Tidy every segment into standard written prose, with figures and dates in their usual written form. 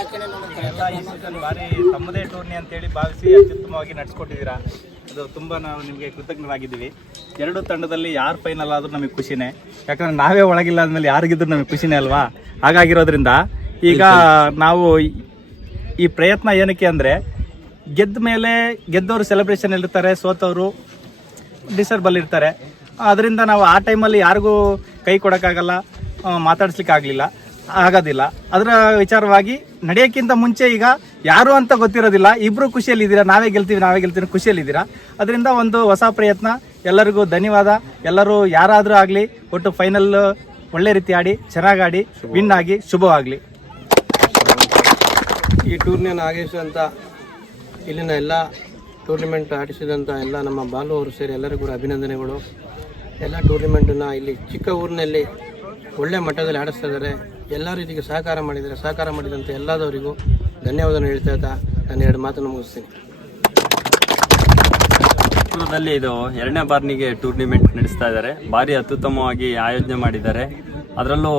ಎಲ್ಲ ಈ ಸೀಸನ್ ಬಾರಿ ತಮ್ಮದೇ ಟೂರ್ನಿ ಅಂತೇಳಿ ಭಾವಿಸಿ ಅತ್ಯುತ್ತಮವಾಗಿ ನಡೆಸ್ಕೊಟ್ಟಿದ್ದೀರಾ. ಅದು ತುಂಬ ನಾವು ನಿಮಗೆ ಕೃತಜ್ಞರಾಗಿದ್ದೀವಿ. ಎರಡು ತಂಡದಲ್ಲಿ ಯಾರು ಫೈನಲ್ ಆದರೂ ನಮಗೆ ಖುಷಿನೇ, ಯಾಕಂದರೆ ನಾವೇ ಒಳಗಿಲ್ಲ ಅಂದಮೇಲೆ ಯಾರಿಗಿದ್ರು ನಮಗೆ ಖುಷಿನೇ ಅಲ್ವಾ. ಹಾಗಾಗಿರೋದ್ರಿಂದ ಈಗ ನಾವು ಈ ಪ್ರಯತ್ನ ಏನಕ್ಕೆ ಅಂದರೆ, ಗೆದ್ದ ಮೇಲೆ ಗೆದ್ದವರು ಸೆಲೆಬ್ರೇಷನ್ ಇರ್ತಾರೆ, ಸೋತವರು ಡಿಸರ್ಬಲ್ ಇರ್ತಾರೆ. ಅದರಿಂದ ನಾವು ಆ ಟೈಮಲ್ಲಿ ಯಾರಿಗೂ ಕೈ ಕೊಡೋಕ್ಕಾಗಲ್ಲ, ಮಾತಾಡಿಸ್ಲಿಕ್ಕೆ ಆಗೋದಿಲ್ಲ. ಅದರ ವಿಚಾರವಾಗಿ ನಡೆಯೋಕ್ಕಿಂತ ಮುಂಚೆ ಈಗ ಯಾರು ಅಂತ ಗೊತ್ತಿರೋದಿಲ್ಲ, ಇಬ್ಬರು ಖುಷಿಯಲ್ಲಿದ್ದೀರಾ, ನಾವೇ ಗೆಲ್ತೀವಿ ಖುಷಿಯಲ್ಲಿದ್ದೀರಾ. ಅದರಿಂದ ಒಂದು ಹೊಸ ಪ್ರಯತ್ನ. ಎಲ್ಲರಿಗೂ ಧನ್ಯವಾದ. ಎಲ್ಲರೂ ಯಾರಾದರೂ ಆಗಲಿ ಒಟ್ಟು ಫೈನಲ್ ಒಳ್ಳೆ ರೀತಿ ಆಡಿ, ಚೆನ್ನಾಗಿ ಆಡಿ, ವಿನ್ ಆಗಿ ಶುಭವಾಗಲಿ. ಈ ಟೂರ್ನಿಯನ್ನು ಆಗಿಸುವಂಥ ಇಲ್ಲಿನ ಎಲ್ಲ ಟೂರ್ನಿಮೆಂಟ್ ಆಡಿಸಿದಂಥ ಎಲ್ಲ ನಮ್ಮ ಬಾಲು ಅವರು ಸೇರಿ ಎಲ್ಲರಿಗೂ ಕೂಡ ಅಭಿನಂದನೆಗಳು. ಎಲ್ಲ ಟೂರ್ನಿಮೆಂಟನ್ನು ಇಲ್ಲಿ ಚಿಕ್ಕ ಊರಿನಲ್ಲಿ ಒಳ್ಳೆ ಮಟ್ಟದಲ್ಲಿ ಆಡಿಸ್ತಾ ಇದ್ದಾರೆ. ಎಲ್ಲ ರೀತಿಗೆ ಸಹಕಾರ ಮಾಡಿದಂಥ ಎಲ್ಲದವರಿಗೂ ಧನ್ಯವಾದ ಹೇಳ್ತಾ ನಾನು ಎರಡು ಮಾತನ್ನು ಮುಗಿಸ್ತೀನಿ. ದಲ್ಲಿ ಇದು 2ನೇ ಬಾರ್ನಿಗೆ ಟೂರ್ನಿಮೆಂಟ್ ನಡೆಸ್ತಾ ಇದ್ದಾರೆ. ಭಾರಿ ಅತ್ಯುತ್ತಮವಾಗಿ ಆಯೋಜನೆ ಮಾಡಿದ್ದಾರೆ. ಅದರಲ್ಲೂ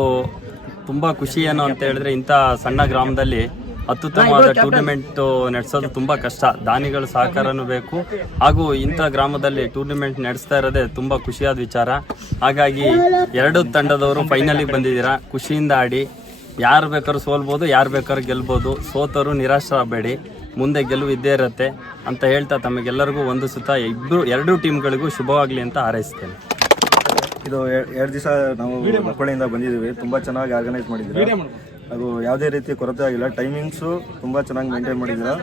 ತುಂಬ ಖುಷಿ ಏನು ಅಂತ ಹೇಳಿದ್ರೆ, ಇಂಥ ಸಣ್ಣ ಗ್ರಾಮದಲ್ಲಿ ಅತ್ಯುತ್ತಮವಾದ ಟೂರ್ನಿಮೆಂಟ್ ನಡೆಸೋದು ತುಂಬ ಕಷ್ಟ. ದಾನಿಗಳ ಸಹಕಾರನೂ ಬೇಕು. ಹಾಗೂ ಇಂಥ ಗ್ರಾಮದಲ್ಲಿ ಟೂರ್ನಿಮೆಂಟ್ ನಡೆಸ್ತಾ ಇರೋದೇ ತುಂಬ ಖುಷಿಯಾದ ವಿಚಾರ. ಹಾಗಾಗಿ ಎರಡು ತಂಡದವರು ಫೈನಲಿಗೆ ಬಂದಿದ್ದೀರಾ. ಖುಷಿಯಿಂದ ಆಡಿ. ಯಾರು ಬೇಕಾದ್ರೂ ಸೋಲ್ಬೋದು, ಯಾರು ಬೇಕಾದ್ರೂ ಗೆಲ್ಬೋದು. ಸೋತರು ನಿರಾಶರಾಗಬೇಡಿ, ಮುಂದೆ ಗೆಲುವು ಇದ್ದೇ ಇರುತ್ತೆ ಅಂತ ಹೇಳ್ತಾ ತಮಗೆಲ್ಲರಿಗೂ ಒಂದು ಸುತ್ತ ಎರಡೂ ಟೀಮ್ಗಳಿಗೂ ಶುಭವಾಗಲಿ ಅಂತ ಹಾರೈಸ್ತೇನೆ. ಇದು 2 ದಿವಸ ನಾವು ಮಕ್ಕಳಿಂದ ಬಂದಿದ್ದೀವಿ. ತುಂಬ ಚೆನ್ನಾಗಿ ಆರ್ಗನೈಸ್ ಮಾಡಿದ್ದೀರಾ. ಅದು ಯಾವುದೇ ರೀತಿ ಕೊರತೆ ಆಗಿಲ್ಲ. ಟೈಮಿಂಗ್ಸು ತುಂಬ ಚೆನ್ನಾಗಿ ಮೇಂಟೈನ್ ಮಾಡಿದ್ದೀರಾ.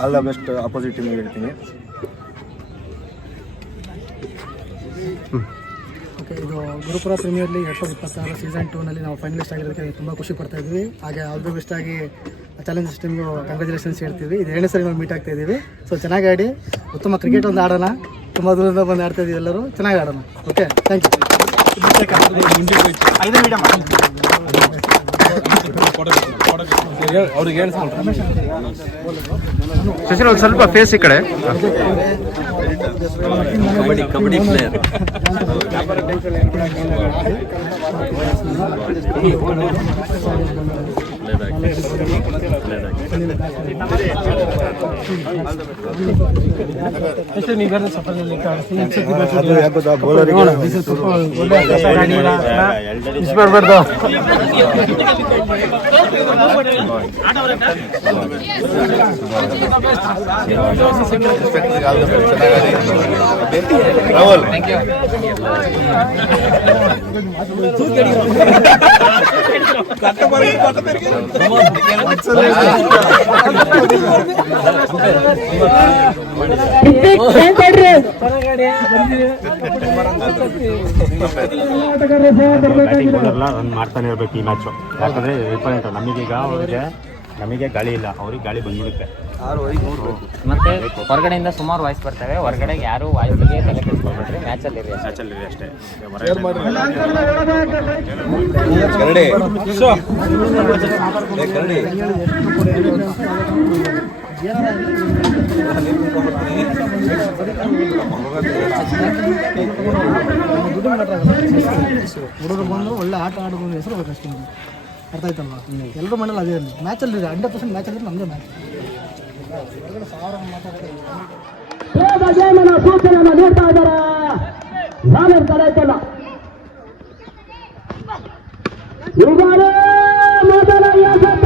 ಆಲ್ ದ ಬೆಸ್ಟ್ ಅಪೋಸಿಟ್ ಟೀಮಿಗೆ ಹೇಳ್ತೀನಿ. ಓಕೆ, ಇದು ಗುರುಪುರ ಪ್ರೀಮಿಯರ್ ಲೀಗ್ 2026 ಸೀಸನ್ 2ನಲ್ಲಿ ನಾವು ಫೈನಲಿಸ್ಟ್ ಆಗಿರೋದಕ್ಕೆ ತುಂಬ ಖುಷಿ ಪಡ್ತಾ ಇದ್ವಿ. ಹಾಗೆ ಆಲ್ ದಿ ಬೆಸ್ಟ್ ಆಗಿ ಚಾಲೆಂಜ್ ಟೀಮ್ಗೂ ಕಂಗ್ರ್ಯಾಚುಲೇಷನ್ಸ್ ಹೇಳ್ತೀವಿ. ಇದು 2ನೇ ಸರಿ ನಾವು ಮೀಟ್ ಆಗ್ತಾ ಇದ್ದೀವಿ. ಸೊ ಚೆನ್ನಾಗಿ ಆಡಿ, ಉತ್ತಮ ಕ್ರಿಕೆಟ್ ಒಂದು ಆಡೋಣ. ತುಂಬ ದೂರದಿಂದ ಬಂದು ಆಡ್ತಾ ಇದ್ದೀವಿ, ಎಲ್ಲರೂ ಚೆನ್ನಾಗಿ ಆಡೋಣ. Okay, thank you. ಸ್ವಲ್ಪ ಫೇಸ್ ಈ ಕಡೆ. ಕಬಡ್ಡಿ ಪ್ಲೇಯರ್ ರಾಹುಲ್ ರನ್ ಮಾಡ್ತಾನೆ ಇರ್ಬೇಕು ಈ ಮ್ಯಾಚು. ಯಾಕಂದ್ರೆ ನಮಗೀಗ ನಮಗೆ ಗಾಳಿ ಇಲ್ಲ, ಅವ್ರಿಗೆ ಗಾಳಿ ಬಂದ್ಬಿಡುತ್ತೆ. ಮತ್ತೆ ಹೊರಗಡೆಯಿಂದ ಸುಮಾರು ವಾಯ್ಸ್ ಬರ್ತವೆ. ಹೊರಗಡೆಗೆ ಯಾರು ವಾಯ್ಸ್ಗೆ ತಲೆ ಕೆಡಿಸ್ಕೊಳ್ಬೇಡ್ರಿ. ಮ್ಯಾಚಲ್ಲಿ ಅಷ್ಟೇ. ಹುಡುಗರು ಬಂದು ಒಳ್ಳೆ ಆಟ ಆಡೋದು ಹೆಸರು ಬೇಕಷ್ಟೇ. ಅರ್ಥ ಆಯ್ತಲ್ವಾ? ಎಲ್ಲರೂ ಮನೇಲಿ ಅದೇ ಇರಲಿ. ಮ್ಯಾಚಲ್ಲಿ 100% ಮ್ಯಾಚಲ್ಲಿ ನಮ್ಮದೇ ಮ್ಯಾಚ್. ಸೂಚನೆಯನ್ನು ನೀಡ್ತಾ ಇದ್ದಾರೆ. ನಾವೇನು ತಡೆಯುತ್ತಿಲ್ಲ. ಈಗಾಗಲೇ ಮೊದಲ ಎಸೆತ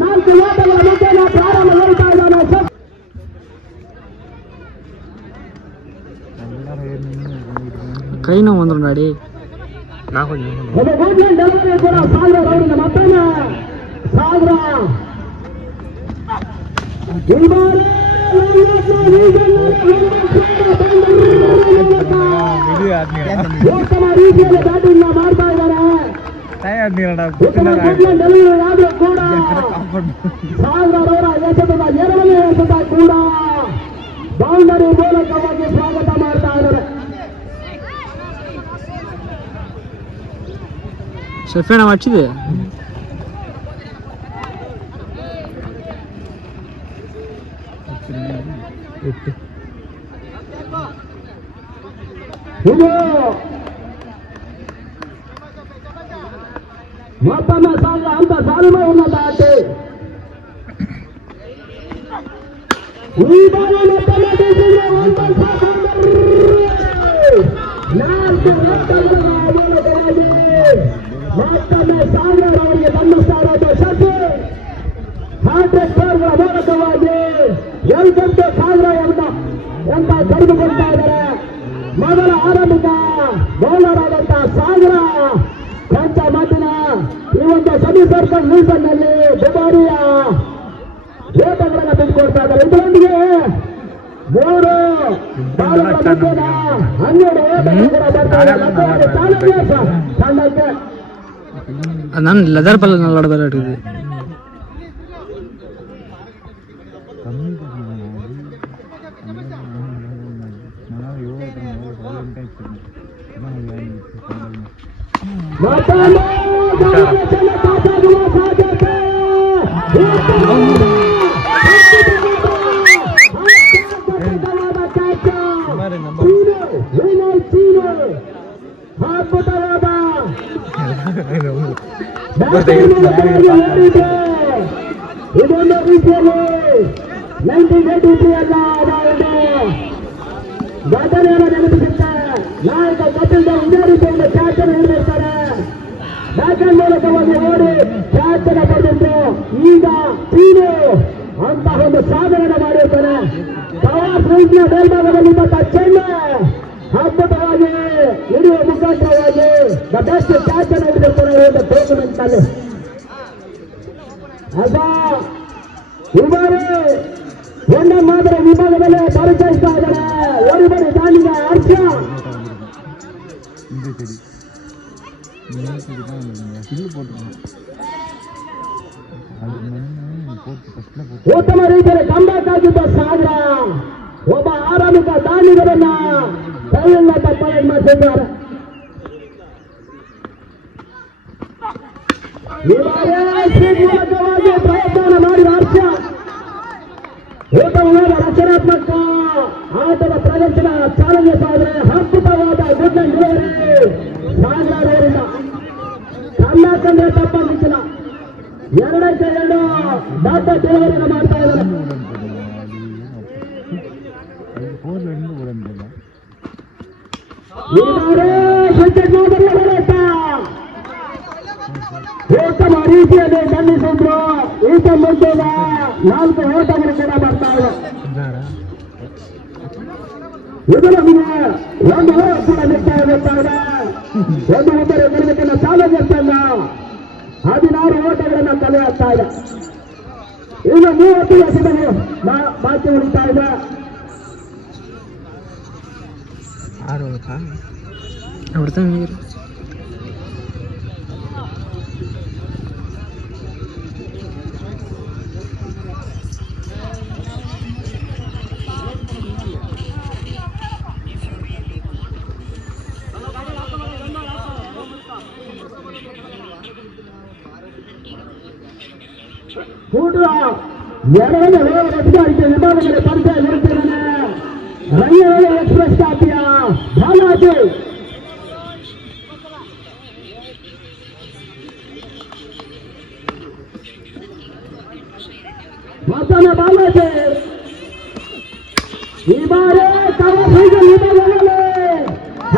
4 ಓಟಗಳ ಮುಖೇನ ಪ್ರಾರಂಭ ಹೇಳ್ತಾ ಇದ್ದಾನೆ. ಕೈ ನೋವು ಅಂದ್ರು ನಾಡಿ ಡೆಲಿವರಿ ಕೂಡ ಸಾಗರ ರೌಡಿನ ಮತ್ತೊಮ್ಮೆ ಸಾಗರ ಉತ್ತಮ ರೀತಿಯಲ್ಲಿ ಬ್ಯಾಟಿಂಗ್ ಮಾಡ್ತಾ ಇದ್ದಾರೆ. ಡೆಲಿವರಿ ಆದ್ರೂ ಕೂಡ ಸಾಗರ ಎಸೆತದ 2ನೇ ಎಸೆತ ಕೂಡ ಬೌಂಡರಿ ಮೂಲಕವಾಗಿ ಸ್ವಾಗತ ಮಾಡ್ತಾ ಇದ್ದಾರೆ. ಶಫೇಣ వచ్చింది. ಮತ್ತೊಮ್ಮೆ ಸಾಲ ಅಂತ ಸಾಲ್ಮವನ್ನು ದಾಟಿ ಈ ಬಾರಿ ಮತ್ತೊಮ್ಮೆ ಮತ್ತೊಮ್ಮೆ ಸಾಗರ ಅವರಿಗೆ ಬಂಧಿಸ್ತಾ ಇರೋದು ಶಶಿ ಹ್ಯಾಟ್ರಿಕ್ ಗೋಲ್ಗಳ ಮೂಲಕವಾಗಿ ಎಲ್ಗಂಟೆ ಸಾಗರ ಎಂತ ಕರೆದುಕೊಳ್ತಾ ಇದ್ದಾರೆ. ಮೊದಲ ಆರಂಭಿಕ ಬೌಲರ್ ಆದಂತಹ ಸಾಗರ ಕೊಂಚ ಮಾತಿನ ಈ ಒಂದು ಸಬಿ ಸರ್ಕಲ್ ನಲ್ಲಿ ದುಬಾರಿಯ ಓಟಗಳನ್ನು ಬಿಟ್ಟುಕೊಡ್ತಾ ಇದ್ದಾರೆ. ಇದರೊಂದಿಗೆ 3 ಬಾಲುಗಳ ಮಧ್ಯದ 12 ಓಟಗಳು ಕೂಡ ಬರ್ತಾ ಇದೆ. ತಂಡಕ್ಕೆ ನಾನು ಲೆದರ್ ಬಾಲ್ ಆಡೋದಿದೆ. ಇದೊಂದು ರೀತಿಯಲ್ಲಿ 1983 ಅಲ್ಲ ಘಟನೆಯನ್ನು ನೆನಪಿಸುತ್ತೆ. ನಾಯಕ ಕಪಿಲ್ ದೇವ್ ಇದೇ ರೀತಿಯಲ್ಲಿ ಕ್ಯಾಚ್ ಅನ್ನು ಹಿಡಿದಿರ್ತಾರೆ. ಬ್ಯಾಕಂಡ್ ಮೂಲಕವಾಗಿ ಓಡಿ ಕ್ಯಾಚ್ ಅನ್ನು ಪಡೆದಿದ್ರು. ಈಗ ಸೀನು ಅಂತ ಒಂದು ಸಾಧನೆ ಮಾಡಿರ್ತಾನೆ. ಪವರ್ ನ ಮೇಲ್ಭಾಗದಲ್ಲಿ ಚೆಂಡು ಅದ್ಭುತವಾಗಿ ಹಿಡಿಯುವ ಮುಖಾಂತರವಾಗಿ ದ ಬೆಸ್ಟ್ ಕ್ಯಾಚ್ ಅನ್ನು ಹಿಡಿದಿರ್ತಾರೆ ಒಂದು ಟೂರ್ನಮೆಂಟ್ ನಲ್ಲಿ. ಇವರು ಒಂದೇ ಮಾದರ ವಿಭಾಗದಲ್ಲಿ ಪರಿಚಯಿಸ್ತಾ ಇದ್ದಾರೆ. ಓಡಿಬಡಿ ದಾಳಿಯ ಹರ್ಷ ಉತ್ತಮ ರೀತಿಯಲ್ಲಿ ಕಂಬ್ಯಾಕ್ ಆಗಿದ್ದ ಸಾಗರ ಒಬ್ಬ ಆರಂಭಿಕ ದಾಳಿಗರನ್ನ ಕೈಯಿಂದ ತಪ್ಪಾಗಿ ಮಾಡ್ತಿದ್ದಾರೆ. ಮೂಲಕವಾಗಿ ಪ್ರಯತ್ನ ಮಾಡಿದ ಹರ್ಷ ಉತ್ತಮವಾದ ರಚನಾತ್ಮಕ ಆಟದ ಪ್ರದರ್ಶನ ಚಾಲನೆ ಸಾದರೆ ಅದ್ಭುತವಾದ ಗುಡ್ ಡೆಲಿವರಿ ಸಾಗರವರಿಂದ ಕನ್ನಕಂದ್ರೆ ತಪ್ಪಾಗಿಲ್ಲ. 2-2 ಡಾಟಾ ಡೆಲಿವರಿಯನ್ನು ಮಾಡ್ತಾ ಇದ್ದಾರೆ. ಉತ್ತಮ ರೀತಿಯಲ್ಲಿ ಖಂಡಿಸಿದ್ರು. ಈತ ಮುಂದಿನ 4 ಓಟಗಳು ಕೂಡ ಬರ್ತಾ ಇದೆ. ಇದರೊಂದಿಗೆ ಒಂದು ಓವರ್ ಕೂಡ ಮುಕ್ತಾಯ ಬರ್ತಾ ಇದೆ. ಒಂದು ಉತ್ತರ ನಿರ್ಮಿക്കുന്ന ಚಾಲೆಂಜರ್ ತಂಡ 16 ಓಟಗಳನ್ನು ಕಲೆ ಹಾಕ್ತಾ ಇದೆ. ಇನ್ನು 30 ಎಸೆತಗಳು ಬಾಕಿ ಉಳಿತಾ ಇದೆ. ಎರಡನೇ ಅಧಿಕಾರಿಕೆ ವಿಭಾಗದಲ್ಲಿ ಪರಿಚಯ ನೀಡುತ್ತಿದ್ದಾನೆ. ರೈಲ್ವೆ ಎಕ್ಸ್ಪ್ರೆಸ್ ಖ್ಯಾತಿಯ ಬಾಲಾಜಿ ಮತ್ತೊಮ್ಮೆ ಬಾಲಾಜಿ ಈ ಬಾರಿ ಕವರ್ಸಿಗೆ ವಿಭಾಗದಲ್ಲಿ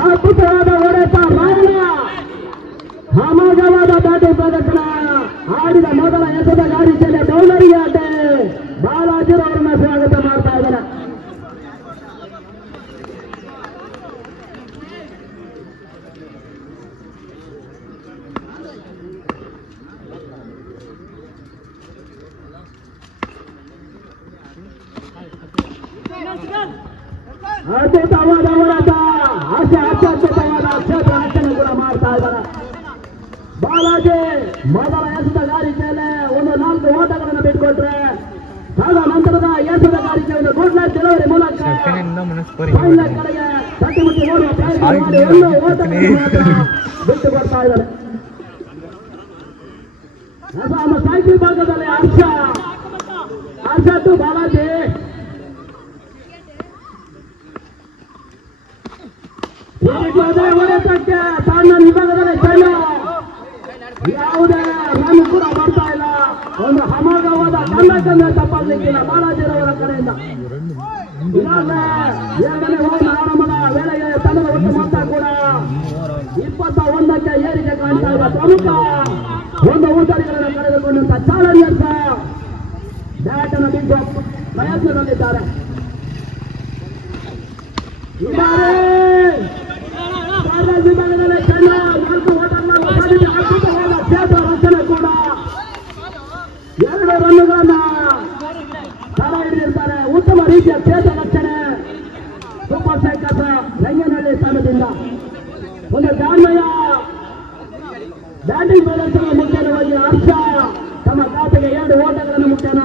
ಅದ್ಭುತವಾದ ಹೊಡೆತ ರಾಯಣ ಅಮೋಘವಾದ ಬ್ಯಾಟಿಂಗ್ ಪ್ರದರ್ಶನ ಆಡಿದ ಮೊದಲ ಎಸೆದ ಗಾಡಿಯಲ್ಲಿ ಬೌಲರಿಗೆ ಆಟೆ ಬಾಲಾಜಿರವರನ್ನ ಸ್ವಾಗತ ಮಾಡ್ತಾ ಇದ್ದಾರೆ. ಅದ್ಭುತವಾದ ಹೋರಾಟ ಅತ್ಯದ್ಭುತವಾದ ಕ್ಷೇತ್ರ ರಕ್ಷಣೆ ಕೂಡ ಮಾಡ್ತಾ ಇದ್ದಾರೆ. ಬಾಲಾಜಿ ಮೊದಲ ಎಸೆದ ಗಾರಿಕೆಯಲ್ಲಿ ಒಂದು 4 ಓಟಗಳನ್ನು ಬಿಟ್ಟುಕೊಟ್ರೆ ಆಗ ನಂತರದ ಎಸೆದ ಗಾರಿಕೆಯನ್ನು ಗುಡ್ ಲಕ್ ಡೆಲಿವರಿ ಮೂಲಕ ಕಡೆಗೆ ತಟ್ಟಿಮುಟ್ಟಿ ಓಡುವ ಪ್ರಯತ್ನ ಮಾಡಿ 1 ಓಟಗಳನ್ನು ಬಿಟ್ಟು ಕೊಡ್ತಾ ಇದ್ದಾರೆ. ಸೈಕಲ್ ಭಾಗದಲ್ಲಿ ಹರ್ಷ ಟು ಬಾಲಾಜಿ ಹೊಡೆತಕ್ಕೆ ತನ್ನ ವಿಭಾಗದಲ್ಲಿ ಚೆಂಡು ಯಾವುದೇ ರನ್ ಕೂಡ ಬರ್ತಾ ಇಲ್ಲ. ಒಂದು ಅಮೋಘವಾದ ಕನ್ನಡ ತಪ್ಪಾಗಲಿಕ್ಕಿಲ್ಲ ಬಾಲಾಜಿರವರ ಕಡೆಯಿಂದ. ಈಗಾಗಲೇ ಎರಡನೇ ಓವರ್ ಆರಂಭದ ವೇಳೆಗೆ ತಂಡದ ಒಟ್ಟು ಮೊತ್ತ ಕೂಡ 21ಕ್ಕೆ ಏರಿಕೆ ಕಾಣ್ತಾ ಇದೆ. ಪ್ರಮುಖ ಒಂದು ಊಟಗಳನ್ನು ಕಳೆದುಕೊಂಡಂತ ಚಾಲೆಂಜರ್ಸ್ ಬ್ಯಾಟ್ ಅನ್ನು ಬಿಟ್ಟು ಪ್ರಯತ್ನದಲ್ಲಿದ್ದಾರೆ. ವಿಭಾಗದಲ್ಲಿ ಚೆನ್ನ 4 ಓಟಗಳನ್ನು ಸಾಧಿಸಿ ಅದ್ಭುತವಾದ ಕ್ಷೇತ್ರ ರಚನೆ ಕೂಡ 2 ರನ್ನುಗಳನ್ನ ತಡೆ ಹಿಡಿದಿರ್ತಾರೆ. ಉತ್ತಮ ರೀತಿಯ ಕ್ಷೇತ್ರ ರಕ್ಷಣೆ ಸೂಪರ್ ಸೈಕಸ್ ರಂಗನಹಳ್ಳಿ ತಂಡದಿಂದ. ಒಂದು ಜಾಣ್ಮೆಯ ಬ್ಯಾಟಿಂಗ್ ಪ್ರದರ್ಶನ ಮುಖ್ಯವಾಗಿ ಹರ್ಷ ತಮ್ಮ ಖಾತೆಗೆ 2 ಓಟಗಳನ್ನು ಮುಖ್ಯನ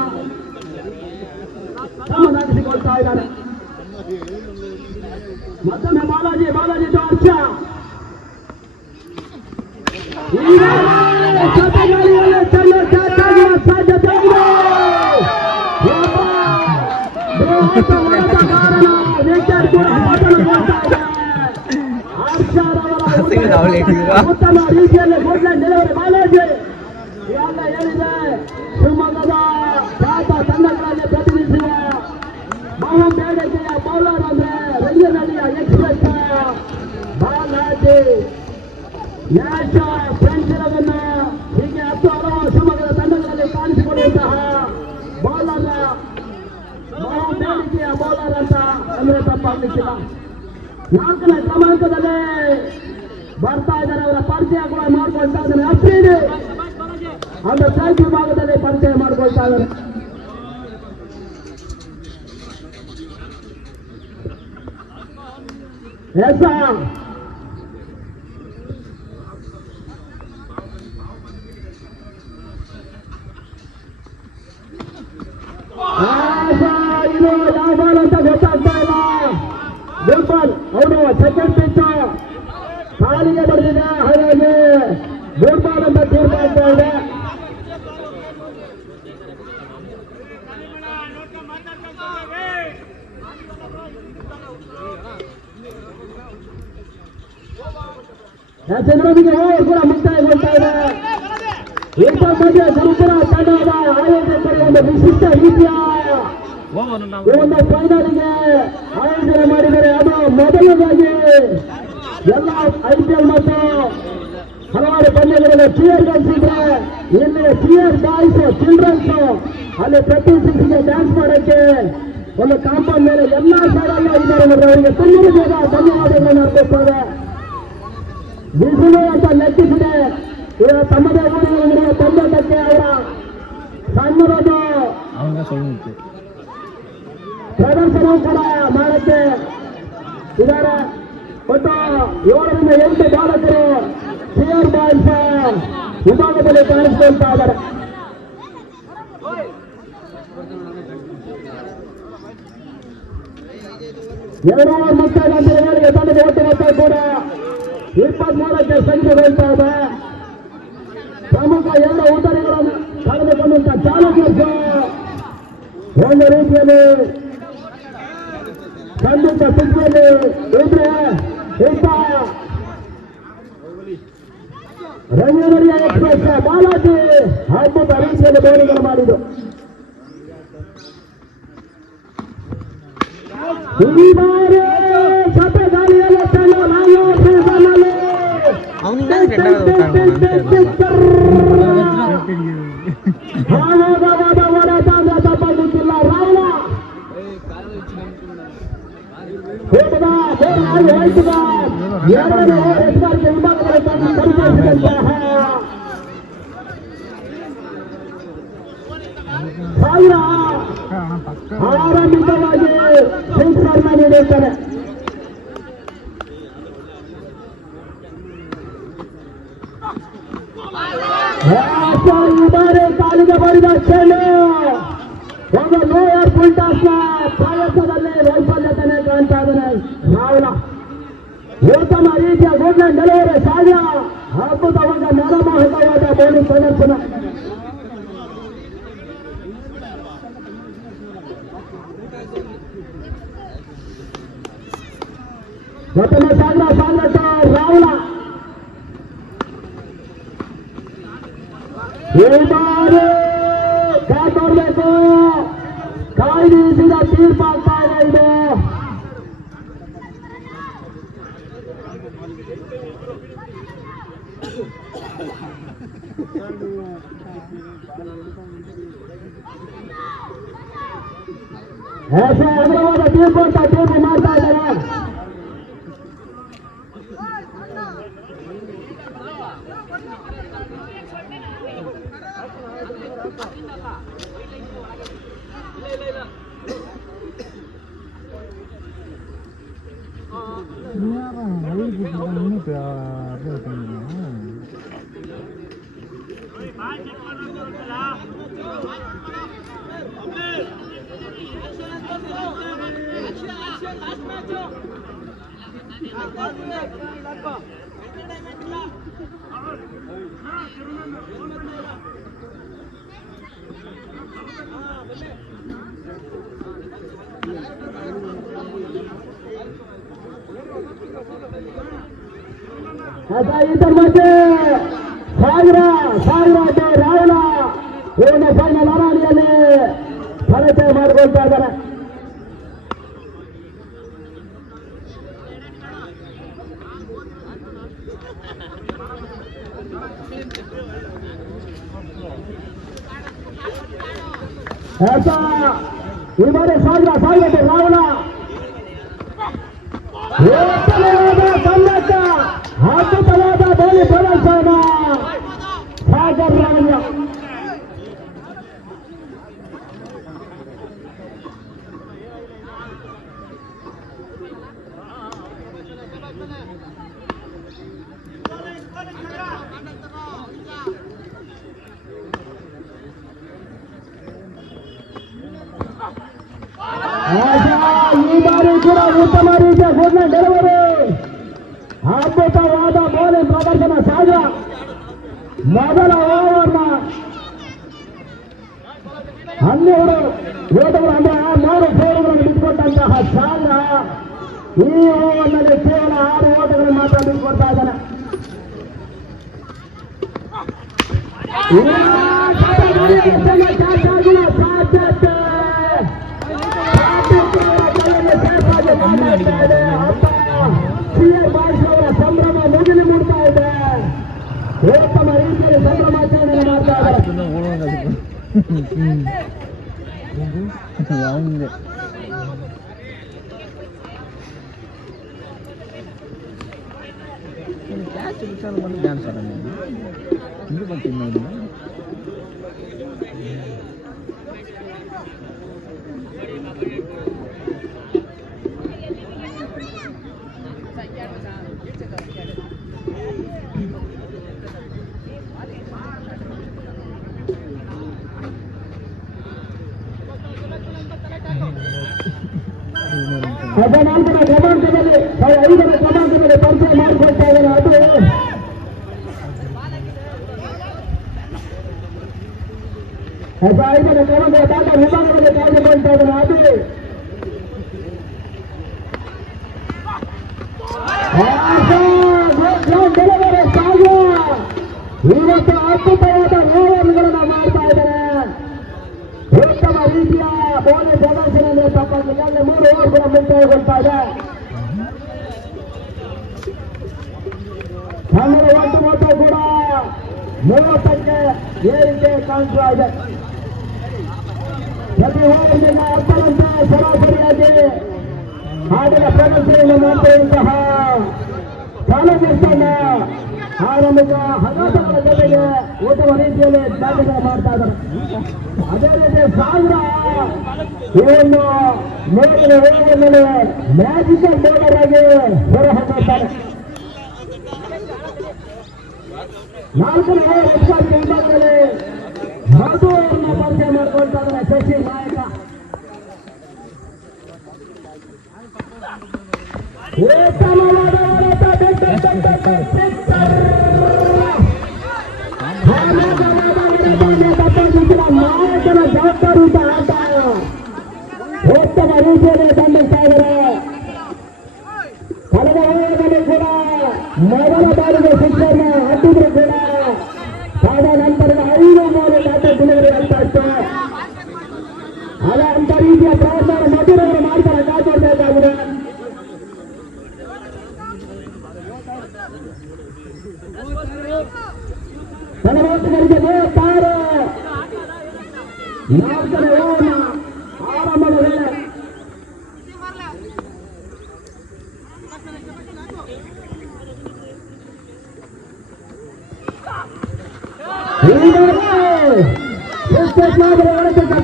ತಮ್ಮದಾಗಿಸಿಕೊಳ್ತಾ ಇದ್ದಾರೆ. ಮತ್ತೊಮ್ಮೆ ಬಾಲಾಜಿ ಹರ್ಷ ಸಾಧ್ಯತೆ ಇದೆ. ಉತ್ತಮ ರೀತಿಯಲ್ಲಿ ಗುಡ್ಲೈನ್ ಡೆಲಿವರಿ ಬಾಲಾಜಿ ಇವಾಗ ಏನಿದೆ ಶಿವಮೊಗ್ಗದ ಖ್ಯಾತ ತಂಡಗಳಲ್ಲಿ ಪ್ರತಿನಿಧಿಸುವ ಮಹಂ ಬೇಡಿಕೆಯ ಬೌಲರ್ ಅಂದ್ರೆ ರಂಗನಹಳ್ಳಿಯ ಎಕ್ಸ್ಪ್ರೆಸ್ ಬಾಲಾಜಿ ಮ್ಯಾಚ್ ಫ್ರೆಂಡ್ಸ್ ಇರೋದನ್ನ ಹೀಗೆ 10 ಹಲವು ಶಿವಮೊಗ್ಗದ ತಂಡಗಳಲ್ಲಿ ಕಾಣಿಸಿಕೊಳ್ಳುವಂತಹ ಬೌಲರ್ ಮಹಂ ಬೇಡಿಕೆಯ ಬೌಲರ್ ಅಂತ ಅಂದ್ರೆ ತಪ್ಪಾಗಲಿಕ್ಕಿಲ್ಲ. 4ನೇ ಕ್ರಮಾಂಕದಲ್ಲಿ ಬರ್ತಾ ಇದ್ದಾರೆ. ಅವರ ಪರಿಚಯ ಕೂಡ ಮಾಡ್ಕೊಳ್ತಾ ಇದ್ದಾರೆ. ಅಫ್ರೀದಿ அந்த ಸ್ಟ್ರೈಕ್ ವಿಭಾಗದಲ್ಲಿ ಪರಿಚಯ ಮಾಡ್ಕೊಳ್ತಾ ಇದ್ದಾರೆ. ಇದು ಯಾವ ಬಾಲ್ ಅಂತ ಗೊತ್ತಾಗ್ತಾ ಇಲ್ಲ. ಗೋಪಾಲ್ ಅವರು ಸೆಕೆಂಡ್ ಪಿಚ್ ಕಾಲಿಗೆ ಬರೆದಿದೆ. ಹಾಗಾಗಿ ಗೋಪಾಲ್ ಅಂತ ತೀರ್ಮಾನ ಇದೆ. ಚಂದ್ರನಿಗೆ ಓವರ್ ಕೂಡ ಮುಕ್ತಾಯಗೊಳ್ತಾ ಇದೆ. ಇಂಥ ಮಧ್ಯೆ ಗುರುಪುರ ತಂಡದ ಆಯೋಜಕರು ಒಂದು ವಿಶಿಷ್ಟ ರೀತಿಯ ಒಂದು ಫೈನಲ್ಗೆ ಆಯೋಜನೆ ಮಾಡಿದರೆ ಅದು ಮೊದಲನೇದಾಗಿ ಎಲ್ಲ IPL ಮತ್ತು ಹಲವಾರು ಪಂದ್ಯಗಳಲ್ಲಿ ಚಿಯರ್ ಗಳಿಸಿದ್ರೆ ಇಲ್ಲಿ ಚಿಯರ್ ಬಾಯ್ಸ್ ಚಿಲ್ಡ್ರನ್ಸ್ ಅಲ್ಲಿ ಪ್ರತಿ ಸಿಕ್ಸ್ಗೆ ಡ್ಯಾನ್ಸ್ ಮಾಡೋಕ್ಕೆ ಒಂದು ಕಾಂಪೌಂಡ್ ಮೇಲೆ ಎಲ್ಲ ಸೈಡಲ್ಲ ಇದ್ದಾರೆ. ಅವರಿಗೆ ತುಂಬ ಧನ್ಯವಾದಗಳನ್ನು ಅರ್ಪಿಸ್ತಾರೆ. ಬಿಸಿಲು ಅಂತ ಲೆಕ್ಕಿಸಿದೆ. ತಮ್ಮದೇ ಊರಿನಲ್ಲಿರುವ ತಂಡಕ್ಕೆ ಅವರ ಸಣ್ಣದೊಂದು ಪ್ರದರ್ಶನ ಕೂಡ ಮಾಡಕ್ಕೆ ಇದ್ದಾರೆ. ಒಟ್ಟು 7ರಿಂದ 8 ಬಾಲಕರು ಚಿಯರ್ ಬಾಯ್ಸ್ ವಿಭಾಗದಲ್ಲಿ ಕಾಣಿಸಿಕೊಳ್ತಾ ಇದ್ದಾರೆ. ಎರಡು ಮುಕ್ತಾಯ ತಂಡದ ಒಟ್ಟು ಮೊತ್ತ ಕೂಡ 23ಕ್ಕೆ ಸಂಖ್ಯೆಗೊಳ್ತಾ ಇದೆ. ಪ್ರಮುಖ 2 ಉತ್ತರಗಳನ್ನು ಕಳೆದುಕೊಂಡಂತ ಚಾಲಕರು ಒಂದು ರೀತಿಯಲ್ಲಿ ಖಂಡಿತ ಸ್ಥಿತಿಯಲ್ಲಿ ಇದ್ರೆ ಇಂಥ ರಂಗನಹಳ್ಳಿಯ ಎಕ್ಸ್ಪ್ರೆಸ್ ಬಾಲಾಜಿ ಅದ್ಭುತ ರೀತಿಯಲ್ಲಿ ಬೌಲಿಂಗ್ ಮಾಡಿದ್ದು. ಈ ಬಾರಿ ಸತ ಗಾಳಿಯಲ್ಲಿ ತಪ್ಪಾಗಲಿಕ್ಕಿಲ್ಲ. ರಾವಣ ಎರಡನೇ ವಿಭಾಗದಲ್ಲಿ ಪರಿಚಯಿಸಿದಂತಹ ಸಾವಿರ ಆರಂಭಿಕವಾಗಿ ಸಿಕ್ಸರ್ನ ನೀಡಿರ್ತಾರೆ. ಈ ಬಾರಿ ಕಾಲಿಗೆ ಬರಿದ ಚೆಂಡು ಒಂದು ಲೋಯರ್ ಫುಲ್ ಟಾಸ್ನ ಪ್ರಯತ್ನದಲ್ಲಿ ವೈಫಲ್ಯತೆನೇ ಕಾಣ್ತಾ ಇದ್ದಾನೆ ರಾಹುಲ. ಉತ್ತಮ ರೀತಿಯ ಗೋಲ್ಡನ್ ಡೆಲಿವರಿ ಸಾಧ್ಯ. ಅದ್ಭುತವಾದ ಮನಮೋಹಕವಾದ ಬೌಲಿಂಗ್ ಪ್ರದರ್ಶನ. ಮತ್ತೊಮ್ಮೆ ಸಾಂದ್ರ ರಾಹುಲ ಕಾಪಾಡಬೇಕು, ಕಾಯ್ದಿರಿಸಿದ ತೀರ್ಪಾಗ್ತಾ ಇದೆ ಇದು. ಅಗ್ರವಾದ ತೀರ್ಪು ಅಂತ ತೀರ್ಪು ಮಾಡ್ತಾ ಇದ್ದಾರೆ. ಇದರ ಮಧ್ಯೆ ಸಾವಿರ ರಾಹುಲ ಇವನ್ನ ಫೈನಲ್ ಹರಾಣಿಯಲ್ಲಿ ಪರಿಚಯ ಮಾಡಿಕೊಳ್ತಾ ಇದ್ದಾರೆ. ಈ ಬಾರಿ ಸಾವಿರ ರಾಹುಲ ಕನ್ನಡ ಅದ್ಭುತವಾದ ಬೋಲಿ ಪ್ರದರ್ಶನ ಸಾಗರ್ ರಾಮಯ್ಯ. ಈ ಬಾರಿ ಕೂಡ ಉತ್ತಮ ರೀತಿಯ ಫೋರ್ನ ಡೆಲಿವರಿ, ಅದ್ಭುತವಾದ ಬೌಲಿಂಗ್ ಪ್ರದರ್ಶನ ಸಾಗರ. ಮೊದಲ ಓವರ್ನ 12 ಓಟಗಳು ಅಂದ್ರೆ 3 ಫೋರ್ಗಳನ್ನು ಬಿಟ್ಕೊಟ್ಟಂತಹ ಸಾಗರ ಈ ಓವರ್ನಲ್ಲಿ ಕೇವಲ 6 ಓಟಗಳು ಮಾತ್ರ ಬಿಟ್ಕೊಡ್ತಾ ಇದ್ದಾನೆ. ಅವರ ಸಂಭ್ರಮ ಮುಗಿಲು ಮೂಡ್ತಾ ಇದೆ. ಉತ್ತಮ ರೀತಿಯಲ್ಲಿ ಸಂಭ್ರಮಾಚರಣೆ ಮಾಡ್ತಾ ಇದ್ದಾರೆ. ನಾಲ್ಕರ ಕ್ರಮಾಂಕದಲ್ಲಿ 5ರ ಕ್ರಮಾಂಕದಲ್ಲಿ ಪರಿಚಯ ಮಾಡಿಕೊಳ್ತಾ ಇದ್ದಾರೆ. ಅದು 5ರ ಕ್ರಮಾಂಕದ ತಾಟ ವಿಭಾಗದಲ್ಲಿ ಕಾಯ್ದುಕೊಳ್ತಾ ಇದ್ದಾರೆ. ಅದು ಇವತ್ತು ಅದ್ಭುತವಾದ ಓವರ್ಗಳನ್ನು ಮಾಡ್ತಾ ಇದ್ದಾರೆ. ಉತ್ತಮ ರೀತಿಯ ಬೋಲಿ ಪ್ರದರ್ಶನ ಅಂದ್ರೆ ತಪ್ಪಾಗಿಲ್ಲ. 3 ಓವರ್ಗಳ ಮುಕ್ತಾಯಗೊಳ್ತಾ ಇದೆ. ಕನ್ನಡ ಒಟ್ಟು ಮೊತ್ತ ಕೂಡ 30ಕ್ಕೆ ಏರಿಕೆ ಕಾಣಿಸ್ತಾ ಇದೆ. ಪ್ರತಿ ಓವರ್ನಿಂದ 10ರಂತೆ ಸರಾಸರಿಯಾಗಿ ಆಟದ ಪ್ರದರ್ಶನವನ್ನು ಮಾಡ್ತಿರುವಂತಹ ಚಾಲೆಂಜರ್ಸ್ ಅನ್ನ ಆರಂಭಿಕ ಹಗರಣಗಳ ಜೊತೆಗೆ ಉತ್ತಮ ರೀತಿಯಲ್ಲಿ ಬ್ಯಾಟಿಂಗ್ ಮಾಡ್ತಾ ಇದ್ದಾರೆ. ಅದೇ ರೀತಿ ಸಾಗರ ಇವನ್ನು 3ನೇ ಓವರ್ನಲ್ಲಿ ಮ್ಯಾಜಿಕಲ್ ಬೌಲರ್ ಆಗಿ ಹೊರಹೊಮ್ಮುತ್ತಾರೆ. 4ನೇ ಓವರ್ ಎಕ್ಸ್ಟ್ರಾ ವಿಭಾಗದಲ್ಲಿ ಮಧು ಅವರನ್ನ ಪರಿಚಯ ಮಾಡಿಕೊಳ್ತಾ ಇದ್ದಾರೆ ಶಶಿ ನಾಯಕ. ಉತ್ತಮವಾದ ನಾಯಕನ ಜವಾಬ್ದಾರಿಯುತ ಆಟ ಉತ್ತಮ ರೀತಿಯಲ್ಲಿ ದಂಡಿಸ್ತಾ ಇದ್ದಾರೆ. ಕಳೆದ ಓವರ್ನಲ್ಲಿ ಕೂಡ ಮೊದಲ ಬಾರಿಗೆ ಶಿಕ್ಷಣ ಹಾಕಿದ್ರು ಕೂಡ ತದ ನಂತರದ ಡೆಲಿವರಿ ಆಗ್ತಾ ಇತ್ತು. ಅದೇ ಅಂತ ರೀತಿಯ ಪ್ರಯತ್ನ ಮಧುರವರು ಮಾಡ್ತಾರೆ, ಕಾಪಾಡಬೇಕಾಗಿದೆ. ಧನವಂತರಿಗೆ ನೇತಾರು 4ನೇ ಓವರ್ನ ಆರಂಭದ ವೇಳೆ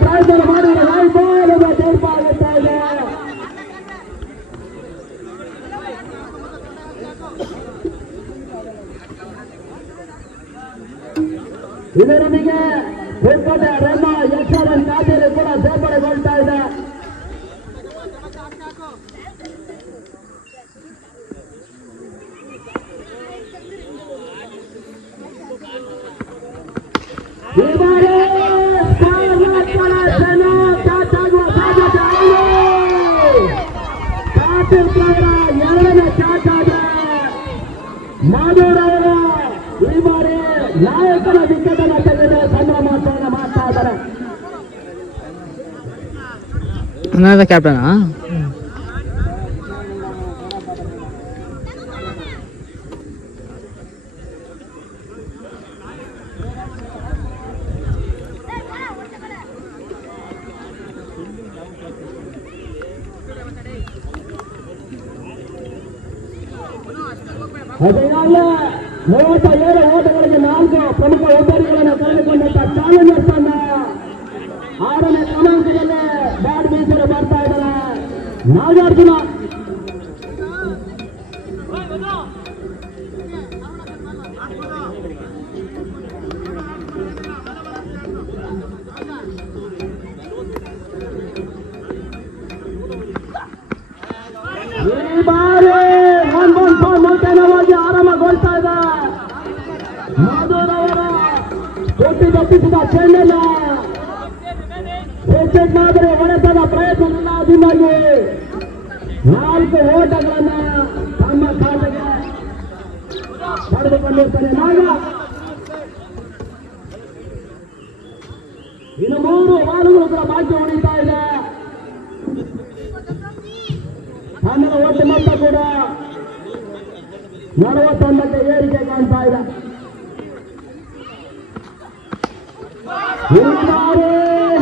ಪ್ರಯತ್ನ ಮಾಡಿದರೆ ವಾಯುಭಾಗದ ತೀರ್ಪಾಗುತ್ತಾ ಇದೆ. ಇದರೊಂದಿಗೆ ರೆಮ್ಮ ಯಕ್ಷರನ್ ಖಾತೆಯಲ್ಲಿ ಕೂಡ ಸೇರ್ಪಡೆಗೊಳ್ತಾ ಇದೆ. ಎರಡನೇ ಚಾಟ್ ಆದ್ರೆ ಮಾಧವರವರು ಈ ಬಾರಿ ನಾಯಕನ ವಿಕೆಟನ್ನು ತೆಗೆದು ಸಂಭ್ರಮಾಚರಣೆ ಮಾಡ್ತಾ ಇದ್ದಾರೆ. ಕ್ಯಾಪ್ಟನ್ ಅದೇನಾಗಲೇ 37 ಓಟಗಳಿಗೆ 4 ಪ್ರಮುಖ ಓಟರ್ಗಳನ್ನು ಕಳೆದುಕೊಂಡಂತ ಚಾಲೆಂಜರ್ ತಂಡ 6ನೇ ಕ್ರಮಾಂಕದಲ್ಲಿ ಬ್ಯಾಟ್ ಬೀಸಲು ಬರ್ತಾ ಇದ್ದಾರೆ. ನಾಗಾರ್ಜುನ ಈ ಬಾರಿ ನೂತನವಾಗಿ ಆರಂಭಗೊಳ್ತಾ ಇದೆ. ಮಾಧವರವರ ಕೊಟ್ಟಿದಪ್ಪಿಸಿದ ಚೆಂಡನ್ನ ವಿಕೆಟ್ ಮಾದರಿ ಹೊಡೆತದ ಪ್ರಯತ್ನದಿಂದಾಗಿ 4 ಓಟಗಳನ್ನ ತಮ್ಮ ಖಾತೆಗೆ ಪಡೆದುಕೊಂಡಿರ್ತಾರೆ. ನಾಗ ಇನ್ನು 3 ಬಾಲುಗಳು ಕೂಡ ಬಾಕಿ ಉಳಿತಾ ಇದೆ. ತಂಡದ ಒಟ್ಟು ಮೊತ್ತ ಕೂಡ 41ಕ್ಕೆ ಏರಿಕೆ ಕಾಣ್ತಾ ಇದೆ.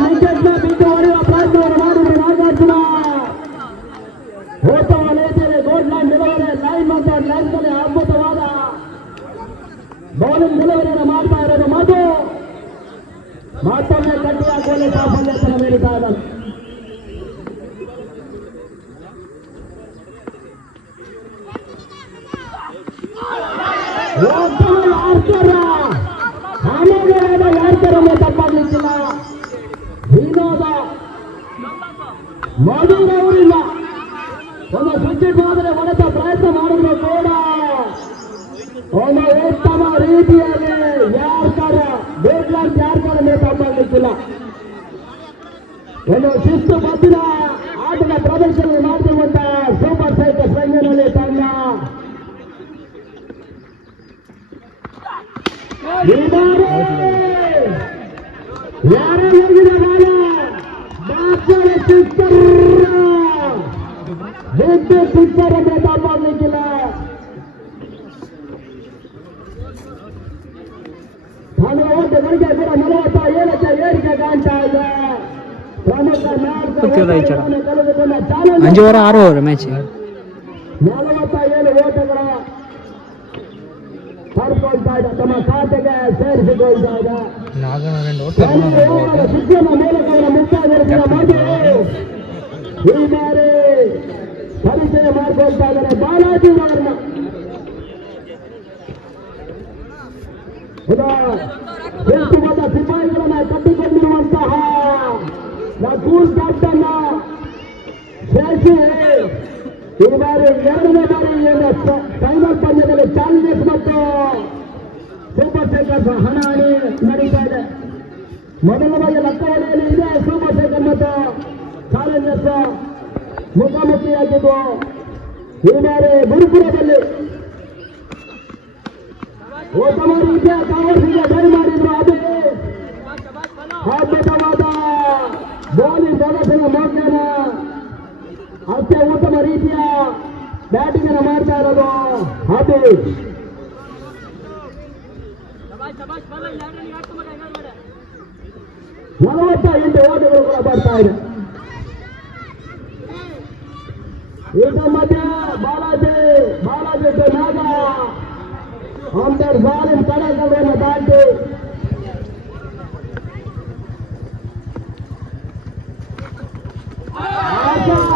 ವಿಕೆಟ್ನ ಬಿಟ್ಟು ಹೊಡೆಯುವ ಪ್ರಯತ್ನವನ್ನು ಮಾಡಿದ್ರು ನಾಗಾರ್ಜುನ. ಉತ್ತಮ ರೀತಿಯಲ್ಲಿ ಗೋಲ್ಡ್ ಲೈನ್ ಡೆಲಿವರಿ, ಲೈನ್ ಮತ್ತು ಲೈನ್ನಲ್ಲಿ ಅದ್ಭುತವಾದ ಬೌಲಿಂಗ್ ಡೆಲಿವರಿಯನ್ನು ಮಾಡ್ತಾ ಇರೋದು ಮಧು. ಮತ್ತೊಮ್ಮೆ ಕಟ್ಟಿ ಹಾಕುವಲ್ಲಿ ಸಾಫಲ್ಯತನ ನೀಡುತ್ತಾ ಇದ್ದಾನೆ. ಯಾರ್ಕರನ್ನು ತಪ್ಪಾಗಲಿಕ್ಕಿಲ್ಲ. ವಿನೋದ ಮಧುರವರಿಲ್ಲ ಒಂದು ವಿಕೆಟ್ ಮಾದರಿ ಹೊಡೆತ ಪ್ರಯತ್ನ ಮಾಡಿದ್ರು ಕೂಡ ಒಂದು ಉತ್ತಮ ರೀತಿಯಲ್ಲಿ ಯಾರ್ಕರನ್ನು ತಪ್ಪಾಗಲಿಕ್ಕಿಲ್ಲ. ಒಂದು ಶಿಸ್ತು ಬದ್ಧ ಆಟದ ಪ್ರದರ್ಶನ ಮಾಡ್ತಿರುವಂತ ಸೂಪರ್ ಸೈಕಲ್ ಸಂಘದಲ್ಲಿ ತಂಡ ಯಾರು ಹೋಗಿದ ಬಾಲ ಸಿಕ್ಸರ್ ಅಂದ್ರೆ ತಪ್ಪಾಗಲಿಕ್ಕಿಲ್ಲ. ಓಟಗಳಿಗೆ ಕೂಡ 47ಕ್ಕೆ ಏರಿಕೆ ಕಾಣ್ತಾ ಇದೆ. ಪ್ರಮುಖ 4 ಕಳೆದುಕೊಂಡ ಚಾಲೆಂಜ್ 5 ಓವರ್ ಮ್ಯಾಚ್ 47 ಓಟಗಳ ಪಡ್ಕೊಳ್ತಾ ಇದೆ, ತಮ್ಮ ಖಾತೆಗೆ ಸೇರಿಸಿಕೊಳ್ತಾ ಇದೆ. ಶಿಕ್ಷಣ ಮೂಲಕವನ್ನು ಮುಕ್ತಾಯಗೊಳಿಸಿದ ಮಧು ಈ ಬಾರಿ ಪರಿಚಯ ಮಾಡಿಕೊಳ್ತಾ ಇದ್ದಾರೆ ಬಾಲಾಜಿ ಅವರನ್ನ. ಶಿಸ್ತುಬದ್ಧ ಸಿಪಾಯಿಗಳನ್ನ ಕಟ್ಟಿಕೊಂಡಿರುವಂತಹ ಕೂಲ್ ಕ್ಯಾಪ್ಟನ್ ಸೇರಿಸಿ ಈ ಬಾರಿ 2ನೇ ಬಾರಿ ಫೈನಲ್ ಪಂದ್ಯದಲ್ಲಿ ಚಾಲೆಂಜರ್ಸ್ ಮತ್ತು ಸೂಪರ್ ಸೈಕಲ್ಸ್ ಹಣಾಹಣಿ ನಡೀತಾ ಇದೆ. ಮೊದಲ ಬಾರಿ ಲಕ್ಕವಳಿಯಲ್ಲಿ ಇದೆ ಸೂಪರ್ ಸೈಕಲ್ ಮತ್ತು ಚಾಲೆಂಜರ್ಸ್ ಮುಖಾಮುಖಿಯಾಗಿದ್ದು ಈ ಬಾರಿ ಗುರುಪುರದಲ್ಲಿ ಉತ್ತಮ ರೀತಿಯ ಕಾಂಗ್ರೆಸ್ಗೆ ಬರಿ ಮಾಡಿದ್ರು. ಅದೇ ರೀತಿಯ ಬ್ಯಾಟಿಂಗ್ ಅನ್ನು ಮಾಡ್ತಾ ಇರೋದು ಅಭಿ. 48 ಓಟಗಳು ಕೂಡ ಬರ್ತಾ ಇದೆ. ಈಗ ಮಧ್ಯೆ ಬಾಲಾಜಿ ನಾಗ ಅಂಬೇರ್ ಜಾಲಿನ್ ಕಡೆಗಳನ್ನು ದಾಟಿ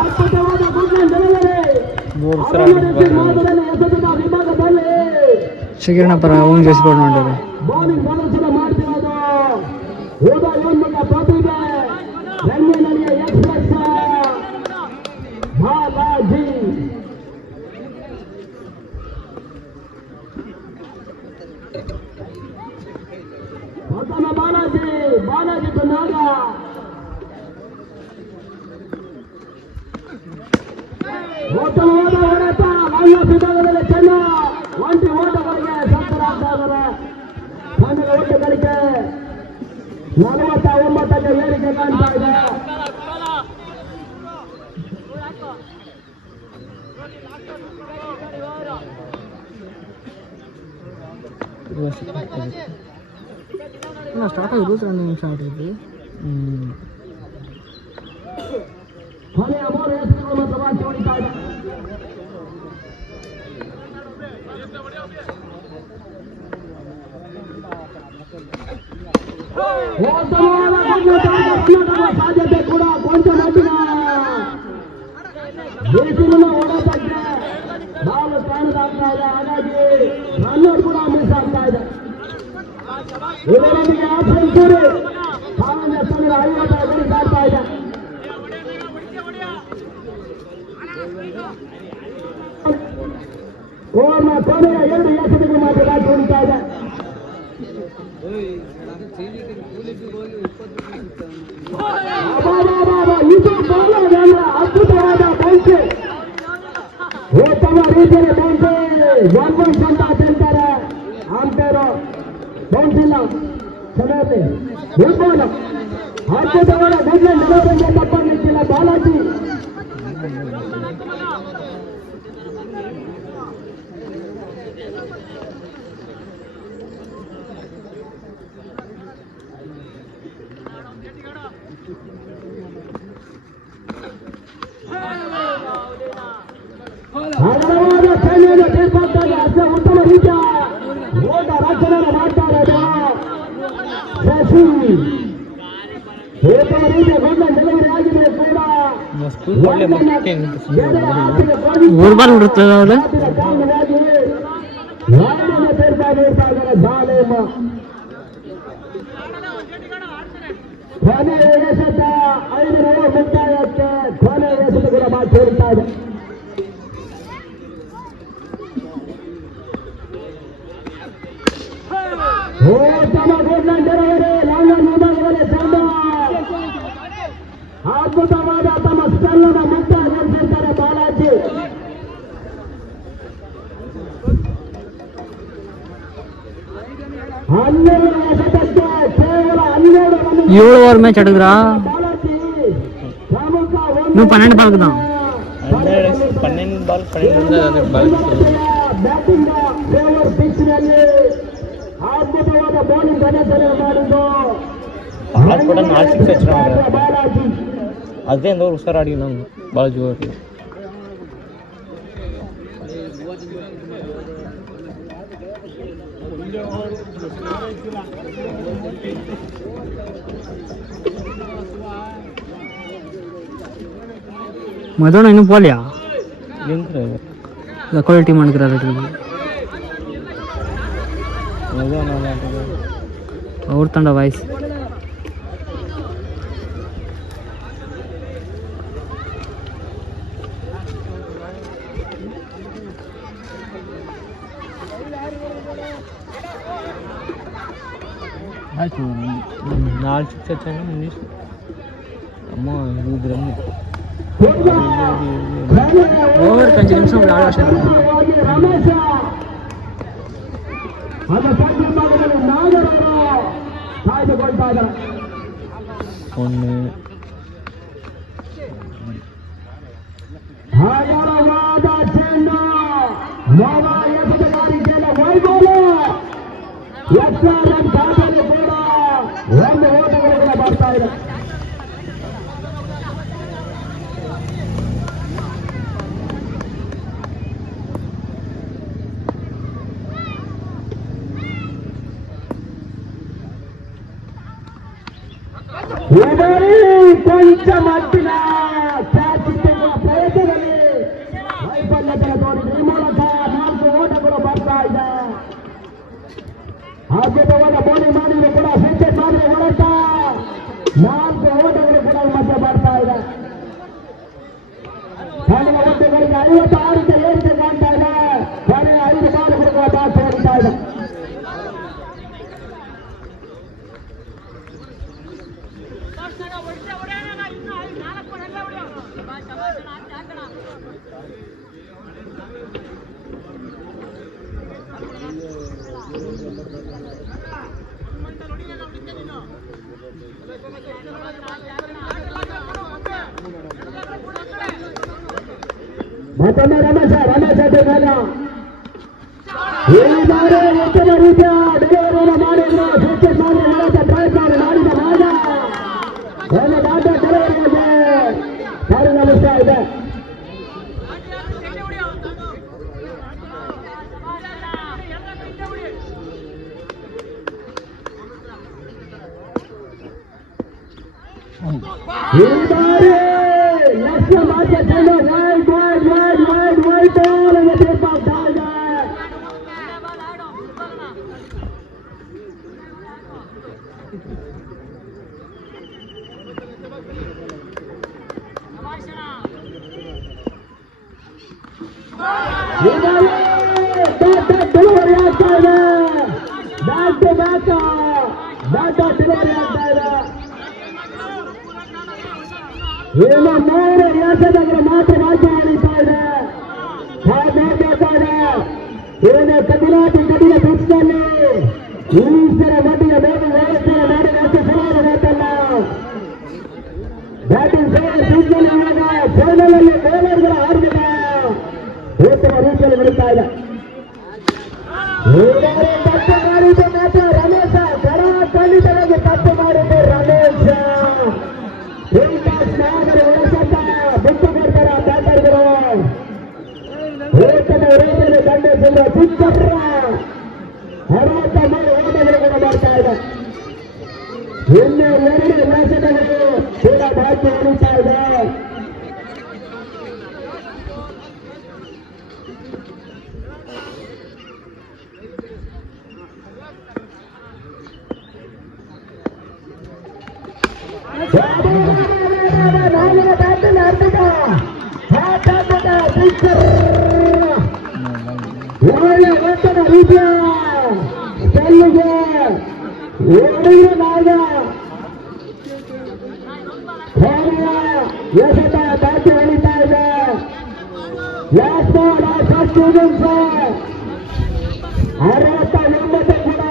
ಅದ್ಭುತವಾದ ವಿಭಾಗದಲ್ಲಿ ಶಿಗಿರಣ ಪರ ಓನ್ ಜೋಸಿಬೋರ್ಡ್ ಮಾಡಿದ್ದಾರೆ. ಬೌಲಿಂಗ್ ಪ್ರದರ್ಶನ ಮಾಡ್ತಿರೋದು ಉದಯೋನ್ಮುಖ ಪ್ರತಿಭೆ ರಂಗನಡಿಯ ಎಕ್ಸ್ಪ್ರೆಸ್ ಬಾಲಾಜಿ. ಪ್ರಥಮ ಬಾಲಾಜಿ ನಾಗ ಉತ್ತಮವಾದ ಹೊಡೆತ ಲೈನ್ ವಿಭಾಗದಲ್ಲಿ ಚೆನ್ನ ಒಂಟಿ ಓಟಗಳಿಗೆ ಸಫಲರಾಗ್ತಾ ಇದ್ದಾರೆ. ತಂಡದ ಒಟ್ಟು ಗಳಿಕೆ 49ಕ್ಕೆ ಏರಿಕೆ ಕಾಣ್ತಾ ಇದೆ. ಸ್ಟಾರ್ಟ್ ಆಗಿ 22 ನಿಮಿಷ ಆಟಿದ್ವಿ. ಕೊನೆಯ 3 ಎಸೆತಗಳು ಮಾತ್ರ ಬಾಕಿ ಉಳಿತಾ ಇದೆ. ಸಾಧ್ಯತೆ ಕೂಡ ಕೊಂಚ ಮಟ್ಟಿನ ಬೇಸಿನ ಓಡಾಟಕ್ಕೆ ಬಾಲು ಕಾಣದಾಗ್ತಾ ಇದೆ. ಹಾಗಾಗಿ ರನ್ನರ್ ಕೂಡ ಮಿಸ್ ಆಗ್ತಾ ಇದೆ. ಇದರೊಂದಿಗೆ ಆಪ್ಷನ್ ಕೂಡಿ ಸಾಮಾನ್ಯ ಸ್ಥಳದ 50 ಗುರಿಸಾಗ್ತಾ ಇದೆ. ಓವರ್ನ ಕೊನೆಯ 2 ಎಸೆತಗಳು ಮಾತ್ರ ಬಾಕಿ ಉಳಿತಾ ಇದೆ. ಇದು ಬಾಲದ ಅದ್ಭುತವಾದ ಬೌನ್ಸಿ, ಉತ್ತಮ ರೀತಿಯಲ್ಲಿ ಬೌನ್ಸಿ 1 ಪಾಯಿಂಟ್ ಅಂತ ಹೇಳ್ತಾರೆ. ಅಂಪೇರು ಬೌನ್ಸ್ ಇಲ್ಲ ಸಮಯದಲ್ಲಿ ಉಳ್ಬೋದು. ಅದ್ಭುತವಾದ ಗುಡ್ಲೆ ನಿಲೋದಂಗೆ ತಪ್ಪಾಗಿಲ್ಲ ಬಾಲಾಜಿ. ಹಲವಾರು ಸೈನ್ಯವನ್ನು ತೀರ್ಪಾಗ್ತಾರೆ. ಅಷ್ಟೇ ಉತ್ತಮ ರೀತಿಯ ಓಟ ರಕ್ಷಣೆ ಮಾಡ್ತಾ ಇರೋದು ಶಶಿ. ಉತ್ತಮ ರೀತಿಯ ಗೊಂಡ ಡೆಲಿವರಿ ಆಗಿದೆ ಕೂಡ ಕಾರಣವಾಗಿ ತೀರ್ಪಾ ನೀಡ್ತಾ ಇದ್ದಾರೆ ಜಾಲೇಮ. ಕೊನೆಯ ಎಸೆತ 5 ಓವರ್ ಮುಕ್ತಾಯಕ್ಕೆ ಕೊನೆಯ ಎಸೆತ ಕೂಡ ಬಾಕಿ ಉಳಿತಾ ಇದೆ. ಉತ್ತಮ ಗೋಲ್ಡನ್ ಡೆಲಿವರಿ ಲಾಂಗನ್ ವಿಭಾಗದಲ್ಲಿ ತಂಡ ಅದ್ಭುತವಾದ ತಮ್ಮ ಸ್ಟೆಲ್ಲನ್ನು ಮುಕ್ತಾಯಗೊಳಿಸಿದ್ದಾರೆ ಬಾಲಾಜಿ. 12 ಎಸೆತಕ್ಕೆ ಕೇವಲ 12 ರನ್. 7 ಓವರ್ ಮ್ಯಾಚ್ ಆಡಿದ್ರ ಬಾಲಾಜಿ ಪ್ರಮುಖ 12 ಬಾಲ್ ಬಾಲ್ ಬ್ಯಾಟಿಂಗ್ ಫೇವರ್ ಪಿಚ್ನಲ್ಲಿ ಅದ್ಭುತವಾದ ಬೌಲಿಂಗ್ ಪ್ರದರ್ಶನ ಮಾಡಿದ್ದು ಬಾಲಾಜಿ. ಅದೇ ಹುಷಾರಾಡಿ ನಾವು ಭಾಳ ಜೋರು. ಮಧುನ ಇನ್ನೂ ಪೋಲಿಯಾ ಕ್ವಾಲಿಟಿ ಮಾಡ್ತಾರೆ ಅವ್ರ ತಂಡ ವಾಯ್ಸ್. ಆಯ್ತು 4 6 ಅಮ್ಮ ಇದ್ರೆ ಓವರ್ 5 ನಿಮಿಷ ರಮೇಶ ಅದರ ಸಂದರ್ಭದಲ್ಲಿ ನಾಗರವರು ಕಾಯ್ದುಕೊಳ್ತಾ ಇದ್ದಾರೆ. ಹಾಗಾದ ನವ ಎಸೆತಗಾರಿಕೆಯ ವೈಗೋಲು ಎಸ್ಆರ್ಎಂ ಖಾತೆಯಲ್ಲಿ ಕೂಡ ಒಂದು ಓಟಗಳು ಕೂಡ ಬರ್ತಾ ಇದೆ. ಕೊಂಚ ಮಟ್ಟಿನ ಚಾಚಿತ್ತೆಗಳ ಪ್ರಯತ್ನದಲ್ಲಿ ವೈಫಲ್ಯತೆ ತೋರಿದ ಈ ಮೂಲಕ 4 ಓಟಗಳು ಬರ್ತಾ ಇದೆ. ಆದ್ಯತೆಯನ್ನು ಬೋಲಿ ಮಾಡಿದ್ರು ಕೂಡ ಸೆಂಚುರಿ ಮಾಡಿದ್ರೆ ಹೊರಟ 4 ಓಟಗಳು ಕೂಡ ಮಧ್ಯೆ ಬರ್ತಾ ಇದೆ. ಕಳೆದ ಓಟಗಳಿಗೆ 56 ಏರಿಕೆ ಕಾಣ್ತಾ ಇದೆ. ಕೊನೆಯ 5 ಬಾಲ್ಗಳು ಕೂಡ ಬ್ಯಾಟ್ ಹೊಡಿತಾ ಇದೆ. ಮತ್ತೊಮ್ಮೆ ರಮೇಶ ಬೇಕಲ್ಲ ಈ ಬಾರಿ ಉತ್ತಮ ರೀತಿಯ ಡೆಲಿವರಿಯನ್ನು ಮಾಡಿದ್ರು. ಸೆಂಚುರಿ ಮಾಡಿ ಹೇಳುವಂತ ಪ್ರಯತ್ನ ಮಾಡಿದ ರಾಜ ಒಂದು ದಾಟ ಡೆಲಿವರಿಗೆ ಪರಿಗಣಿಸ್ತಾ ಇದೆ. ಈ ಬಾರಿ ಲಕ್ಷ್ಯ ಮಾತ್ರ ತೀರ್ಪಾಗ್ತಾ ಇದೆ. ಡೆಲಿವರಿ ಆಗ್ತಾ ಇದೆ. ಬ್ಯಾಕ್ ಟು ಬ್ಯಾಕ್ ಡೆಲಿವರಿ ಆಗ್ತಾ ಇದೆ. ಏನು 3 ಎಸೆತಗಳು ಮಾತ್ರ ಮಾತ್ರ ಆಡಿತಾ ಇದೆ. ಏನು ಕಠಿಣ ಪಿಚ್ನಲ್ಲಿ ಈಶ್ವರ ಮಟ್ಟಿಗೆ ಬೇಗ ವ್ಯವಸ್ಥೆ ಮಾಡಿದ ಸರಿಯಾದ ಮಾತಲ್ಲ. ಬ್ಯಾಟಿಂಗ್ ಪಿಚ್ನಲ್ಲಿ ಇವಾಗ ಫೈನಲಲ್ಲಿ ಬೌಲರ್ಗಳ ಆರ್ಜಿತ ಉತ್ತಮ ರೀತಿಯಲ್ಲಿ ನಡೀತಾ ಇದೆ. ತಪ್ಪು ಮಾಡಿದ್ದು ಮಾತ್ರ ರಮೇಶ, ಖಂಡಿತವಾಗಿ ತಪ್ಪು ಮಾಡಿದ್ದು ರಮೇಶ. ಬಿಟ್ಟು ಕೊಡ್ತಾರ ಬ್ಯಾಟರ್ಗಳು. ಉತ್ತಮ ರೀತಿಯಲ್ಲಿ ಖಂಡಿಸಿದ ಚಿಕ್ಕಪ್ಪ 63 ಓಟಗಳು ಕೂಡ ಮಾಡ್ತಾ ಇದೆ. ಇನ್ನು 2 ಎಸೆತಗಳು ಕೂಡ ಬಾಕಿ ಉಳಿತಾ ಇದೆ. ಒಳ್ಳೆ ಉತ್ತಮ ರೀತಿಯ ಚೆಲ್ಲಿಗೆ ನಾಗ ಎಸೆತ ಬ್ಯಾಟ್ ಹೊಡಿತಾ ಇದೆ. ಲಾಸ್ಟ್ ಬಾಲ್ 69 ಕೂಡ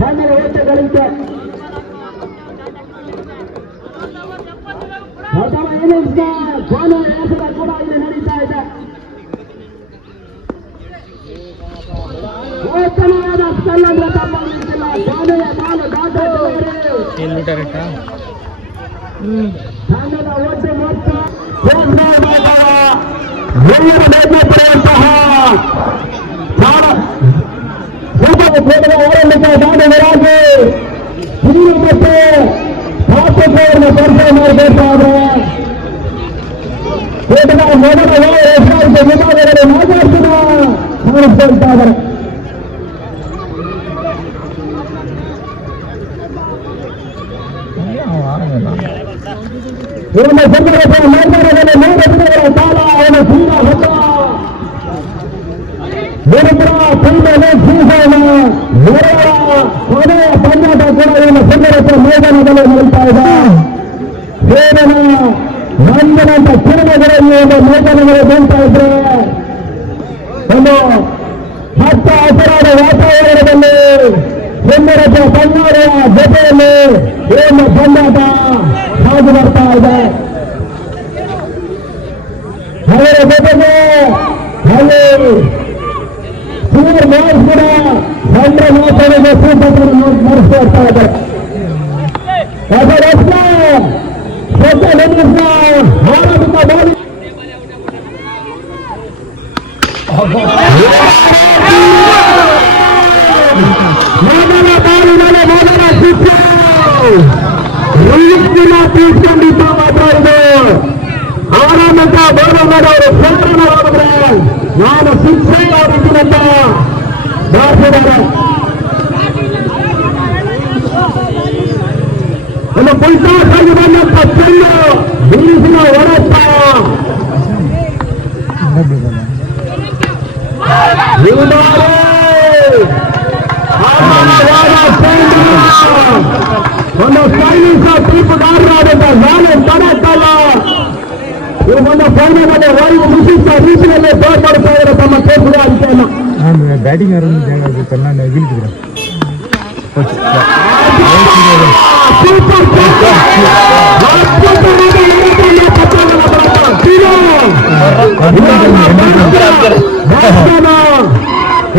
ಕನ್ನಡ ಓಟಗಳಿಕೆ. ಪ್ರಥಮ ಇನ್ನಿಂಗ್ಸ್ನ ಕೊನೆಯ ಎಸೆತ ಕೂಡ ಇಲ್ಲಿ ನಡೀತಾ ಇದೆ. ಉತ್ತಮವಾದ ಸ್ಪೆಲ್ ಅಂದ್ರೆ ತಪ್ಪಾಗಲಿಕ್ಕಿಲ್ಲ. ಕೊನೆಯ ಬಾಲು ತಂಡದ ಒಟ್ಟು ಮೊತ್ತ ಪಡೆಯುವಂತಹ ಆರಂಭಿಕ ದಾಂಡವರಾಗಿ ಹಿರಿಯ ಮತ್ತು ಪಾತ್ರವನ್ನು ಪರಿಚಯ ಮಾಡಬೇಕಾದ್ರೆ ಕೂಟದ ಮೊದಲ ವಿಭಾಗದಲ್ಲಿ ನಾಗಾರ್ಜುನ ಕಾಣಿಸ್ಕೊಳ್ತಾ ಇದ್ದಾರೆ. ಇವನ ಸಂದರ್ಭದಲ್ಲಿ ಮೈದಾನದಲ್ಲಿ 3 ದಿನಗಳ ಕಾಲ ಅವನ ಸೀದಾ ಹೊತ್ತ ವಿರುದ್ಧ ಪಂದ್ಯದ ಸೀಸನ ಕೊನೆಯ ಪಂದ್ಯದ ಕೂಡ ಇವನ ಸಂದರ್ಭ ಮೈದಾನದಲ್ಲಿ ನಡೀತಾ ಇದೆ. ಸೇವನ ನಂದನಂತ ಕಿರಣಗಳಲ್ಲಿ ಒಂದು ಮೈದಾನಗಳು ಬಂತಾ ಇದ್ರೆ ಒಂದು ಹತ್ತ ಅಪರಾಧ ವಾತಾವರಣದಲ್ಲಿ ಸುಂದರತೆ ಕನ್ನಡಿಯ ಜೊತೆಯಲ್ಲಿ ಏನು ಸಂದಾಟ ಹಾದು ಬರ್ತಾ ಇದೆ. ಅದರ ಜೊತೆಗೆ ಅಲ್ಲಿ ಸೂಪರ್ ಮ್ಯಾಚ್ ಕೂಡ ಸಣ್ಣ ಮಾತಾಡಿದ ಸೂಪರ್ ನಡೆಸ್ತಾ ಇದ್ದಾರೆ. ತೀರ್ಕೊಂಡಿದ್ದ ಮಾತ್ರ ಇದು ಆರಾಮಂತ ಬೋಧನವರು ಸಂಕ್ರಮಣವಾದರೆ ನಾನು ಶಿಕ್ಷಕ ಆಗಿದ್ದೀನಂತ ಭಾವಿಸಿದ್ದಾರೆ. ಒಂದು ಪುಲ್ಟಾಗಿ ಬಂದಂತ ಚೆಂಡು ಬೀಸಿನ ಹೊರತ ಒಂದು ಸೈನಿಕ ತೀರ್ಪುದಾರರಾದಂತ ನಾನು ತಡೆಯಲ್ಲ. ಒಂದು ಫೈನಲ್ ಒಂದು ವಿಶಿಷ್ಟ ರೀತಿಯಲ್ಲಿ ಬೋರ್ ಮಾಡ್ತಾ ಇದ್ದಾರೆ ತಮ್ಮ ಕೇಂದ್ರ ಅಂತೆಯನ್ನು. ಬ್ಯಾಟಿಂಗ್ ಕನ್ನಡ ಗೆಲ್ತಿದ್ರು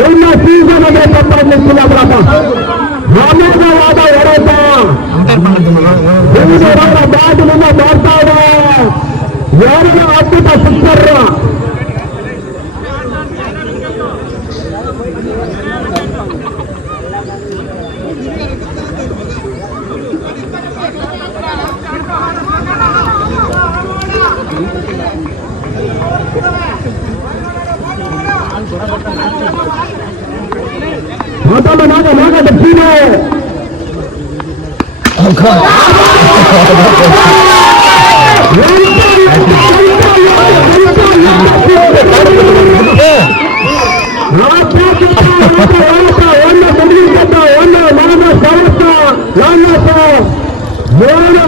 ಇನ್ನು ಸೀಸನ್ ಅದೇ ತಪ್ಪಿಲ್ಲ ರಾಮೇಂದ್ರವಾದ ಹೊರತ ಬ್ಯಾಟಿನಿಂದ ಬರ್ತಾ ಇದೆ. ಎರಡು ಅದ್ಭುತ ಸಿಕ್ಸರ್. ಮತ್ತೊಮ್ಮೆ ನಾಗದ ಸೀನೆ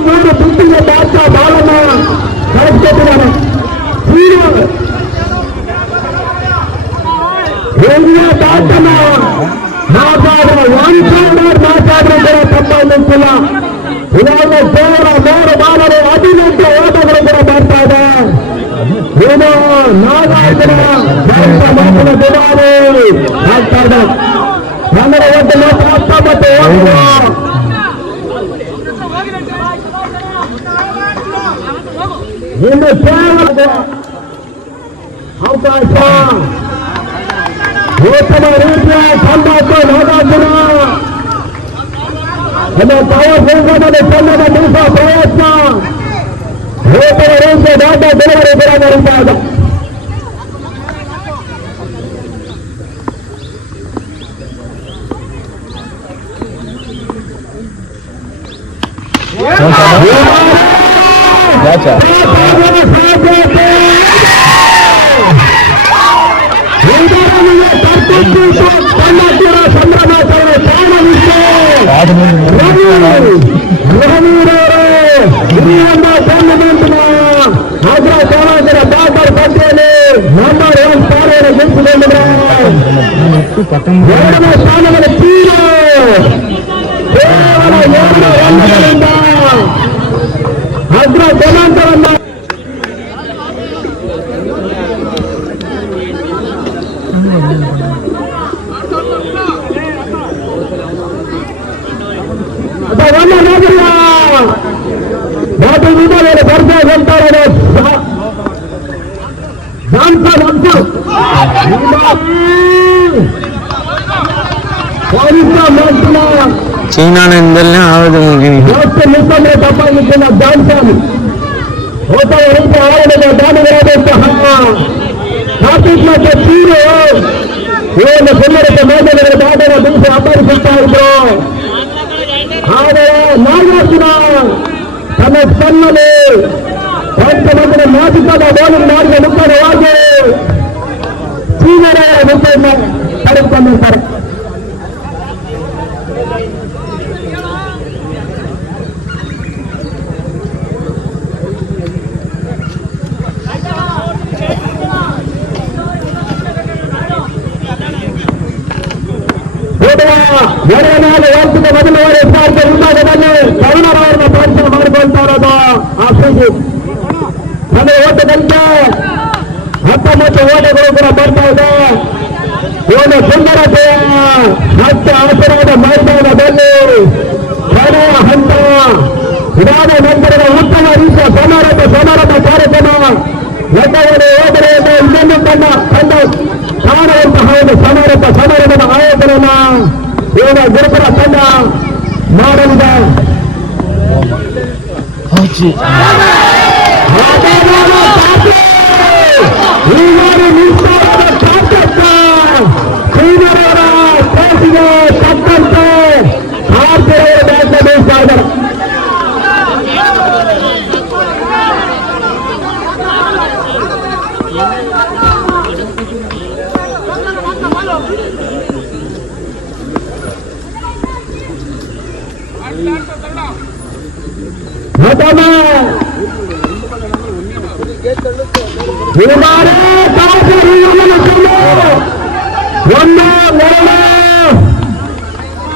ಮೂರು ಪುಟ್ಟಿಗೆ ಬಾಚ ಬಾಲನ್ನ ಕಳಿಸ್ಕೊಟ್ಟಿದ್ದಾನೆ. ದಾಟನ ಮಾತಾಡಿದ್ರೆ ಕೂಡ ತಪ್ಪ ಅನ್ನಿಸಿಲ್ಲ. ಇವಾಗ ಕೇವಲ 3 ಬಾಲರು 18 ಓಟಗಳು ಕೂಡ ಬರ್ತಾ ಇದೆ. ಏನೋ ನಾಗಾರ್ಜುನ ಮಾತಿನ ದುಬಾರಿ ಆಗ್ತಾ ಇದೆ. ಕನ್ನಡ ಒಟ್ಟು ಮಾತ್ರ 19 ಇನ್ನು ಕೇವಲ ಅವಕಾಶ ಉತ್ತಮ ರೀತಿಯ ಸಂಭಾಷ ನಾಗಾರ್ಜುನ ತಾವೇ ಚಂದದ ನಿಮಿಷ ಪ್ರಯತ್ನ ಉತ್ತಮ ರೀತಿಯ ದೊಡ್ಡ ಡೆಲಿವರಿ ಕೂಡ ನಡೀತಾ ಇದೆ. ನಂಬರ್ 1 ಸ್ಥಾನವನ್ನು ಗೆಲ್ಲಿಸಿಕೊಂಡಿದ್ದಾರೆ. 2ನೇ ಸ್ಥಾನದಲ್ಲಿ ತೀರು ಕೇವಲ 2 ರನ್ಗಳಿಂದ ಅಗ್ರ ಜನಾಂತರವನ್ನು ಬರ್ತಾ ಹೇಳ್ತಾರೆ ಚೀನಾದಿಂದಲೇ ಆಗೋದು ಮುಖಂಡರೆ ತಪ್ಪಾಗಿದ್ದಿಲ್ಲ. ಜಾನ್ಸನ್ ಹೊಸ ರೀತಿಯ ಆವರಣದ ದಾನಿಗಳಾದಂತಹ ಕಾರ್ತಿಕ್ ಮತ್ತು ತೀರು ಏನು ಸುಂದರತೆ ಮೇಲೆಗಳ ದಾಟನ ದಿವಸ ಅಪಹರಿಸುತ್ತಾ ಇದ್ರು. ಆದರೆ ನಾಗಾರ್ಜುನ ತನ್ನ ಸ್ಪಂದನೆ ಪಂಚಮಂದಿರ ಮಾಸಿಕದ ಬೌಲಿಂಗ್ ಮಾಡಿದ ಮುಖಂಡವಾಗಿ ಚೀನರ ಮುಖಂಡ ಪಡೆದುಕೊಂಡಿರ್ತಾರೆ. ಎರಡನೇ ವರ್ಷದ ಮೊದಲನೇ ಸ್ಥಾನದ ವಿಭಾಗದಲ್ಲಿ ಕರುಣರವರನ್ನ ಪರಿಚಯ ಮಾಡಿಕೊಳ್ತಾ ಇರೋದು ಆಫ್ರಿಕಿ. ನನ್ನ ಓಟದಂತೆ 19 ಓಟಗಳು ಕೂಡ ಬರ್ತಾ ಇದೆ. ಇವನು ಸುಂದರತೆಯ ಮತ್ತು ಆಸನದ ಮೈದಾನದಲ್ಲಿ ಕೊನೆಯ ಹಂತ ಇದಾದ ನಂತರದ ಉತ್ತಮ ರೀತಿಯ ಸಮಾರಂಭ ಕಾರ್ಯಕ್ರಮ ಎಲ್ಲವನ್ನೂ ಹೋದರೆ ಇನ್ನೊಂದು ತಂಡ ಕಾಣುವಂತಹ ಒಂದು ಸಮಾರಂಭದ ಆಯೋಜನೆಯನ್ನ ಇವನ ಗುರುಪುರ ತಂಡ ಮಾಡಲಿದೆ. ಶ್ರೀನಗರ ಕೋಟಿಗೆ ತಕ್ಕಂತೆ ಭಾರತೀಯ ಬ್ಯಾಟ್ನ ಬೀಳ್ತಾ ಇದ್ದಾರೆ.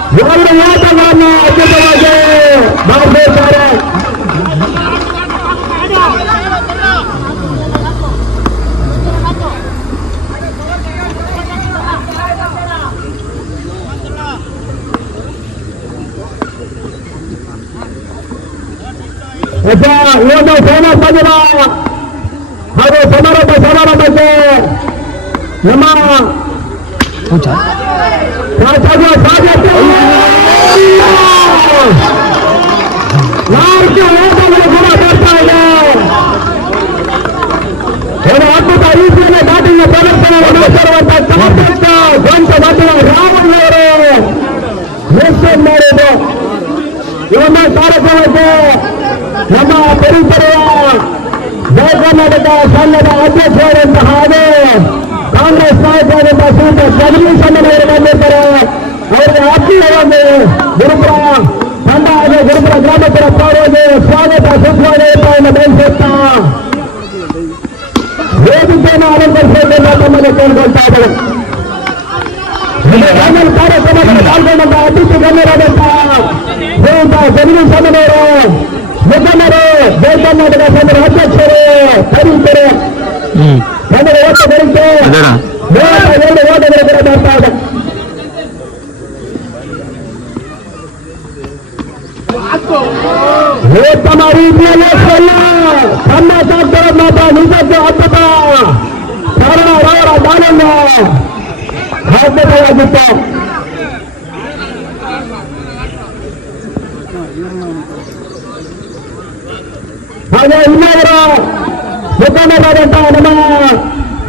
ಎರಡು ಓಟಗಳನ್ನು ಅದ್ಭುತವಾಗಿ ಮಾಡಬೇಕಾರೆ ಇವತ್ತು ಫೇಮಸ್ ಆಗಿರೋ ಹಾಗೂ ಸಮಾರಂಭಕ್ಕೆ ನಮ್ಮ ಸಾಧ್ಯತೆ 4 ಓಟಗಳು ಕೂಡ ಬರ್ತಾ ಇದೆ. ಒಂದು ಅದ್ಭುತ ರೀತಿಯಲ್ಲಿ ಬ್ಯಾಟಿಂಗ್ ಪ್ರದರ್ಶನ ನಡೆಸಿರುವಂತಹ ಸ್ವಂತ ಮಾತಿನ ರಾಹುಲ್ ಅವರು ಮಿಸ್ಟೇಕ್ ಮಾಡಿದ್ದು ಇವನ್ನ ಕಾರ್ಯಕ್ರಮಕ್ಕೆ ನಮ್ಮ ಪರಿಸರದ ಜಯ ಕರ್ನಾಟಕ ಸಂಘದ ಅಧ್ಯಕ್ಷರಾದಂತಹ ಹಾಗೂ ಕಾಂಗ್ರೆಸ್ ನಾಯಕರಾದಂತಹ ಶ್ರೀಯುತ ಜಗದೀಶ್ ಅಣ್ಣನವರು ಬಂದಿರ್ತಾರೆ. ಅವರಿಗೆ ಆತ್ಮೀಯವಾಗಿ ಗುರುಪುರ ತಂಡ ಹಾಗೂ ಗುರುಪುರ ಗ್ರಾಮಸ್ಥರ ಪರವಾಗಿ ಸ್ವಾಗತ ಸುಸ್ವಾಗತವನ್ನು ಬಯಸುತ್ತಾ ವೇದಿಕೆಯನ್ನು ಅಲಂಕರಿಸಬೇಕೆಂದು ತಮ್ಮನ್ನು ಕೇಳಿಕೊಳ್ತಾ ಇದ್ದಾರೆ. ಕಾರ್ಯಕ್ರಮದಲ್ಲಿ ಪಾಲ್ಗೊಂಡಂತಹ ಅತಿಥಿ ಗಣ್ಯರಾದಂತಹ ಶ್ರೀಯುತ ಜಗದೀಶ್ ಅಣ್ಣನವರು ಮುಖಂಡರು ಜಯ ಕರ್ನಾಟಕ ಸಂಘದ ಅಧ್ಯಕ್ಷರು ಕರೀತಾರೆ. ಕನ್ನಡ ಓಟ ಗಳಿಕೆ 32 ಓಟಗಳು ಕೂಡ ಬರ್ತಾ ಇದೆ. ಉತ್ತಮ ರೀತಿಯಲ್ಲಿ ತಮ್ಮ ಸಾಕ್ತರ ಮಾತ್ರ ನಿಜಕ್ಕೆ ಅದ್ಭುತ ಕಾರಣರವರ ದಾನನ್ನ ಅದ್ಭುತವಾಗಿತ್ತು. ಹಾಗೆ ಇನ್ನೊಬ್ಬರ ಮುಖಂಡರಾದಂತಹ ನಮ್ಮ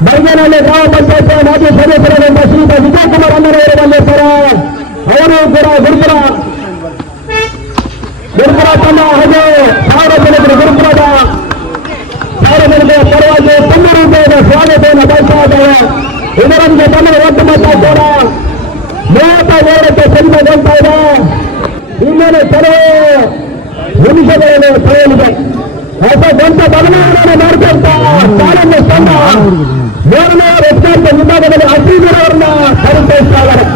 ಬೈಗನಹಳ್ಳಿ ಗ್ರಾಮ ಪಂಚಾಯತ್ ಮಾಜಿ ಸದಸ್ಯರಾದಂತಹ ಶ್ರೀಯುತ ವಿಜಯಕುಮಾರ್ ಅಣ್ಣನವರು ಬಂದಿರ್ತಾರೆ. ಅವರು ಕೂಡ ಗುರುಪುರ ತಂಡ ಹಾಗೂ ಸಾರ್ವಜನಿಕರು ಗುರುಪುರದ ಸಾರ್ವಜನಿಕರ ಪರವಾಗಿ ತುಂಬ ರೀತಿಯಾದ ಸ್ವಾಗತವನ್ನು ಬಯಸ್ತಾ ಇದ್ದಾರೆ. ಇದರೊಂದಿಗೆ ತನ್ನ ಒಟ್ಟು ಮಟ್ಟ ಕೂಡ 37ಕ್ಕೆ ಸರಿಮಗೊಳ್ತಾ ಇದೆ. ಇನ್ನೇನು ಕೆಲವು ನಿಮಿಷಗಳನ್ನು ಪಡೆಯಲಿದೆ. ಹೊಸ ಸ್ವಂತ ಬದಲಾವಣೆಯನ್ನು ಮಾಡಿಕೊಳ್ತಾ ಕಾಂಗ್ರೆಸ್ ತಂಡ 3ನೇ ರಕ್ಷಾಂತ ವಿಭಾಗದಲ್ಲಿ ಅಶ್ರೀಧರ್ ಅವರನ್ನ ಪರಿಚಯಿಸ್ತಾ ಇದ್ದಾರೆ.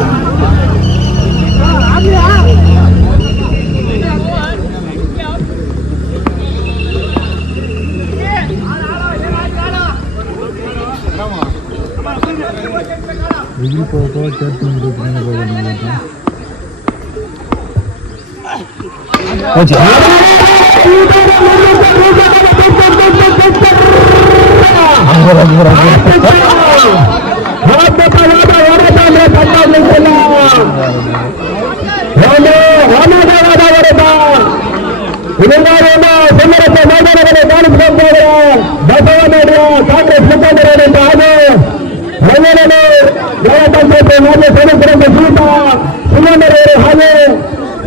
ಸುಂದರತೆ ಮೈದಾನದಲ್ಲಿ ಕಾಣಿಸಿಕೊಂಡಿದ್ದಾರೆ. ಬಸವನಹಳ್ಳಿಯ ಕಾಂಗ್ರೆಸ್ ಮುಖಂಡರಾದಂತಹ ಹಾಗೂ ಮೈದಾನದಲ್ಲಿ ಗ್ರಾಮ ಪಂಚಾಯತ್ ಮಾಜಿ ಸದಸ್ಯರಾದ ಶ್ರೀಯುತ ಸುಮಣ್ಣರವರು ಹಾಗೂ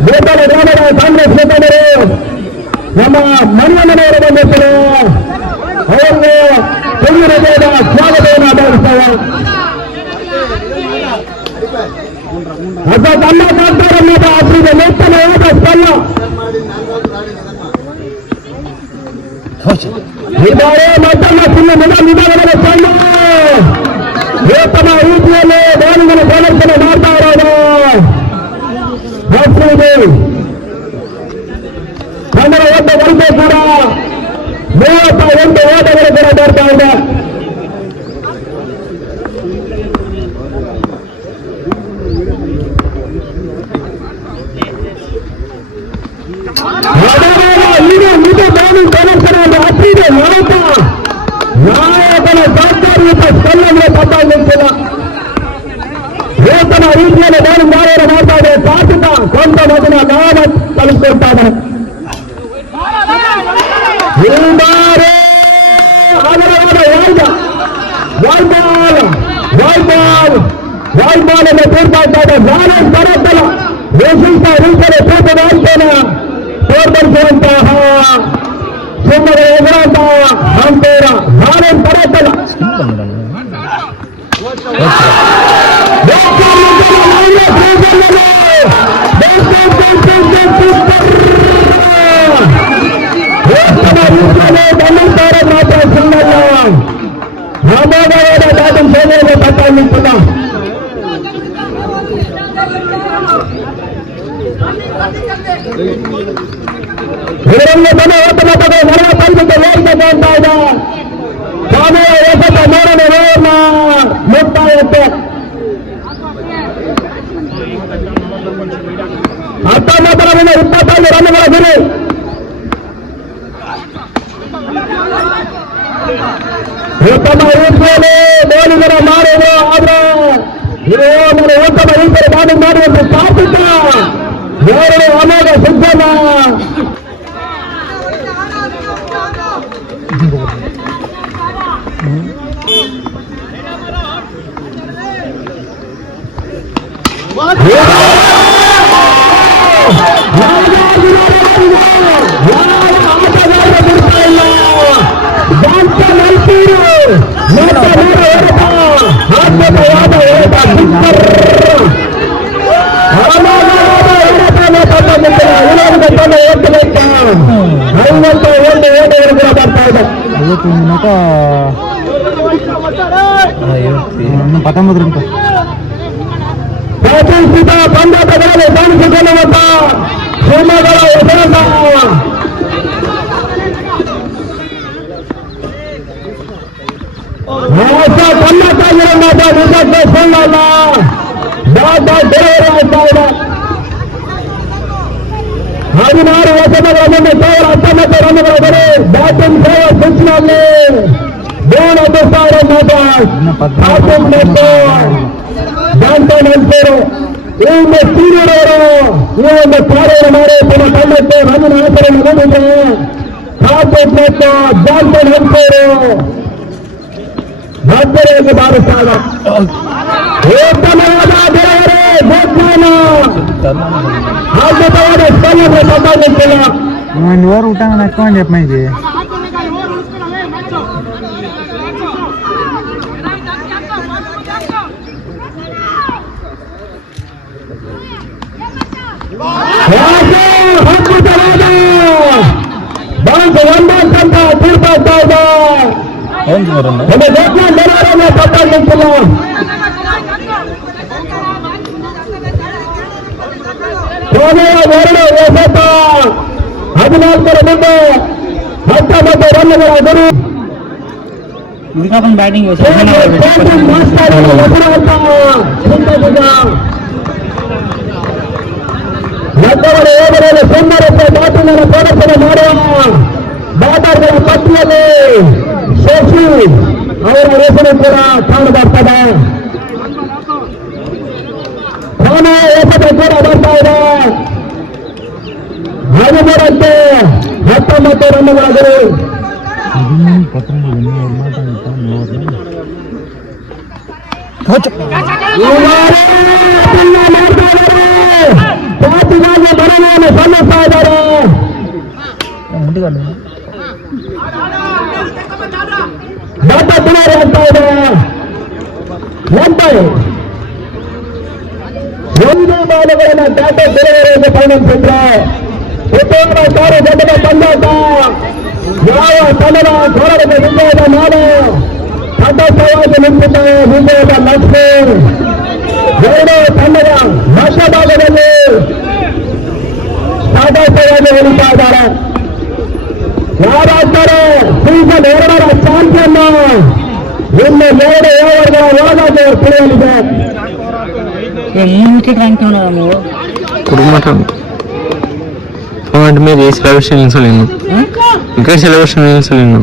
ಗೋಪಾಲ ಗ್ರಾಮದ ಕಾಂಗ್ರೆಸ್ ಮುಖಂಡರು ನಮ್ಮ ಮನೆಯವರು ಬಂದಿರ್ತಾರೆ. ಅವರಿಗೆ ತುಂಬ ಹೃದಯದ ಸ್ವಾಗತವನ್ನು ಭಾವಿಸ್ತೇವೆ. ಹೊಸ ತಮ್ಮ ಸರ್ಕಾರವನ್ನು ಆಶ್ರಿತ ನೂತನವಾದ ಸ್ಥಳ ಇದ್ದಾರೆ. ಮತ್ತೊಂದು ಚಿನ್ನ ನಿಧಾನದ ತಂಡ ಉತ್ತಮ ರೀತಿಯಲ್ಲಿ ಬಾಲಿಗಳ ಪ್ರದರ್ಶನ ಮಾಡ್ತಾ ಇರೋದು ಕನ್ನಡ ಒಟ್ಟು ಗಳಿಕೆ ಕೂಡ 38 ಓಟಗಳು ಕೂಡ ಬರ್ತಾ ಇದೆ. ಹತ್ತಿದೆ ನಾಯಕನ ಜವಾಬ್ದಾರಿಯುತ ಸ್ಪಂದನೆ ತಪ್ಪಾಗಿಲ್ಲ. ನೂತನ ರೀತಿಯಲ್ಲಿ ನಾನು ಮಾರಾಟ ಮಾಡ್ತಾ ಇದೆ. ಸಾಧಿತ ಸ್ವಂತ ಮಗನ ನಾಮ ತಲುಪಿಕೊಳ್ತಾನೆ. ವಾಲ್ಬಾಲ್ ಅನ್ನು ತೀರ್ತಾ ಇದ್ದಾರೆ. ಬ್ಯಾಲೆನ್ಸ್ ಬರುತ್ತಲ್ಲ ವಿಶಿಷ್ಟ ರೀತಿಯಲ್ಲಿ ತೂಕವಾಗ್ತಾನೆ ತೋರ್ಪಡಿಸುವಂತಹ ಸುಮ್ಮನೆ ಎದುರಾಂತಹ ಅಂತರ ಬ್ಯಾಲೆನ್ಸ್ ಬರುತ್ತಲ್ಲ. ಬಂದಿದ್ದಾರೆ ಮಾತ್ರ ಸುಮ್ಮಲ್ಲ ರಾಮೋದಯದ ಬ್ಯಾಟಿಂಗ್ ಸೇವೆಯನ್ನು ತಪ್ಪಾಗಿಲ್ಲ. ಇದರಲ್ಲಿ ತನ್ನ ಉತ್ತಮ ಮರಣ ಪಂಚಕ್ಕೆ ಏರಿಕೆ ಅಂತ ಇದೆ. ಸ್ವಾಮಿಯ ಏಕತ ಮೂರನೇ ಓವರ್ನ ಮುಕ್ತಾಯಕ್ಕೆ 19 ರನ್ಗಳ ಗುರಿ. ಉತ್ತಮ ರೀತಿಯಲ್ಲಿ ಬೋಲಿಗರ ಮಾಡುವುದು. ಆದ್ರೆ ಉತ್ತಮ ರೀತಿಯಲ್ಲಿ ಬ್ಯಾಟಿಂಗ್ ಮಾಡುವಂತೆ ಸಾಧಿತ ಎರಡು ಅಮೋಘ ಸಿದ್ಧನ ಬಿಡ್ತಾ ಇಲ್ಲ. ಆತ್ಮೀಯವಾದ ಬರ್ತಾ ಇದೆ. 19 ಪ್ರತಿಷ್ಠಿತ ಪಂದ್ಯಾಟಗಳಲ್ಲಿ ಕಾಣಿಸಿಕೊಳ್ಳುವಂತ ಶಿವಮೊಗ್ಗದ ಯಶವಂತ ಕನ್ನಡ ವಿಷಕ್ಕೆ ಸಣ್ಣಲ್ಲ ದೊಡ್ಡ ದೇವರು ಆಗ್ತಾ ಇದೆ. 16 ವರ್ಷಗಳ ಮುಂದೆ ಕೇವಲ 19 ರನ್ಗಳ ಬರೀ ಬ್ಯಾಟಿಂಗ್ ಸೇವೆ ಸ್ವಿಚ್ನಲ್ಲಿ 2,000 ಬ್ಯಾಟಿಂಗ್ ನೆಟ್ಟು ಜಾನ್ಸನ್ ಅನ್ಸರು ಈ ಒಂದು ಸೀನಿಯರ್ ಅವರು ಈ ಒಂದು ಕಾರ್ಯವನ್ನು ಮಾಡಿ ತನ್ನ ತಂಡಕ್ಕೆ ರನ್ನ ಆಚರಣೆ ಮಾಡಿದ್ರೆ ಬ್ಯಾಟಿಂಗ್ ನೆಟ್ಟು ಜಾನ್ಸನ್ ಅನ್ಸರು ಭದ್ರೆಯನ್ನು ಬಾರಿಸ್ತಾರೆ. ಉತ್ತಮವಾದ ದೇವರೇ ಬಹುಮಾನ ಅದ್ಭುತವಾದ ಸ್ಥಳವನ್ನು ಸಂಪಾದಿಸಿಲ್ಲ. ಊಟ ಹಾಕೊಂಡ್ಯಪ್ಪ ಮೈಗೆ ಅದ್ಭುತವಾದ ಬಾಂಕ್ ಒಂಬತ್ತು ಅಂತ ತೀರ್ಪಾಗ್ತಾ ಇದೆ. ತಪ್ಪಾಗಿಲ್ಲ. ಕೊನೆಯ 2 ಎಸೆತ 14 ಮುಂದೆ 19 ರನ್ಗಳ ಗುರಿ. ಬ್ಯಾಟಿಂಗ್ ಮತ್ತವರ ಓವರಲ್ಲಿ ಸುಂದರಕ್ಕೆ ಬ್ಯಾಟಿಂಗ್ ಅನ್ನು ಪ್ರದರ್ಶನ ಮಾಡುವ ಬ್ಯಾಟರ್ಗಳ ಪಟ್ಟಿಯಲ್ಲಿ ಶಶಿ ಅವರ ಹೆಸರು ಕೂಡ ಕಾಣು ಬರ್ತದೆ. ಕೊನೆಯ ಎಸೆತ ಕೂಡ ಬರ್ತಾ ಇದೆ. 13ಕ್ಕೆ 19 ರನ್ಗಳ ಗುರಿ. ಬ್ಯಾಟಿಗಾಗಿ ಬರವನ್ನು ಸಲ್ಲಿಸ್ತಾ ಇದ್ದಾರೆ. ದೊಡ್ಡ ಪುನರ್ ಆಗ್ತಾ ಇದೆ. ಒಂದು ಬಾಲುಗಳನ್ನು ದಾಟ ಬೆಳೆವರೆಗೆ ಪರಿಣಮಿಸಿದ್ರೆ ಉತ್ತಮ ಕಾರ್ಯಗತದ ತಂದಾಟ ಯಾವ ತಂಡದ ಹೋರಾಟದ ವಿಜಯದ ನಾಡು ಸದಸ್ಯವಾಗಿ ನಿಂತಿದ್ದಾರೆ. ವಿಜಯದ ಲಕ್ಷ್ಮಿ ಎರಡು ತಂಡದ ಮಧ್ಯಭಾಗದಲ್ಲಿ ಸದಸ್ಯವಾಗಿ ಉಳಿತಾ ಇದ್ದಾರೆ. ಯಾರಾಗ್ತಾರೆ ಸೀಸನ್ 2ರ ಚಾಂಪಿಯನ್ ಇನ್ನು 2 ಓವರ್ಗಳ ಒಳಗಾಗಿ ತಿಳಿಯಲಿದೆ. Wicket rank Media celebration in Solino. Great celebration in Solino.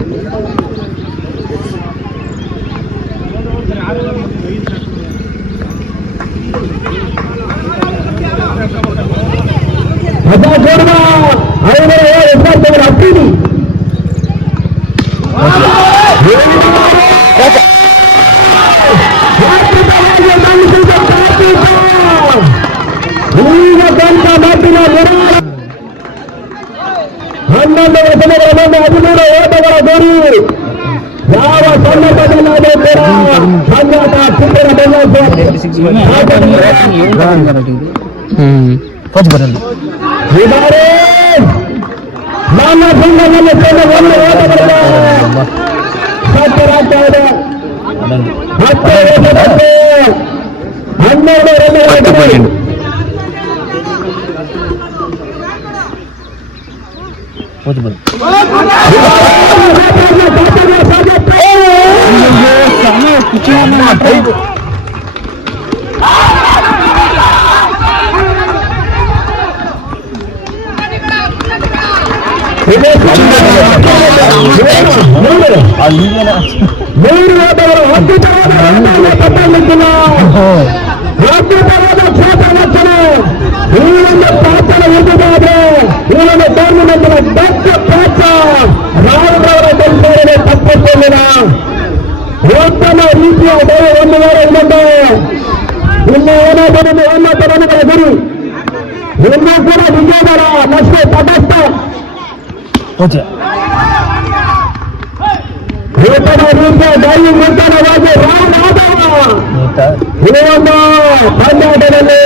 ಉತ್ತಮ ರೀತಿಯ ಒಂದು ವಾರ ಇಲ್ಲದೆ ಇಲ್ಲಿ ಏನಾದರೂ ಗುರಿ ಇನ್ನೂ ಕೂಡ ವಿಜಯನಗರ ನಷ್ಟೇ ತಟಸ್ಥ ಉತ್ತಮ ರೀತಿಯ ಗಾಳಿ ನೂತನವಾಗಿ ಈ ಒಂದು ಪಂದ್ಯಾಟದಲ್ಲಿ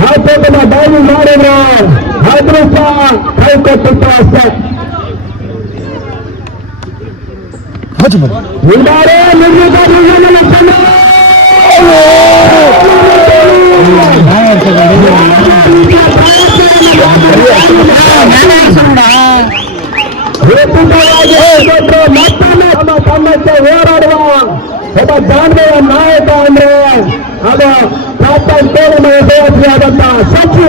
ಹಾಕೋತನ ದಾಳಿ ಮಾಡಿದ್ರು ಅದೃಷ್ಟ ಕೈಕೊಟ್ಟಿತ್ತು ಅಷ್ಟೇ. ಇದ್ದಾರೆ ತಮ್ಮಕ್ಕೆ ಹೋರಾಡುವ ಒಬ್ಬ ಜಾಣ್ಮೆಯ ನಾಯಕ ಅಂದ್ರೆ ಅದು ಡಾಕ್ಟರ್ ತೋಳನ ಯಶಸ್ವಿಯಾದಂತ ಸಚಿ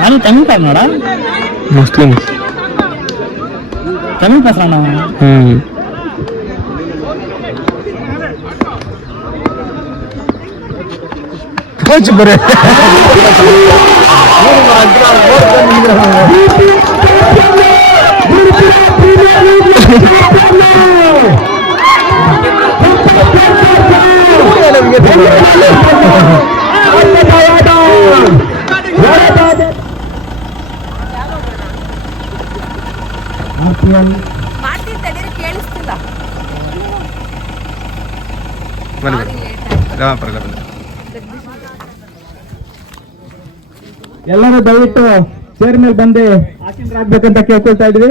ನಾನು ತಮಿಳ್ ಪಾಸ್ ನೋಡ ಮುಸ್ಲಿಂ ತಮಿಳ್ ಪಾಸ್ ನಾವು ಬರೇ ಎಲ್ಲರೂ ದಯವಿಟ್ಟು ಚೇರ್ ಮೇಲೆ ಬಂದು ಆಸೀನರಾಗಬೇಕಂತ ಕೇಳ್ಕೊಳ್ತಾ ಇದ್ವಿ.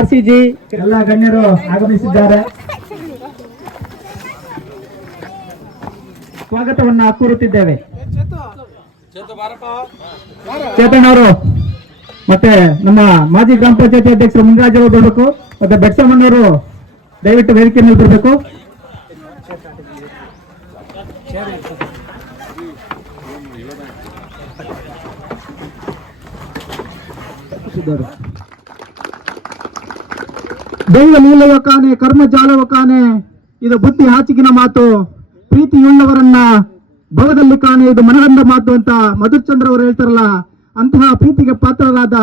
RCG ಎಲ್ಲ ಗಣ್ಯರು ಆಗಮಿಸಿದ್ದಾರೆ. ಸ್ವಾಗತವನ್ನ ಕೋರುತ್ತಿದ್ದೇವೆ. ಚೇತನ್ ಅವರು ಮತ್ತೆ ನಮ್ಮ ಮಾಜಿ ಗ್ರಾಮ ಪಂಚಾಯತಿ ಅಧ್ಯಕ್ಷರು ಮುನ್ರಾಜ್ ಅವರು ಬರಬೇಕು. ಮತ್ತೆ ಬೆಟ್ಸಮ್ಮನವರು ದಯವಿಟ್ಟು ವೇದಿಕೆ ಮೇಲೆ ಬರಬೇಕು. ದೈವ ಲೀಲೆಯ ಕಾನೆ ಕರ್ಮ ಜಾಲವ ಕಾನೆ ಇದು ಬುದ್ಧಿ ಹಾಚಿಗಿನ ಮಾತು, ಪ್ರೀತಿಯುಳ್ಳವರನ್ನ ಭವದಲ್ಲಿ ಕಾನೆ ಇದು ಮನಗಂಡ ಮಾತು ಅಂತ ಮಧುಚಂದ್ರ ಅವರು ಹೇಳ್ತಾರಲ್ಲ, ಅಂತಹ ಪ್ರೀತಿಗೆ ಪಾತ್ರರಾದ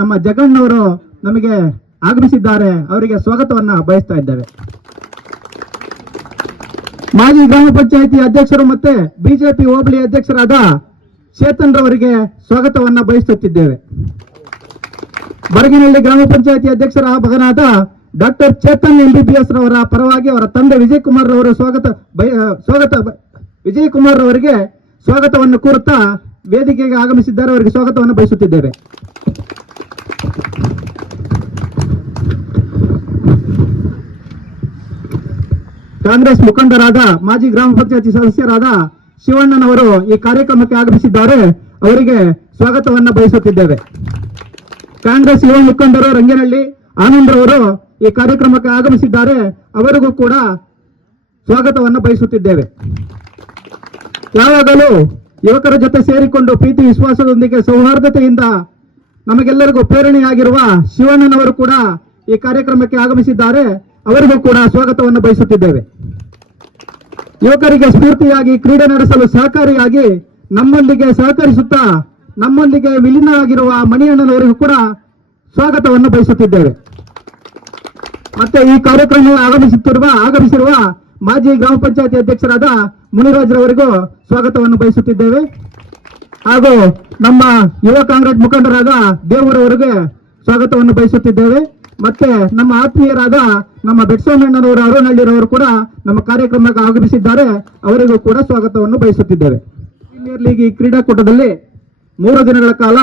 ನಮ್ಮ ಜಗಣ್ಣವರು ನಮಗೆ ಆಗಮಿಸಿದ್ದಾರೆ. ಅವರಿಗೆ ಸ್ವಾಗತವನ್ನ ಬಯಸ್ತಾ ಇದ್ದೇವೆ. ಮಾಜಿ ಗ್ರಾಮ ಪಂಚಾಯಿತಿ ಅಧ್ಯಕ್ಷರು ಮತ್ತೆ ಬಿಜೆಪಿ ಹೋಬಳಿ ಅಧ್ಯಕ್ಷರಾದ ಚೇತನ್ ರವರಿಗೆ ಸ್ವಾಗತವನ್ನ ಬಯಸುತ್ತಿದ್ದೇವೆ. ಬರಗಿನಹಳ್ಳಿ ಗ್ರಾಮ ಪಂಚಾಯಿತಿ ಅಧ್ಯಕ್ಷರ ಮಗನಾದ ಡಾಕ್ಟರ್ ಚೇತನ್ MBBS ರವರ ಪರವಾಗಿ ಅವರ ತಂದೆ ವಿಜಯ್ ಕುಮಾರ್ ರವರು ವಿಜಯ್ ಕುಮಾರ್ ರವರಿಗೆ ಸ್ವಾಗತವನ್ನು ಕೋರುತ್ತಾ ವೇದಿಕೆಗೆ ಆಗಮಿಸಿದ್ದಾರೆ. ಅವರಿಗೆ ಸ್ವಾಗತವನ್ನು ಬಯಸುತ್ತಿದ್ದೇವೆ. ಕಾಂಗ್ರೆಸ್ ಮುಖಂಡರಾದ ಮಾಜಿ ಗ್ರಾಮ ಪಂಚಾಯತಿ ಸದಸ್ಯರಾದ ಶಿವಣ್ಣನವರು ಈ ಕಾರ್ಯಕ್ರಮಕ್ಕೆ ಆಗಮಿಸಿದ್ದಾರೆ. ಅವರಿಗೆ ಸ್ವಾಗತವನ್ನು ಬಯಸುತ್ತಿದ್ದೇವೆ. ಕಾಂಗ್ರೆಸ್ ಯುವ ಮುಖಂಡರು ರಂಗನಹಳ್ಳಿ ಆನಂದ್ ರವರು ಈ ಕಾರ್ಯಕ್ರಮಕ್ಕೆ ಆಗಮಿಸಿದ್ದಾರೆ, ಅವರಿಗೂ ಕೂಡ ಸ್ವಾಗತವನ್ನು ಬಯಸುತ್ತಿದ್ದೇವೆ. ಯಾವಾಗಲೂ ಯುವಕರ ಜೊತೆ ಸೇರಿಕೊಂಡು ಪ್ರೀತಿ ವಿಶ್ವಾಸದೊಂದಿಗೆ ಸೌಹಾರ್ದತೆಯಿಂದ ನಮಗೆಲ್ಲರಿಗೂ ಪ್ರೇರಣೆಯಾಗಿರುವ ಶಿವಣ್ಣನವರು ಕೂಡ ಈ ಕಾರ್ಯಕ್ರಮಕ್ಕೆ ಆಗಮಿಸಿದ್ದಾರೆ, ಅವರಿಗೂ ಕೂಡ ಸ್ವಾಗತವನ್ನು ಬಯಸುತ್ತಿದ್ದೇವೆ. ಯುವಕರಿಗೆ ಸ್ಫೂರ್ತಿಯಾಗಿ ಕ್ರೀಡೆ ನಡೆಸಲು ಸಹಕಾರಿಯಾಗಿ ನಮ್ಮೊಂದಿಗೆ ಸಹಕರಿಸುತ್ತಾ ನಮ್ಮೊಂದಿಗೆ ವಿಲೀನ ಆಗಿರುವ ಮಣಿಯಣ್ಣನವರಿಗೂ ಕೂಡ ಸ್ವಾಗತವನ್ನು ಬಯಸುತ್ತಿದ್ದೇವೆ. ಮತ್ತೆ ಈ ಕಾರ್ಯಕ್ರಮಕ್ಕೆ ಆಗಮಿಸಿರುವ ಮಾಜಿ ಗ್ರಾಮ ಪಂಚಾಯತಿ ಅಧ್ಯಕ್ಷರಾದ ಮುನಿರಾಜ್ರವರಿಗೂ ಸ್ವಾಗತವನ್ನು ಬಯಸುತ್ತಿದ್ದೇವೆ. ಹಾಗೂ ನಮ್ಮ ಯುವ ಕಾಂಗ್ರೆಸ್ ಮುಖಂಡರಾದ ದೇವರವರಿಗೆ ಸ್ವಾಗತವನ್ನು ಬಯಸುತ್ತಿದ್ದೇವೆ. ಮತ್ತೆ ನಮ್ಮ ಆತ್ಮೀಯರಾದ ನಮ್ಮ ಬೆಟ್ಸೋಮಣ್ಣನವರು ಅರುಣಹಳ್ಳಿರವರು ಕೂಡ ನಮ್ಮ ಕಾರ್ಯಕ್ರಮಕ್ಕೆ ಆಗಮಿಸಿದ್ದಾರೆ, ಅವರಿಗೂ ಕೂಡ ಸ್ವಾಗತವನ್ನು ಬಯಸುತ್ತಿದ್ದೇವೆ. ಪ್ರೀಮಿಯರ್ ಲೀಗ್ ಈ ಕ್ರೀಡಾಕೂಟದಲ್ಲಿ 3 ದಿನಗಳ ಕಾಲ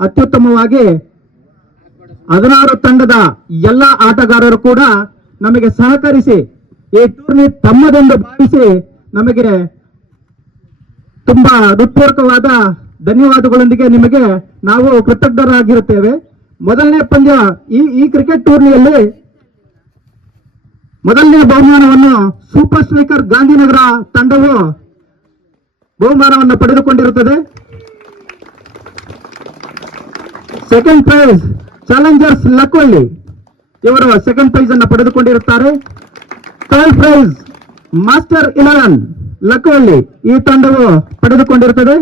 ಅತ್ಯುತ್ತಮವಾಗಿ 16 ತಂಡದ ಎಲ್ಲ ಆಟಗಾರರು ಕೂಡ ನಮಗೆ ಸಹಕರಿಸಿ ಈ ಟೂರ್ನಿ ತಮ್ಮದೆಂದು ಭಾವಿಸಿ ನಮಗೆ ತುಂಬಾ ಹೃತ್ಪೂರ್ವಕವಾದ ಧನ್ಯವಾದಗಳೊಂದಿಗೆ ನಿಮಗೆ ನಾವು ಕೃತಜ್ಞರಾಗಿರುತ್ತೇವೆ. ಮೊದಲನೇ ಪಂದ್ಯ ಈ ಕ್ರಿಕೆಟ್ ಟೂರ್ನಿಯಲ್ಲಿ ಮೊದಲನೇ ಬಹುಮಾನವನ್ನು ಸೂಪರ್ ಸ್ಟ್ರೈಕರ್ ಗಾಂಧಿನಗರ ತಂಡವು ಬಹುಮಾನವನ್ನು ಪಡೆದುಕೊಂಡಿರುತ್ತದೆ. ಸೆಕೆಂಡ್ ಪ್ರೈಸ್ ಚಾಲೆಂಜರ್ಸ್ ಲಕ್ವಳ್ಳಿ ಇವರು ಸೆಕೆಂಡ್ ಪ್ರೈಸ್ ಅನ್ನು ಪಡೆದುಕೊಂಡಿರುತ್ತಾರೆ. ಥರ್ಡ್ ಪ್ರೈಸ್ ಮಾಸ್ಟರ್ 11 ಲಕ್ವಳ್ಳಿ ಈ ತಂಡವು ಪಡೆದುಕೊಂಡಿರುತ್ತದೆ.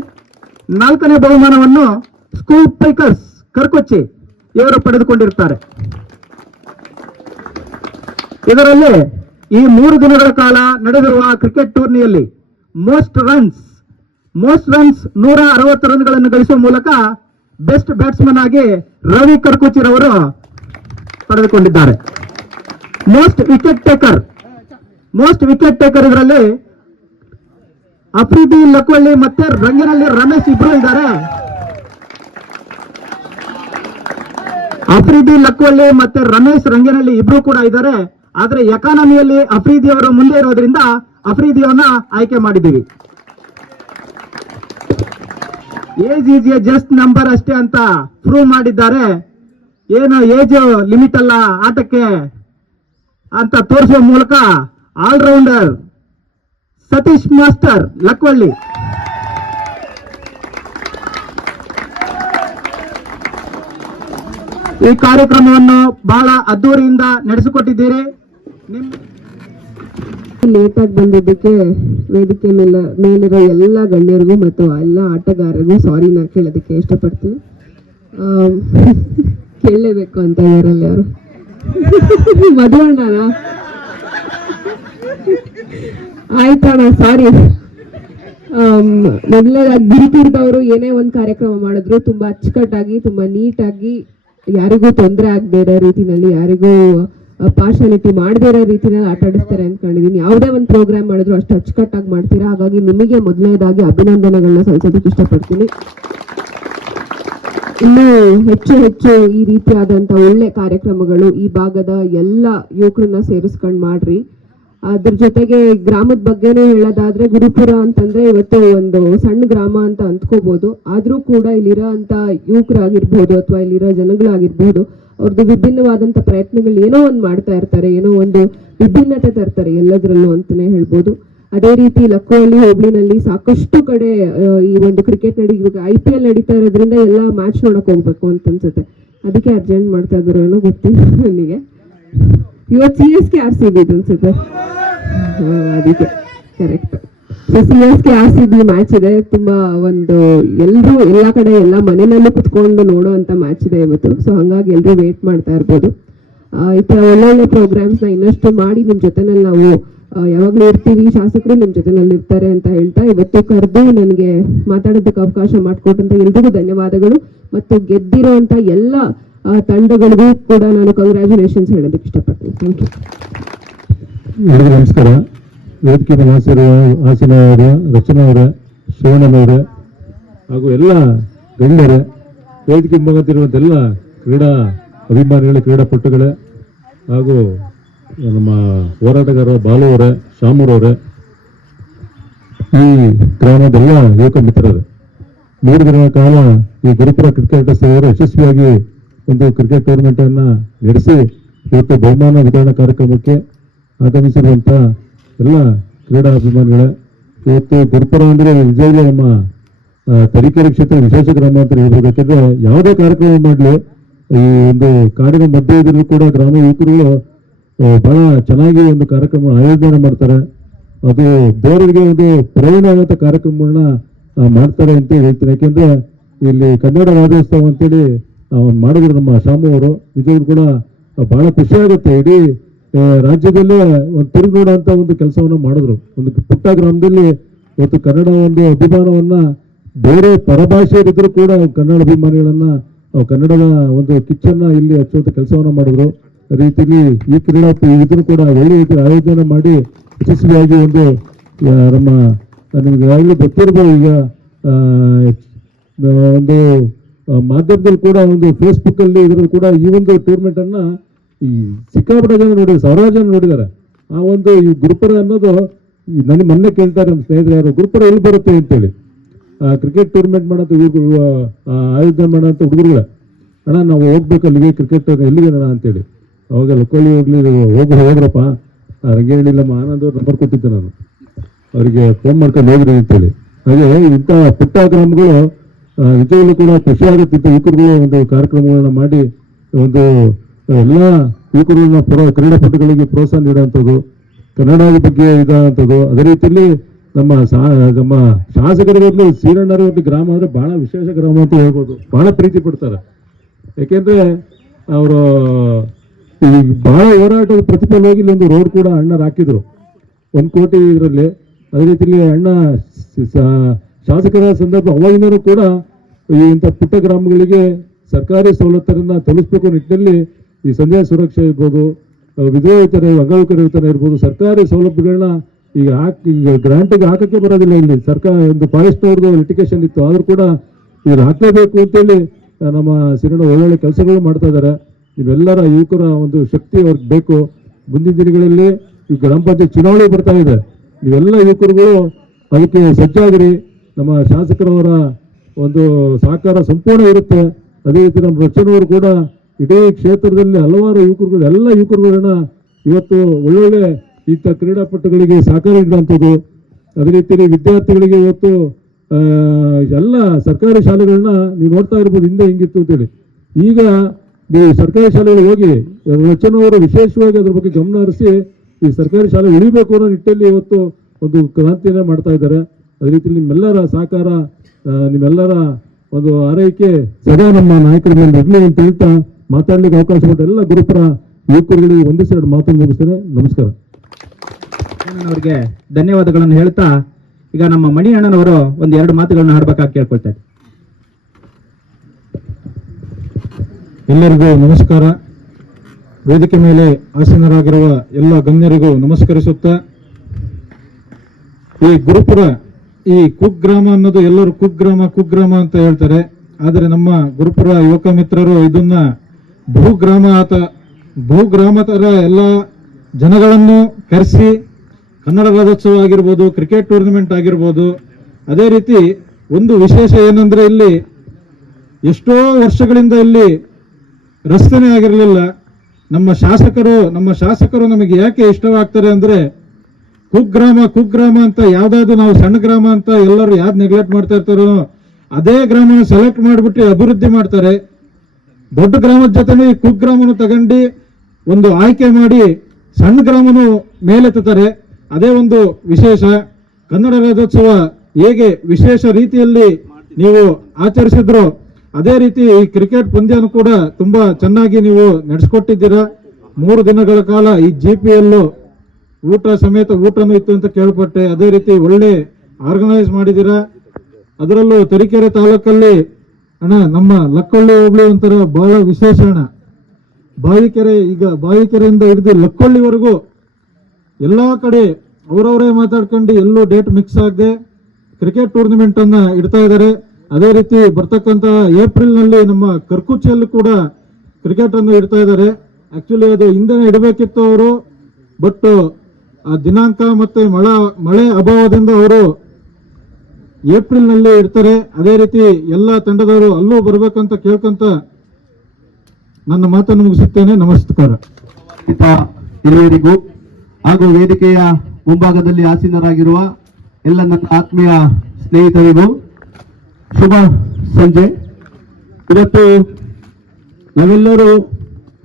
4ನೇ ಬಹುಮಾನವನ್ನು ಸ್ಕೂಲ್ ಪೈಕರ್ಸ್ ಕರ್ಕೊಚ್ಚಿ ಇವರು ಪಡೆದುಕೊಂಡಿರುತ್ತಾರೆ. ಇದರಲ್ಲಿ ಈ 3 ದಿನಗಳ ಕಾಲ ನಡೆದಿರುವ ಕ್ರಿಕೆಟ್ ಟೂರ್ನಿಯಲ್ಲಿ ಮೋಸ್ಟ್ ರನ್ಸ್ 160 ರನ್ಗಳನ್ನು ಗಳಿಸುವ ಮೂಲಕ ಬೆಸ್ಟ್ ಬ್ಯಾಟ್ಸ್ಮನ್ ಆಗಿ ರವಿ ಕರ್ಕೋಚಿರವರು ಪಡೆದುಕೊಂಡಿದ್ದಾರೆ. ಮೋಸ್ಟ್ ವಿಕೆಟ್ ಟೇಕರ್ ಇದರಲ್ಲಿ ಅಫ್ರಿದಿ ಲಕ್ವಳ್ಳಿ ಮತ್ತೆ ರಂಗನಹಳ್ಳಿ ರಮೇಶ್ ಇಬ್ರು ಇದ್ದಾರೆ. ಅಫ್ರಿದಿ ಲಕ್ವಳ್ಳಿ ಮತ್ತೆ ರಮೇಶ್ ರಂಗನಹಳ್ಳಿ ಇಬ್ರು ಕೂಡ ಇದ್ದಾರೆ. ಆದ್ರೆ ಎಕಾನಮಿಯಲ್ಲಿ ಅಫ್ರಿದಿ ಅವರು ಮುಂದೆ ಇರೋದ್ರಿಂದ ಅಫ್ರಿದಿಯವನ್ನ ಆಯ್ಕೆ ಮಾಡಿದ್ದೀವಿ. Age is A just number ಅಷ್ಟೇ ಅಂತ ಪ್ರೂವ್ ಮಾಡಿದ್ದಾರೆ. ಏನು ಏಜ್ ಲಿಮಿಟ್ ಅಲ್ಲ ಆಟಕ್ಕೆ ಅಂತ ತೋರಿಸುವ ಮೂಲಕ ಆಲ್ರೌಂಡರ್ ಸತೀಶ್ ಮಾಸ್ಟರ್ ಲಕ್ವಳ್ಳಿ ಈ ಕಾರ್ಯಕ್ರಮವನ್ನು ಬಹಳ ಅದ್ದೂರಿಯಿಂದ ನಡೆಸಿಕೊಟ್ಟಿದ್ದೀರಿ. ಲೇಟ್ ಆಗಿ ಬಂದಿದ್ದಕ್ಕೆ ವೇದಿಕೆ ಮೇಲಿರೋ ಎಲ್ಲ ಗಣ್ಯರಿಗೂ ಮತ್ತು ಎಲ್ಲ ಆಟಗಾರರಿಗೂ ಸಾರಿ ನಾ ಕೇಳೋದಕ್ಕೆ ಇಷ್ಟಪಡ್ತೀನಿ. ಕೇಳಲೇಬೇಕು ಅಂತ ಇದಾರಲ್ಲ ಯಾರು ಮಧುವಣ್ಣನ ಆಯ್ತಣ್ಣ ಸಾರಿ. ಮೊದಲನೇದಾಗಿ ಗುರುಪೀಠದವರು ಏನೇ ಒಂದು ಕಾರ್ಯಕ್ರಮ ಮಾಡಿದ್ರು ತುಂಬಾ ಅಚ್ಚುಕಟ್ಟಾಗಿ ತುಂಬಾ ನೀಟಾಗಿ ಯಾರಿಗೂ ತೊಂದರೆ ಆಗದೇ ಇರೋ ರೀತಿನಲ್ಲಿ ಯಾರಿಗೂ ಪಾರ್ಶಾಲಿಟಿ ಮಾಡದೇ ಇರೋ ರೀತಿನಲ್ಲಿ ಆಟ ಆಡಿಸ್ತಾರೆ ಅನ್ಕೊಂಡಿದೀನಿ. ಯಾವುದೇ ಒಂದು ಪ್ರೋಗ್ರಾಮ್ ಮಾಡಿದ್ರು ಅಷ್ಟು ಅಚ್ಚುಕಟ್ಟಾಗಿ ಮಾಡ್ತೀರಾ. ಹಾಗಾಗಿ ನಿಮಗೆ ಮೊದಲನೇದಾಗಿ ಅಭಿನಂದನೆಗಳನ್ನ ಸಲ್ಲಿಸೋದಕ್ಕೆ ಇಷ್ಟಪಡ್ತೀನಿ. ಇನ್ನೂ ಹೆಚ್ಚು ಈ ರೀತಿಯಾದಂತ ಒಳ್ಳೆ ಕಾರ್ಯಕ್ರಮಗಳು ಈ ಭಾಗದ ಎಲ್ಲ ಯುವಕರನ್ನ ಸೇರಿಸ್ಕೊಂಡು ಮಾಡ್ರಿ. ಅದ್ರ ಜೊತೆಗೆ ಗ್ರಾಮದ ಬಗ್ಗೆನೂ ಹೇಳೋದಾದ್ರೆ ಗುರುಪುರ ಅಂತಂದ್ರೆ ಇವತ್ತು ಒಂದು ಸಣ್ಣ ಗ್ರಾಮ ಅಂತ ಅಂದ್ಕೋಬಹುದು. ಆದ್ರೂ ಕೂಡ ಇಲ್ಲಿರೋ ಅಂತ ಯುವಕರಾಗಿರ್ಬೋದು ಅಥವಾ ಇಲ್ಲಿರೋ ಜನಗಳಾಗಿರ್ಬೋದು ಅವ್ರದ್ದು ವಿಭಿನ್ನವಾದಂತ ಪ್ರಯತ್ನಗಳು ಏನೋ ಒಂದು ಮಾಡ್ತಾ ಇರ್ತಾರೆ, ಏನೋ ಒಂದು ವಿಭಿನ್ನತೆ ತರ್ತಾರೆ ಎಲ್ಲದರಲ್ಲೂ ಅಂತಾನೆ ಹೇಳ್ಬೋದು. ಅದೇ ರೀತಿ ಲಕ್ಕವಳ್ಳಿ ಹೋಬಳಿನಲ್ಲಿ ಸಾಕಷ್ಟು ಕಡೆ ಈ ಒಂದು ಕ್ರಿಕೆಟ್ ಇವಾಗ IPL ನಡೀತಾ ಇರೋದ್ರಿಂದ ಎಲ್ಲ ಮ್ಯಾಚ್ ನೋಡಕ್ ಹೋಗ್ಬೇಕು ಅಂತ ಅನ್ಸುತ್ತೆ. ಅದಕ್ಕೆ ಅರ್ಜೆಂಟ್ ಮಾಡ್ತಾ ಇದ್ರು ಏನೋ ಗೊತ್ತಿಲ್ಲ ನನಗೆ. ಇವತ್ತು CSK RCB ಅನ್ಸುತ್ತೆ, ಅದಕ್ಕೆ ಕರೆಕ್ಟ್. CSK RCB ಮ್ಯಾಚ್ ಇದೆ. ತುಂಬಾ ಒಂದು ಎಲ್ರು ಎಲ್ಲಾ ಕಡೆ ಎಲ್ಲಾ ಮನೆಯಲ್ಲೂ ಕುತ್ಕೊಂಡು ನೋಡೋ ಅಂತ ಮ್ಯಾಚ್ ಇದೆ ಇವತ್ತು. ಸೊ ಹಂಗಾಗಿ ಎಲ್ರು ವೇಟ್ ಮಾಡ್ತಾ ಇರ್ಬೋದು. ಈ ತರ ಒಳ್ಳೊಳ್ಳೆ ಪ್ರೋಗ್ರಾಮ್ಸ್ ನ ಇನ್ನಷ್ಟು ಮಾಡಿ ನಿಮ್ ಜೊತೆನಲ್ಲಿ ನಾವು ಯಾವಾಗ್ಲೂ ಇರ್ತೀವಿ, ಶಾಸಕರು ನಿಮ್ ಜೊತೆನಲ್ಲಿ ಇರ್ತಾರೆ ಅಂತ ಹೇಳ್ತಾ ಇವತ್ತು ಕರೆದು ನನಗೆ ಮಾತಾಡೋದಕ್ಕೆ ಅವಕಾಶ ಮಾಡಿಕೊಟ್ಟಂತ ಎಲ್ರಿಗೂ ಧನ್ಯವಾದಗಳು. ಮತ್ತು ಗೆದ್ದಿರುವಂತ ಎಲ್ಲ ತಂಡಗಳಿಗೂ ಕೂಡ ನಾನು ಕಂಗ್ರ್ಯಾಚುಲೇಷನ್ಸ್ ಹೇಳೋದಕ್ಕೆ ಇಷ್ಟಪಡ್ತೀನಿ. Thank you. ಎಲ್ಲರಿಗೂ ನಮಸ್ಕಾರ. ವೇದಿಕೆ ಹಾಸಿನ ಅವರ, ರಚನಾ ಅವರ, ಶಿವಣ್ಣನವರ ಹಾಗೂ ಎಲ್ಲ ಗಣ್ಯರೇ, ವೇದಿಕೆ ಮುಂಬತ್ತಿರುವಂತೆಲ್ಲ ಕ್ರೀಡಾ ಅಭಿಮಾನಿಗಳೇ, ಕ್ರೀಡಾಪಟುಗಳೇ ಹಾಗೂ ನಮ್ಮ ಹೋರಾಟಗಾರ ಬಾಲು ಅವರೇ, ಶಾಮೂರವರೇ, ಈ ಗ್ರಾಮದೆಲ್ಲ ಯುವಕ ಮಿತ್ರರು 3 ದಿನಗಳ ಕಾಲ ಈ ಗುರುಪುರ ಕ್ರಿಕೆಟ್ ಅವರು ಯಶಸ್ವಿಯಾಗಿ ಒಂದು ಕ್ರಿಕೆಟ್ ಟೂರ್ನಮೆಂಟ್ ಅನ್ನ ನಡೆಸಿ ಇವತ್ತು ಬಹುಮಾನ ವಿತರಣಾ ಕಾರ್ಯಕ್ರಮಕ್ಕೆ ಆಗಮಿಸಿರುವಂಥ ಎಲ್ಲ ಕ್ರೀಡಾ ಅಭಿಮಾನಿಗಳೇ, ಇವತ್ತು ಗುರುಪುರ ಅಂದರೆ ನಿಜವಾಗ್ಲೂ ನಮ್ಮ ತರೀಕೆರೆ ಕ್ಷೇತ್ರ ವಿಶೇಷ ಗ್ರಾಮ ಅಂತ ಹೇಳ್ಬೋದು. ಯಾಕೆಂದರೆ ಯಾವುದೇ ಕಾರ್ಯಕ್ರಮ ಮಾಡಲಿ ಈ ಒಂದು ಕಾಡಿನ ಮಧ್ಯೆ ಇದ್ರೂ ಕೂಡ ಗ್ರಾಮ ಯುವಕರುಗಳು ಬಹಳ ಚೆನ್ನಾಗಿ ಒಂದು ಕಾರ್ಯಕ್ರಮ ಆಯೋಜನೆ ಮಾಡ್ತಾರೆ. ಅದು ಬೇರೆಯವರಿಗೆ ಒಂದು ಪ್ರೇರಣೆ ಆಗುವಂಥ ಕಾರ್ಯಕ್ರಮಗಳನ್ನ ಮಾಡ್ತಾರೆ ಅಂತ ಹೇಳ್ತೀನಿ. ಯಾಕೆಂದರೆ ಇಲ್ಲಿ ಕನ್ನಡ ರಾಜ್ಯೋತ್ಸವ ಅಂತೇಳಿ ಮಾಡಿದ್ರು ನಮ್ಮ ಶಾಮು ಅವರು. ನಿಜವಾಗ್ಲೂ ಕೂಡ ಬಹಳ ಖುಷಿ ಆಗುತ್ತೆ. ಇಡೀ ರಾಜ್ಯದಲ್ಲೇ ಒಂದು ತಿರುಗಿ ನೋಡುವಂಥ ಒಂದು ಕೆಲಸವನ್ನ ಮಾಡಿದ್ರು. ಒಂದು ಪುಟ್ಟ ಗ್ರಾಮದಲ್ಲಿ ಇವತ್ತು ಕನ್ನಡ ಒಂದು ಅಭಿಮಾನವನ್ನ ಬೇರೆ ಪರಭಾಷೆಯರಿದ್ರು ಕೂಡ ಕನ್ನಡ ಅಭಿಮಾನಿಗಳನ್ನ ಕನ್ನಡದ ಒಂದು ಕಿಚ್ಚನ್ನ ಇಲ್ಲಿ ಹಚ್ಚುವಂಥ ಕೆಲಸವನ್ನ ಮಾಡಿದ್ರು. ರೀತಿಯಲ್ಲಿ ಈ ಕ್ರೀಡಾ ಇದನ್ನು ಕೂಡ ಒಳ್ಳೆ ರೀತಿ ಆಯೋಜನೆ ಮಾಡಿ ಯಶಸ್ವಿಯಾಗಿ ಒಂದು ನಮ್ಮ ನಿಮ್ಗೆ ಆಗಲೂ ಗೊತ್ತಿರ್ಬೋದು, ಈಗ ಒಂದು ಮಾಧ್ಯಮದಲ್ಲಿ ಕೂಡ ಒಂದು ಫೇಸ್ಬುಕ್ ಅಲ್ಲಿ ಇದರಲ್ಲಿ ಕೂಡ ಈ ಒಂದು ಟೂರ್ನಮೆಂಟ್ ಅನ್ನ ಈ ಸಿಕ್ಕಾಪಟ್ಟೆ ಜನ ನೋಡಿದ್ದಾರೆ, ಸಾವಿರಾರು ಜನ ನೋಡಿದ್ದಾರೆ. ಆ ಒಂದು ಈ ಗುರುಪುರ ಅನ್ನೋದು ನನಗೆ ಮೊನ್ನೆ ಕೇಳ್ತಾರೆ ನಮ್ಮ ಸ್ನೇಹಿತರು, ಯಾರು ಗುರುಪುರ ಎಲ್ಲಿ ಬರುತ್ತೆ ಅಂತೇಳಿ. ಕ್ರಿಕೆಟ್ ಟೂರ್ನಮೆಂಟ್ ಮಾಡೋಂಥ ಆಯೋಜನೆ ಮಾಡೋಂಥ ಹುಡುಗರುಗಳ ಅಣ್ಣ ನಾವು ಹೋಗ್ಬೇಕು ಅಲ್ಲಿಗೆ, ಕ್ರಿಕೆಟ್ ಎಲ್ಲಿಗೆ ಅಣ್ಣ ಅಂತೇಳಿ. ಅವಾಗ ಲಕ್ಕೊಳ್ಳಿ ಹೋಗ್ರಪ್ಪ, ರಂಗೇಣಿಲ್ಲಮ್ಮ ಆನಂದ್ ಅವ್ರ ನಂಬರ್ ಕೊಟ್ಟಿದ್ದೆ ನಾನು, ಅವರಿಗೆ ಫೋನ್ ಮಾಡ್ಕೊಂಡು ಹೋಗ್ರಿ ಅಂತೇಳಿ. ಹಾಗೆ ಇಂಥ ಪುಟ್ಟ ಗ್ರಾಮಗಳು ನಿಜವಾಗ್ಲೂ ಕೂಡ ಖುಷಿ ಆಗುತ್ತಿತ್ತು. ಯುವಕರುಗಳು ಒಂದು ಕಾರ್ಯಕ್ರಮಗಳನ್ನ ಮಾಡಿ ಒಂದು ಎಲ್ಲ ಯುವಕರುಗಳನ್ನ ಕ್ರೀಡಾಪಟುಗಳಿಗೆ ಪ್ರೋತ್ಸಾಹ ನೀಡುವಂಥದ್ದು, ಕನ್ನಡದ ಬಗ್ಗೆ ಇದಂಥದ್ದು. ಅದೇ ರೀತಿಯಲ್ಲಿ ನಮ್ಮ ಶಾಸಕರಿಗೂ ಶ್ರೀರಣ್ಣರವರ್ತಿ ಗ್ರಾಮ ಅಂದ್ರೆ ಬಹಳ ವಿಶೇಷ ಗ್ರಾಮ ಅಂತ ಹೇಳ್ಬೋದು. ಬಹಳ ಪ್ರೀತಿ ಪಡ್ತಾರೆ. ಯಾಕೆಂದ್ರೆ ಅವರು ಈ ಬಹಳ ಹೋರಾಟದ ಪ್ರತಿಫಲವಾಗಿ ಇಲ್ಲೊಂದು ರೋಡ್ ಕೂಡ ಅಣ್ಣರು ಹಾಕಿದ್ರು 1 ಕೋಟಿ ಇದರಲ್ಲಿ. ಅದೇ ರೀತಿಯಲ್ಲಿ ಅಣ್ಣ ಶಾಸಕರ ಸಂದರ್ಭ ಅವಾಗಿನೂ ಕೂಡ ಈ ಇಂಥ ಪುಟ್ಟ ಗ್ರಾಮಗಳಿಗೆ ಸರ್ಕಾರಿ ಸವಲತ್ತನ್ನ ತಲುಪಿಸಬೇಕು ನಿಟ್ಟಿನಲ್ಲಿ ಈ ಸಂಧ್ಯಾ ಸುರಕ್ಷೆ ಇರ್ಬೋದು, ವಿಧವೇತನ ಅಂಗವಿಕಲತನ ಇರ್ಬೋದು, ಸರ್ಕಾರಿ ಸೌಲಭ್ಯಗಳನ್ನ ಈಗ ಗ್ರಾಂಟಿಗೆ ಹಾಕಕ್ಕೆ ಬರೋದಿಲ್ಲ. ಇಲ್ಲಿ ಸರ್ಕಾರ ಒಂದು ಫಾರೆಸ್ಟ್ನವ್ರದ್ದು ಲಿಟಿಗೇಷನ್ ಇತ್ತು, ಆದ್ರೂ ಕೂಡ ಇವ್ರು ಹಾಕಲೇಬೇಕು ಅಂತೇಳಿ ನಮ್ಮ ಸಿರಣ ಒಳ್ಳೊಳ್ಳೆ ಕೆಲಸಗಳು ಮಾಡ್ತಾ ಇದ್ದಾರೆ. ನೀವೆಲ್ಲರ ಯುವಕರ ಒಂದು ಶಕ್ತಿ ಅವ್ರಿಗೆ ಬೇಕು. ಮುಂದಿನ ದಿನಗಳಲ್ಲಿ ಈ ಗ್ರಾಮ ಪಂಚಾಯತ್ ಚುನಾವಣೆ ಬರ್ತಾ ಇದೆ, ನೀವೆಲ್ಲ ಯುವಕರುಗಳು ಅದಕ್ಕೆ ಸಜ್ಜಾಗಿರಿ. ನಮ್ಮ ಶಾಸಕರವರ ಒಂದು ಸಹಕಾರ ಸಂಪೂರ್ಣ ಇರುತ್ತೆ. ಅದೇ ರೀತಿ ನಮ್ಮ ರಕ್ಷಣವರು ಕೂಡ ಇಡೀ ಕ್ಷೇತ್ರದಲ್ಲಿ ಹಲವಾರು ಯುವಕರುಗಳು, ಎಲ್ಲ ಯುವಕರುಗಳನ್ನ ಇವತ್ತು ಒಳ್ಳೊಳ್ಳೆ ಇಂಥ ಕ್ರೀಡಾಪಟುಗಳಿಗೆ ಸಹಕಾರ ನೀಡುವಂಥದ್ದು. ಅದೇ ರೀತಿಯಲ್ಲಿ ವಿದ್ಯಾರ್ಥಿಗಳಿಗೆ ಇವತ್ತು ಎಲ್ಲ ಸರ್ಕಾರಿ ಶಾಲೆಗಳನ್ನ ನೀವು ನೋಡ್ತಾ ಇರ್ಬೋದು, ಹಿಂದೆ ಹಿಂಗಿತ್ತು ಅಂತೇಳಿ. ಈಗ ನೀವು ಸರ್ಕಾರಿ ಶಾಲೆಗಳಿಗೆ ಹೋಗಿ ರಚನವರು ವಿಶೇಷವಾಗಿ ಅದ್ರ ಬಗ್ಗೆ ಗಮನ ಹರಿಸಿ ಈ ಸರ್ಕಾರಿ ಶಾಲೆ ಉಳಿಬೇಕು ಅನ್ನೋ ನಿಟ್ಟಿನಲ್ಲಿ ಇವತ್ತು ಒಂದು ಕ್ರಾಂತಿಯನ್ನ ಮಾಡ್ತಾ ಇದ್ದಾರೆ. ಅದೇ ರೀತಿಯಲ್ಲಿ ನಿಮ್ಮೆಲ್ಲರ ಸಹಕಾರ, ನಿಮ್ಮೆಲ್ಲರ ಒಂದು ಆರೈಕೆ ಸದಾ ನಮ್ಮ ನಾಯಕರ ಮೇಲೆ ಇರಲಿ ಅಂತ ಹೇಳ್ತಾ ಮಾತಾಡ್ಲಿಕ್ಕೆ ಅವಕಾಶ ಕೊಟ್ಟ ಎಲ್ಲ ಗುರುಪುರ ಯುವಕರುಗಳಿಗೆ ಒಂದಿಸೆರಡು ಮಾತನ್ನು ಮುಗಿಸ್ತೇನೆ. ನಮಸ್ಕಾರ. ಅವರಿಗೆ ಧನ್ಯವಾದಗಳನ್ನು ಹೇಳ್ತಾ ಈಗ ನಮ್ಮ ಮಣಿ ಅಣ್ಣನವರು 1-2 ಮಾತುಗಳನ್ನು ಆಡ್ಬೇಕಾಗಿ ಕೇಳ್ಕೊಳ್ತಾರೆ. ಎಲ್ಲರಿಗೂ ನಮಸ್ಕಾರ. ವೇದಿಕೆ ಮೇಲೆ ಆಸೀನರಾಗಿರುವ ಎಲ್ಲ ಗಣ್ಯರಿಗೂ ನಮಸ್ಕರಿಸುತ್ತಾ, ಈ ಗುರುಪುರ ಈ ಕುಗ್ರಾಮ ಅನ್ನೋದು ಎಲ್ಲರೂ ಕುಗ್ರಾಮ ಅಂತ ಹೇಳ್ತಾರೆ. ಆದರೆ ನಮ್ಮ ಗುರುಪುರ ಯುವಕ ಮಿತ್ರರು ಇದನ್ನ ಬಹುಗ್ರಾಮ ತರ ಎಲ್ಲ ಜನಗಳನ್ನು ಕರೆಸಿ ಕನ್ನಡ ರಾಜ್ಯೋತ್ಸವ ಆಗಿರ್ಬೋದು, ಕ್ರಿಕೆಟ್ ಟೂರ್ನಮೆಂಟ್ ಆಗಿರ್ಬೋದು. ಅದೇ ರೀತಿ ಒಂದು ವಿಶೇಷ ಏನಂದ್ರೆ ಇಲ್ಲಿ ಎಷ್ಟೋ ವರ್ಷಗಳಿಂದ ಇಲ್ಲಿ ರಸ್ತೆನೇ ಆಗಿರಲಿಲ್ಲ. ನಮ್ಮ ಶಾಸಕರು ನಮಗೆ ಯಾಕೆ ಇಷ್ಟವಾಗ್ತಾರೆ ಅಂದ್ರೆ ಕುಗ್ರಾಮ ಅಂತ ಯಾವ್ದಾದ್ರು ನಾವು ಸಣ್ಣ ಗ್ರಾಮ ಅಂತ ಎಲ್ಲರೂ ಯಾವ್ದು ನೆಗ್ಲೆಕ್ಟ್ ಮಾಡ್ತಾ ಇರ್ತಾರೋ ಅದೇ ಗ್ರಾಮನ ಸೆಲೆಕ್ಟ್ ಮಾಡಿಬಿಟ್ಟು ಅಭಿವೃದ್ಧಿ ಮಾಡ್ತಾರೆ. ದೊಡ್ಡ ಗ್ರಾಮದ ಜೊತೆ ಈ ಕುಗ್ರಾಮನು ತಗೊಂಡು ಒಂದು ಆಯ್ಕೆ ಮಾಡಿ ಸಣ್ಣ ಗ್ರಾಮನು ಮೇಲೆತ್ತಾರೆ. ಅದೇ ಒಂದು ವಿಶೇಷ. ಕನ್ನಡ ರಾಜ್ಯೋತ್ಸವ ಹೇಗೆ ವಿಶೇಷ ರೀತಿಯಲ್ಲಿ ನೀವು ಆಚರಿಸಿದ್ರು ಅದೇ ರೀತಿ ಈ ಕ್ರಿಕೆಟ್ ಪಂದ್ಯನೂ ಕೂಡ ತುಂಬಾ ಚೆನ್ನಾಗಿ ನೀವು ನಡೆಸ್ಕೊಟ್ಟಿದ್ದೀರಾ. 3 ದಿನಗಳ ಕಾಲ ಈ GPL ಊಟ ಸಮೇತ ಊಟನೂ ಇತ್ತು ಅಂತ ಕೇಳ್ಪಟ್ಟೆ. ಅದೇ ರೀತಿ ಒಳ್ಳೆ ಆರ್ಗನೈಸ್ ಮಾಡಿದ್ದೀರಾ. ಅದರಲ್ಲೂ ತರೀಕೆರೆ ತಾಲೂಕಲ್ಲಿ ಅಣ್ಣ ನಮ್ಮ ಲಕ್ಕೊಳ್ಳಿ ಹೋಬಳಿ ಒಂಥರ ಬಹಳ ವಿಶೇಷ ಅಣ್ಣ. ಬಾವಿಕೆರೆಯಿಂದ ಹಿಡಿದು ಲಕ್ಕೊಳ್ಳಿವರೆಗೂ ಎಲ್ಲಾ ಕಡೆ ಅವರವರೇ ಮಾತಾಡ್ಕೊಂಡು ಎಲ್ಲೂ ಡೇಟ್ ಮಿಕ್ಸ್ ಆಗದೆ ಕ್ರಿಕೆಟ್ ಟೂರ್ನಮೆಂಟ್ ಅನ್ನ ಇಡ್ತಾ ಇದ್ದಾರೆ. ಅದೇ ರೀತಿ ಬರ್ತಕ್ಕಂತ ಏಪ್ರಿಲ್ ನಲ್ಲಿ ನಮ್ಮ ಕರ್ಕುಚ್ಚಿಯಲ್ಲೂ ಕೂಡ ಕ್ರಿಕೆಟ್ ಅನ್ನು ಇಡ್ತಾ ಇದ್ದಾರೆ. ಆಕ್ಚುಲಿ ಅದು ಹಿಂದೆನೇ ಇಡಬೇಕಿತ್ತು ಅವರು, ಬಟ್ ಆ ದಿನಾಂಕ ಮತ್ತೆ ಮಳೆ ಅಭಾವದಿಂದ ಅವರು ಏಪ್ರಿಲ್ ನಲ್ಲಿ ಇಡ್ತಾರೆ. ಅದೇ ರೀತಿ ಎಲ್ಲ ತಂಡದವರು ಅಲ್ಲೂ ಬರ್ಬೇಕಂತ ಕೇಳ್ಕೊಂತ ನನ್ನ ಮಾತನ್ನು ಮುಗಿಸುತ್ತೇನೆ. ನಮಸ್ಕಾರ. ಎಲ್ಲರಿಗೂ ಹಾಗೂ ವೇದಿಕೆಯ ಮುಂಭಾಗದಲ್ಲಿ ಆಸೀನರಾಗಿರುವ ಎಲ್ಲ ನನ್ನ ಆತ್ಮೀಯ ಸ್ನೇಹಿತರಿಗೂ ಶುಭ ಸಂಜೆ. ಇವತ್ತು ನಾವೆಲ್ಲರೂ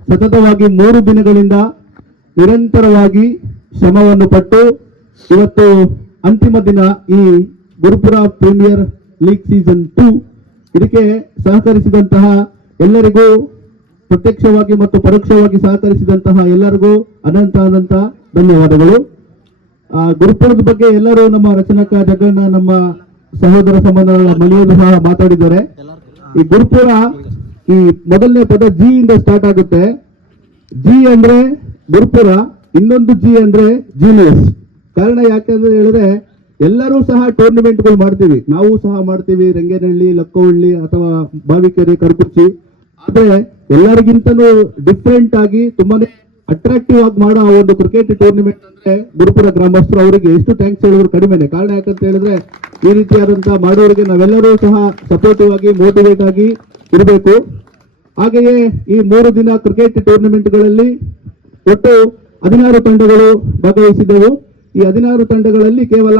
ಸತತವಾಗಿ 3 ದಿನಗಳಿಂದ ನಿರಂತರವಾಗಿ ಶ್ರಮವನ್ನು ಪಟ್ಟು ಇವತ್ತು ಅಂತಿಮ ದಿನ ಈ ಗುರುಪುರ ಪ್ರೀಮಿಯರ್ ಲೀಗ್ ಸೀಸನ್ 2 ಇದಕ್ಕೆ ಸಹಕರಿಸಿದಂತಹ ಎಲ್ಲರಿಗೂ, ಪ್ರತ್ಯಕ್ಷವಾಗಿ ಮತ್ತು ಪರೋಕ್ಷವಾಗಿ ಸಹಕರಿಸಿದಂತಹ ಎಲ್ಲರಿಗೂ ಅನಂತ ಧನ್ಯವಾದಗಳು. ಗುರುಪುರದ ಬಗ್ಗೆ ಎಲ್ಲರೂ ನಮ್ಮ ರಚನಕ ಜಗಣ್ಣ, ನಮ್ಮ ಸಹೋದರ ಸಂಬಂಧಗಳ ಮನೆಯವರು ಸಹ ಮಾತಾಡಿದ್ದಾರೆ. ಈ ಗುರುಪುರ ಈ ಮೊದಲನೇ ಪದ ಜಿ ಇಂದ ಸ್ಟಾರ್ಟ್ ಆಗುತ್ತೆ. ಜಿ ಅಂದ್ರೆ ಗುರುಪುರ, ಇನ್ನೊಂದು ಜಿ ಅಂದ್ರೆ ಜೀನಿಯಸ್. ಕಾರಣ ಯಾಕೆಂದ್ರೆ ಹೇಳಿದ್ರೆ ಎಲ್ಲರೂ ಸಹ ಟೂರ್ನಿಮೆಂಟ್ಗಳು ಮಾಡ್ತೀವಿ, ನಾವು ಸಹ ಮಾಡ್ತೀವಿ, ರಂಗೇನಹಳ್ಳಿ, ಲಕ್ಕವಳ್ಳಿ ಅಥವಾ ಬಾವಿಕೆರೆ, ಕರ್ಕುಚ್ಚಿ. ಆದ್ರೆ ಎಲ್ಲರಿಗಿಂತನೂ ಡಿಫ್ರೆಂಟ್ ಆಗಿ ತುಂಬಾನೇ ಅಟ್ರಾಕ್ಟಿವ್ ಆಗಿ ಮಾಡೋ ಒಂದು ಕ್ರಿಕೆಟ್ ಟೂರ್ನಿಮೆಂಟ್ ಅಂದ್ರೆ ಗುರುಪುರ ಗ್ರಾಮಸ್ಥರು. ಅವರಿಗೆ ಎಷ್ಟು ಥ್ಯಾಂಕ್ಸ್ ಹೇಳಿದ್ರು ಕಡಿಮೆನೆ. ಕಾರಣ ಯಾಕಂತ ಹೇಳಿದ್ರೆ ಈ ರೀತಿಯಾದಂತಹ ಮಾಡೋರಿಗೆ ನಾವೆಲ್ಲರೂ ಸಹ ಸಪೋರ್ಟಿವ್ ಆಗಿ, ಮೋಟಿವೇಟ್ ಆಗಿ ಇರಬೇಕು. ಹಾಗೆಯೇ ಈ 3 ದಿನ ಕ್ರಿಕೆಟ್ ಟೂರ್ನಿಮೆಂಟ್ಗಳಲ್ಲಿ ಒಟ್ಟು 16 ತಂಡಗಳು ಭಾಗವಹಿಸಿದವು. ಈ 16 ತಂಡಗಳಲ್ಲಿ ಕೇವಲ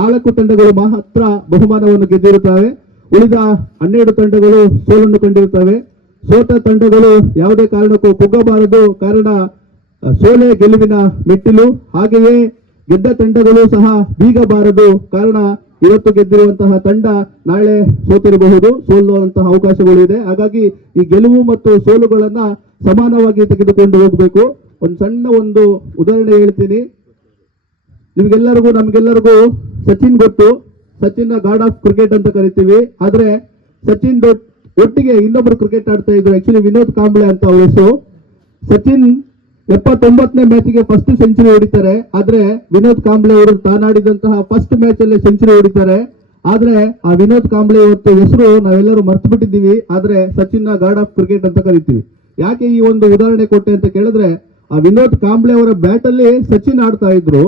4 ತಂಡಗಳು ಮಾತ್ರ ಬಹುಮಾನವನ್ನು ಗೆದ್ದಿರುತ್ತವೆ. ಉಳಿದ 12 ತಂಡಗಳು ಸೋಲನ್ನು ಕಂಡಿರುತ್ತವೆ. ಸೋತ ತಂಡಗಳು ಯಾವುದೇ ಕಾರಣಕ್ಕೂ ಕುಗ್ಗಬಾರದು, ಕಾರಣ ಸೋಲೆ ಗೆಲುವಿನ ಮೆಟ್ಟಿಲು. ಹಾಗೆಯೇ ಗೆದ್ದ ತಂಡಗಳು ಸಹ ಬೀಗಬಾರದು, ಕಾರಣ ಇವತ್ತು ಗೆದ್ದಿರುವಂತಹ ತಂಡ ನಾಳೆ ಸೋತಿರಬಹುದು, ಸೋಲುವಂತಹ ಅವಕಾಶಗಳು ಇದೆ. ಹಾಗಾಗಿ ಈ ಗೆಲುವು ಮತ್ತು ಸೋಲುಗಳನ್ನ ಸಮಾನವಾಗಿ ತೆಗೆದುಕೊಂಡು ಹೋಗಬೇಕು. ಒಂದು ಸಣ್ಣ ಉದಾಹರಣೆ ಹೇಳ್ತೀನಿ ನಿಮ್ಗೆಲ್ಲರಿಗೂ. ನಮ್ಗೆಲ್ಲರಿಗೂ ಸಚಿನ್ ಗೊತ್ತು, ಸಚಿನ್ ಗಾಡ್ ಆಫ್ ಕ್ರಿಕೆಟ್ ಅಂತ ಕರಿತೀವಿ. ಆದ್ರೆ ಸಚಿನ್ ಒಟ್ಟಿಗೆ ಇನ್ನೊಬ್ರು ಕ್ರಿಕೆಟ್ ಆಡ್ತಾ ಇದ್ರು, ಆಕ್ಚುಲಿ ವಿನೋದ್ ಕಾಂಬ್ಳೆ ಅಂತ ಅವ್ರ ಹೆಸರು. ಸಚಿನ್ 79ನೇ ಮ್ಯಾಚ್ಗೆ ಫಸ್ಟ್ ಸೆಂಚುರಿ ಹೊಡಿತಾರೆ. ಆದ್ರೆ ವಿನೋದ್ ಕಾಂಬ್ಳೆ ಅವರು ತಾನಾಡಿದಂತಹ ಫಸ್ಟ್ ಮ್ಯಾಚ್ ಅಲ್ಲೇ ಸೆಂಚುರಿ ಹೊಡಿತಾರೆ. ಆದ್ರೆ ಆ ವಿನೋದ್ ಕಾಂಬ್ಳೆ ಇವತ್ತು ಹೆಸರು ನಾವೆಲ್ಲರೂ ಮರ್ತು ಬಿಟ್ಟಿದ್ದೀವಿ. ಆದ್ರೆ ಸಚಿನ್ ಗಾಡ್ ಆಫ್ ಕ್ರಿಕೆಟ್ ಅಂತ ಕರಿತೀವಿ. ಯಾಕೆ ಈ ಒಂದು ಉದಾಹರಣೆ ಕೊಟ್ಟೆ ಅಂತ ಕೇಳಿದ್ರೆ, ಆ ವಿನೋದ್ ಕಾಂಬ್ಳೆ ಅವರ ಬ್ಯಾಟ್ ಅಲ್ಲಿ ಸಚಿನ್ ಆಡ್ತಾ ಇದ್ರು.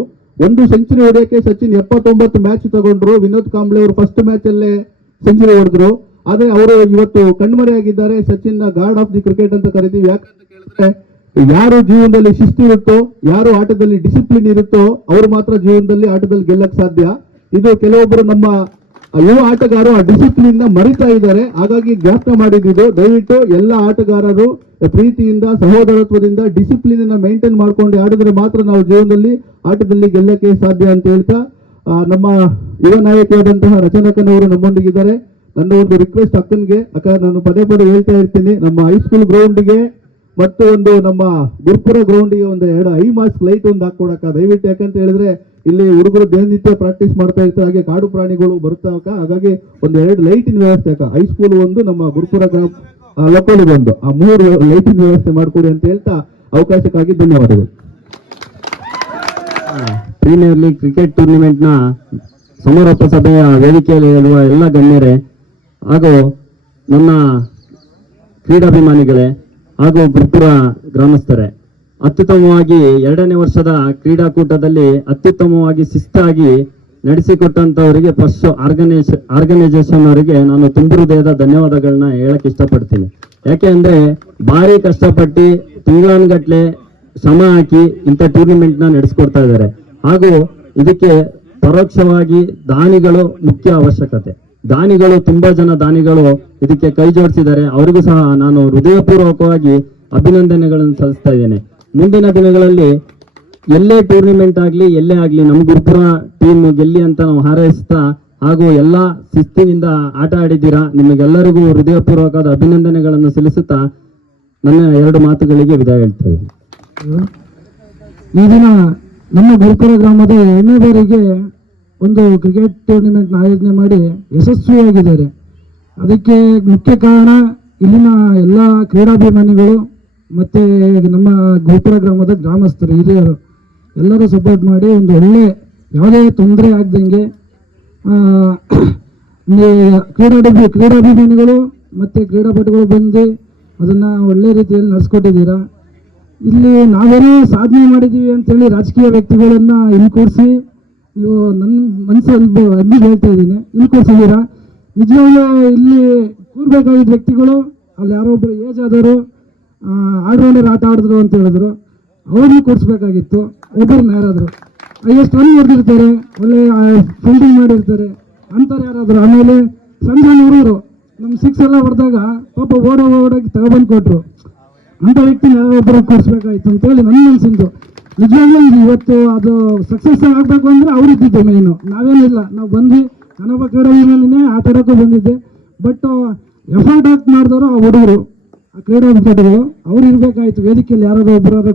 ಒಂದು ಸೆಂಚುರಿ ಹೊಡೆಯಕ್ಕೆ ಸಚಿನ್ 79 ಮ್ಯಾಚ್ ತಗೊಂಡ್ರು. ವಿನೋದ್ ಕಾಂಬ್ಳೆ ಅವರು ಫಸ್ಟ್ ಮ್ಯಾಚ್ ಅಲ್ಲೇ ಸೆಂಚುರಿ ಹೊಡೆದ್ರು. ಆದ್ರೆ ಅವರು ಇವತ್ತು ಕಣ್ಮರೆಯಾಗಿದ್ದಾರೆ. Sachin god of the cricket ಅಂತ ಕರಿತೀವಿ. ಯಾಕಂತ ಕೇಳಿದ್ರೆ ಯಾರು ಜೀವನದಲ್ಲಿ ಶಿಸ್ತು ಇರುತ್ತೋ, ಯಾರು ಆಟದಲ್ಲಿ ಡಿಸಿಪ್ಲಿನ್ ಇರುತ್ತೋ ಅವರು ಮಾತ್ರ ಜೀವನದಲ್ಲಿ ಆಟದಲ್ಲಿ ಗೆಲ್ಲಕ್ ಸಾಧ್ಯ. ಇದು ಕೆಲವೊಬ್ಬರು ನಮ್ಮ ಯುವ ಆಟಗಾರರು ಆ ಡಿಸಿಪ್ಲಿನ್ ಮರಿತಾ ಇದ್ದಾರೆ. ಹಾಗಾಗಿ ಜ್ಞಾಪನ ಮಾಡಿದ್ದು, ದಯವಿಟ್ಟು ಎಲ್ಲ ಆಟಗಾರರು ಪ್ರೀತಿಯಿಂದ, ಸಹೋದರತ್ವದಿಂದ ಡಿಸಿಪ್ಲಿನ್ ಮೇಂಟೈನ್ ಮಾಡ್ಕೊಂಡು ಆಡಿದ್ರೆ ಮಾತ್ರ ನಾವು ಜೀವನದಲ್ಲಿ ಆಟದಲ್ಲಿ ಗೆಲ್ಲಕ್ಕೆ ಸಾಧ್ಯ ಅಂತ ಹೇಳ್ತಾ, ನಮ್ಮ ಯುವ ನಾಯಕಿಯಾದಂತಹ ರಚನಕನವರು ನಮ್ಮೊಂದಿಗಿದ್ದಾರೆ. ನನ್ನ ಒಂದು ರಿಕ್ವೆಸ್ಟ್ ಅಕ್ಕನ್ಗೆ, ಅಕ್ಕ ನಾನು ಪದೇ ಹೇಳ್ತಾ ಇರ್ತೀನಿ, ನಮ್ಮ ಹೈಸ್ಕೂಲ್ ಗ್ರೌಂಡ್ಗೆ ಮತ್ತು ನಮ್ಮ ಗುರುಪುರ ಗ್ರೌಂಡ್ಗೆ ಒಂದು 2 ಐ ಮಾಸ್ಕ್ ಲೈಟ್ ಒಂದು ಹಾಕೊಡಕ್ಕ ದಯವಿಟ್ಟು. ಯಾಕಂತ ಹೇಳಿದ್ರೆ ಇಲ್ಲಿ ಹುಡುಗರು ದಿನನಿತ್ಯ ಪ್ರಾಕ್ಟೀಸ್ ಮಾಡ್ತಾ ಇರ್ತಾರೆ, ಹಾಗೆ ಕಾಡು ಪ್ರಾಣಿಗಳು ಬರ್ತಾವಕ್ಕ. ಹಾಗಾಗಿ ಒಂದು 2 ಲೈಟಿನ ವ್ಯವಸ್ಥೆ ಅಕ್ಕ, ಹೈಸ್ಕೂಲ್ ಒಂದು, ನಮ್ಮ ಗುರುಪುರ ಗ್ರಾಮ ಲೋಕಲ್ಗೆ ಒಂದು, ಆ 3 ಲೈಟಿನ ವ್ಯವಸ್ಥೆ ಮಾಡಿಕೊಡಿ ಅಂತ ಹೇಳ್ತಾ ಅವಕಾಶಕ್ಕಾಗಿ ಧನ್ಯವಾದಗಳು. ಪ್ರೀಮಿಯರ್ ಲೀಗ್ ಕ್ರಿಕೆಟ್ ಟೂರ್ನಿಮೆಂಟ್ನ ಸಮಾರೋಪ ಸಭೆಯ ವೇದಿಕೆಯಲ್ಲಿ ಇರುವ ಎಲ್ಲ ಗಣ್ಯರೇ ಹಾಗೂ ನನ್ನ ಕ್ರೀಡಾಭಿಮಾನಿಗಳೇ ಹಾಗೂ ಗುರುಪುರ ಗ್ರಾಮಸ್ಥರೇ, ಅತ್ಯುತ್ತಮವಾಗಿ 2ನೇ ವರ್ಷದ ಕ್ರೀಡಾಕೂಟದಲ್ಲಿ ಅತ್ಯುತ್ತಮವಾಗಿ ಶಿಸ್ತಾಗಿ ನಡೆಸಿಕೊಟ್ಟಂತವರಿಗೆ ಫಸ್ಟ್ ಆರ್ಗನೈಸೇಷನ್ ಅವರಿಗೆ ನಾನು ತುಂಬು ಹೃದಯದ ಧನ್ಯವಾದಗಳನ್ನ ಹೇಳಕ್ ಇಷ್ಟಪಡ್ತೀನಿ. ಯಾಕೆ ಅಂದ್ರೆ ಭಾರಿ ಕಷ್ಟಪಟ್ಟು ತಿಂಗಳಾನುಗಟ್ಲೆ ಶ್ರಮ ಹಾಕಿ ಇಂಥ ಟೂರ್ನಿಮೆಂಟ್ ನ ನಡೆಸ್ಕೊಡ್ತಾ ಇದ್ದಾರೆ. ಹಾಗೂ ಇದಕ್ಕೆ ಪರೋಕ್ಷವಾಗಿ ದಾನಿಗಳು ಮುಖ್ಯ ಅವಶ್ಯಕತೆ. ದಾನಿಗಳು ತುಂಬಾ ಜನ ದಾನಿಗಳು ಇದಕ್ಕೆ ಕೈ ಜೋಡಿಸಿದ್ದಾರೆ. ಅವರಿಗೂ ಸಹ ನಾನು ಹೃದಯಪೂರ್ವಕವಾಗಿ ಅಭಿನಂದನೆಗಳನ್ನು ಸಲ್ಲಿಸ್ತಾ ಇದ್ದೇನೆ. ಮುಂದಿನ ದಿನಗಳಲ್ಲಿ ಎಲ್ಲೇ ಟೂರ್ನಿಮೆಂಟ್ ಆಗ್ಲಿ, ಎಲ್ಲೇ ಆಗ್ಲಿ, ನಮ್ಮ ಗುರುಪುರ ಟೀಮ್ ಗೆಲ್ಲಿ ಅಂತ ನಾವು ಹಾರೈಸ್ತಾ, ಹಾಗೂ ಎಲ್ಲಾ ಶಿಸ್ತಿನಿಂದ ಆಟ ಆಡಿದ್ದೀರಾ, ನಿಮಗೆಲ್ಲರಿಗೂ ಹೃದಯಪೂರ್ವಕವಾದ ಅಭಿನಂದನೆಗಳನ್ನು ಸಲ್ಲಿಸುತ್ತಾ ನನ್ನ 2 ಮಾತುಗಳಿಗೆ ವಿದಾಯ ಹೇಳ್ತೇವೆ. ಈ ದಿನ ನಮ್ಮ ಗುರುಪುರ ಗ್ರಾಮದ 2ನೇ ಬಾರಿಗೆ ಒಂದು ಕ್ರಿಕೆಟ್ ಟೂರ್ನಿಮೆಂಟ್ನ ಆಯೋಜನೆ ಮಾಡಿ ಯಶಸ್ವಿಯಾಗಿದ್ದಾರೆ. ಅದಕ್ಕೆ ಮುಖ್ಯ ಕಾರಣ ಇಲ್ಲಿನ ಎಲ್ಲ ಕ್ರೀಡಾಭಿಮಾನಿಗಳು ಮತ್ತು ನಮ್ಮ ಗುರುಪುರ ಗ್ರಾಮದ ಗ್ರಾಮಸ್ಥರು, ಹಿರಿಯರು ಎಲ್ಲರೂ ಸಪೋರ್ಟ್ ಮಾಡಿ ಒಂದು ಒಳ್ಳೆ, ಯಾವುದೇ ತೊಂದರೆ ಆಗದಂಗೆ ಕ್ರೀಡಾಭಿಮಾನಿಗಳು ಮತ್ತು ಕ್ರೀಡಾಪಟುಗಳು ಬಂದು ಅದನ್ನು ಒಳ್ಳೆ ರೀತಿಯಲ್ಲಿ ನಡೆಸ್ಕೊಟ್ಟಿದ್ದೀರಾ. ಇಲ್ಲಿ ನಾವೇನೋ ಸಾಧನೆ ಮಾಡಿದ್ದೀವಿ ಅಂತೇಳಿ ರಾಜಕೀಯ ವ್ಯಕ್ತಿಗಳನ್ನು ಇಲ್ಲಿ ಕೂರಿಸಿ, ನೀವು ನನ್ನ ಮನಸ್ಸಲ್ಲಿ ಹೇಳ್ತಾ ಇದ್ದೀನಿ, ಇಲ್ಲಿ ಕೂರಿಸಿದ್ದೀರಾ. ನಿಜವಾಗ್ಲೂ ಇಲ್ಲಿ ಕೂರ್ಬೇಕಾಗಿದ್ದ ವ್ಯಕ್ತಿಗಳು ಅಲ್ಲಿ ಯಾರೋ ಒಬ್ಬರು ಏಜ್ ಆದವರು ಆಲ್ರೌಂಡರ್ ಆಟ ಆಡಿದ್ರು ಅಂತ ಹೇಳಿದ್ರು. ಅವ್ರನ್ನ ಕೊಡಿಸ್ಬೇಕಾಗಿತ್ತು. ಒಬ್ಬರನ್ನ ಯಾರಾದರೂ ಹೈಯೆಸ್ಟ್ ರನ್ ಹೊಡೆದಿರ್ತಾರೆ, ಒಳ್ಳೆ ಫೀಲ್ಡಿಂಗ್ ಮಾಡಿರ್ತಾರೆ ಅಂತಾರೆ ಯಾರಾದರೂ. ಆಮೇಲೆ ಸಣ್ಣ ಸಣ್ಣ ಹುಡುಗರು ನಮ್ಮ 6 ಎಲ್ಲ ಹೊಡೆದಾಗ ಪಾಪ ಓಡೋಗಿ ತಗೊಬಂದು ಕೊಟ್ಟರು. ಅಂಥ ವ್ಯಕ್ತಿನ ಯಾರೊಬ್ಬರು ಕೊಡಿಸ್ಬೇಕಾಯ್ತು ಅಂತೇಳಿ ನನ್ನ ಮನಸ್ಸಿಂದು. ನಿಜವಾಗ್ಲೂ ಇವತ್ತು ಅದು ಸಕ್ಸಸ್ ಆಗಬೇಕು ಅಂದರೆ ಅವ್ರಿದ್ದಿದ್ದು ಮೇನು, ನಾವೇನಿಲ್ಲ. ನಾವು ಬಂದ್ವಿ, ನಾನೊಬ್ಬ ಕ್ರೀಡಾಭಿಮಾನಿನೇ ಆಟ ಆಡೋಕ್ಕೂ ಬಂದಿದ್ದೆ. ಬಟ್ ಎಫರ್ಟ್ ಹಾಕಿ ಮಾಡಿದವರು ಆ ಹುಡುಗರು, ಆ ಕ್ರೀಡಾಪಟುಗಳು ಅವ್ರು ಇರಬೇಕಾಯ್ತು. ವೇದಿಕೆಯಲ್ಲಿ ಯಾರಾದರೂ ಒಬ್ಬರಾದ್ರೂ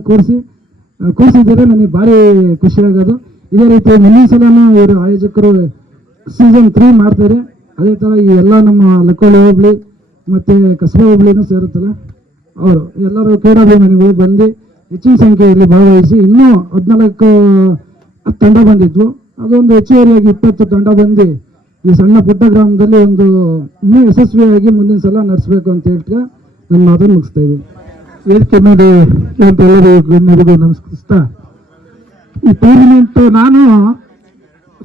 ಕೂರಿಸಿದ್ದಾರೆ, ನನಗೆ ಭಾರಿ ಖುಷಿಯಾಗೋದು. ಇದೇ ರೀತಿ ಮುಂದಿನ ಸಲನೂ ಇವರು ಆಯೋಜಕರು ಸೀಸನ್ 3 ಮಾಡ್ತಾರೆ. ಅದೇ ಥರ ಈ ಎಲ್ಲ ನಮ್ಮ ಲಕ್ಕೋಳಿ ಹೋಬಳಿ ಮತ್ತು ಕಸಬಾ ಹೋಬಳಿನೂ ಸೇರುತ್ತಲ್ಲ, ಅವರು ಎಲ್ಲರೂ ಕ್ರೀಡಾಭಿಮಾನಿಗಳು ಬಂದು ಹೆಚ್ಚಿನ ಸಂಖ್ಯೆಯಲ್ಲಿ ಭಾಗವಹಿಸಿ ಇನ್ನೂ 14 ತಂಡ ಬಂದಿದ್ವು. ಅದೊಂದು ಹೆಚ್ಚುವರಿಯಾಗಿ 20 ತಂಡ ಬಂದು ಈ ಸಣ್ಣ ಪುಟ್ಟ ಗ್ರಾಮದಲ್ಲಿ ಒಂದು ಇನ್ನೂ ಯಶಸ್ವಿಯಾಗಿ ಮುಂದಿನ ಸಲ ನಡೆಸಬೇಕು ಅಂತ ಹೇಳ್ತಾ ನನ್ನ ಮಾತನ್ನು ಮುಗಿಸ್ತಾ ಇದ್ದೀನಿ. ವೇದಿಕೆ ಮೇಲೆ ಎಲ್ಲರಿಗೂ ನಮಸ್ಕರಿಸ್ತಾ, ಈ ಟೂರ್ನಿಮೆಂಟ್ ನಾನು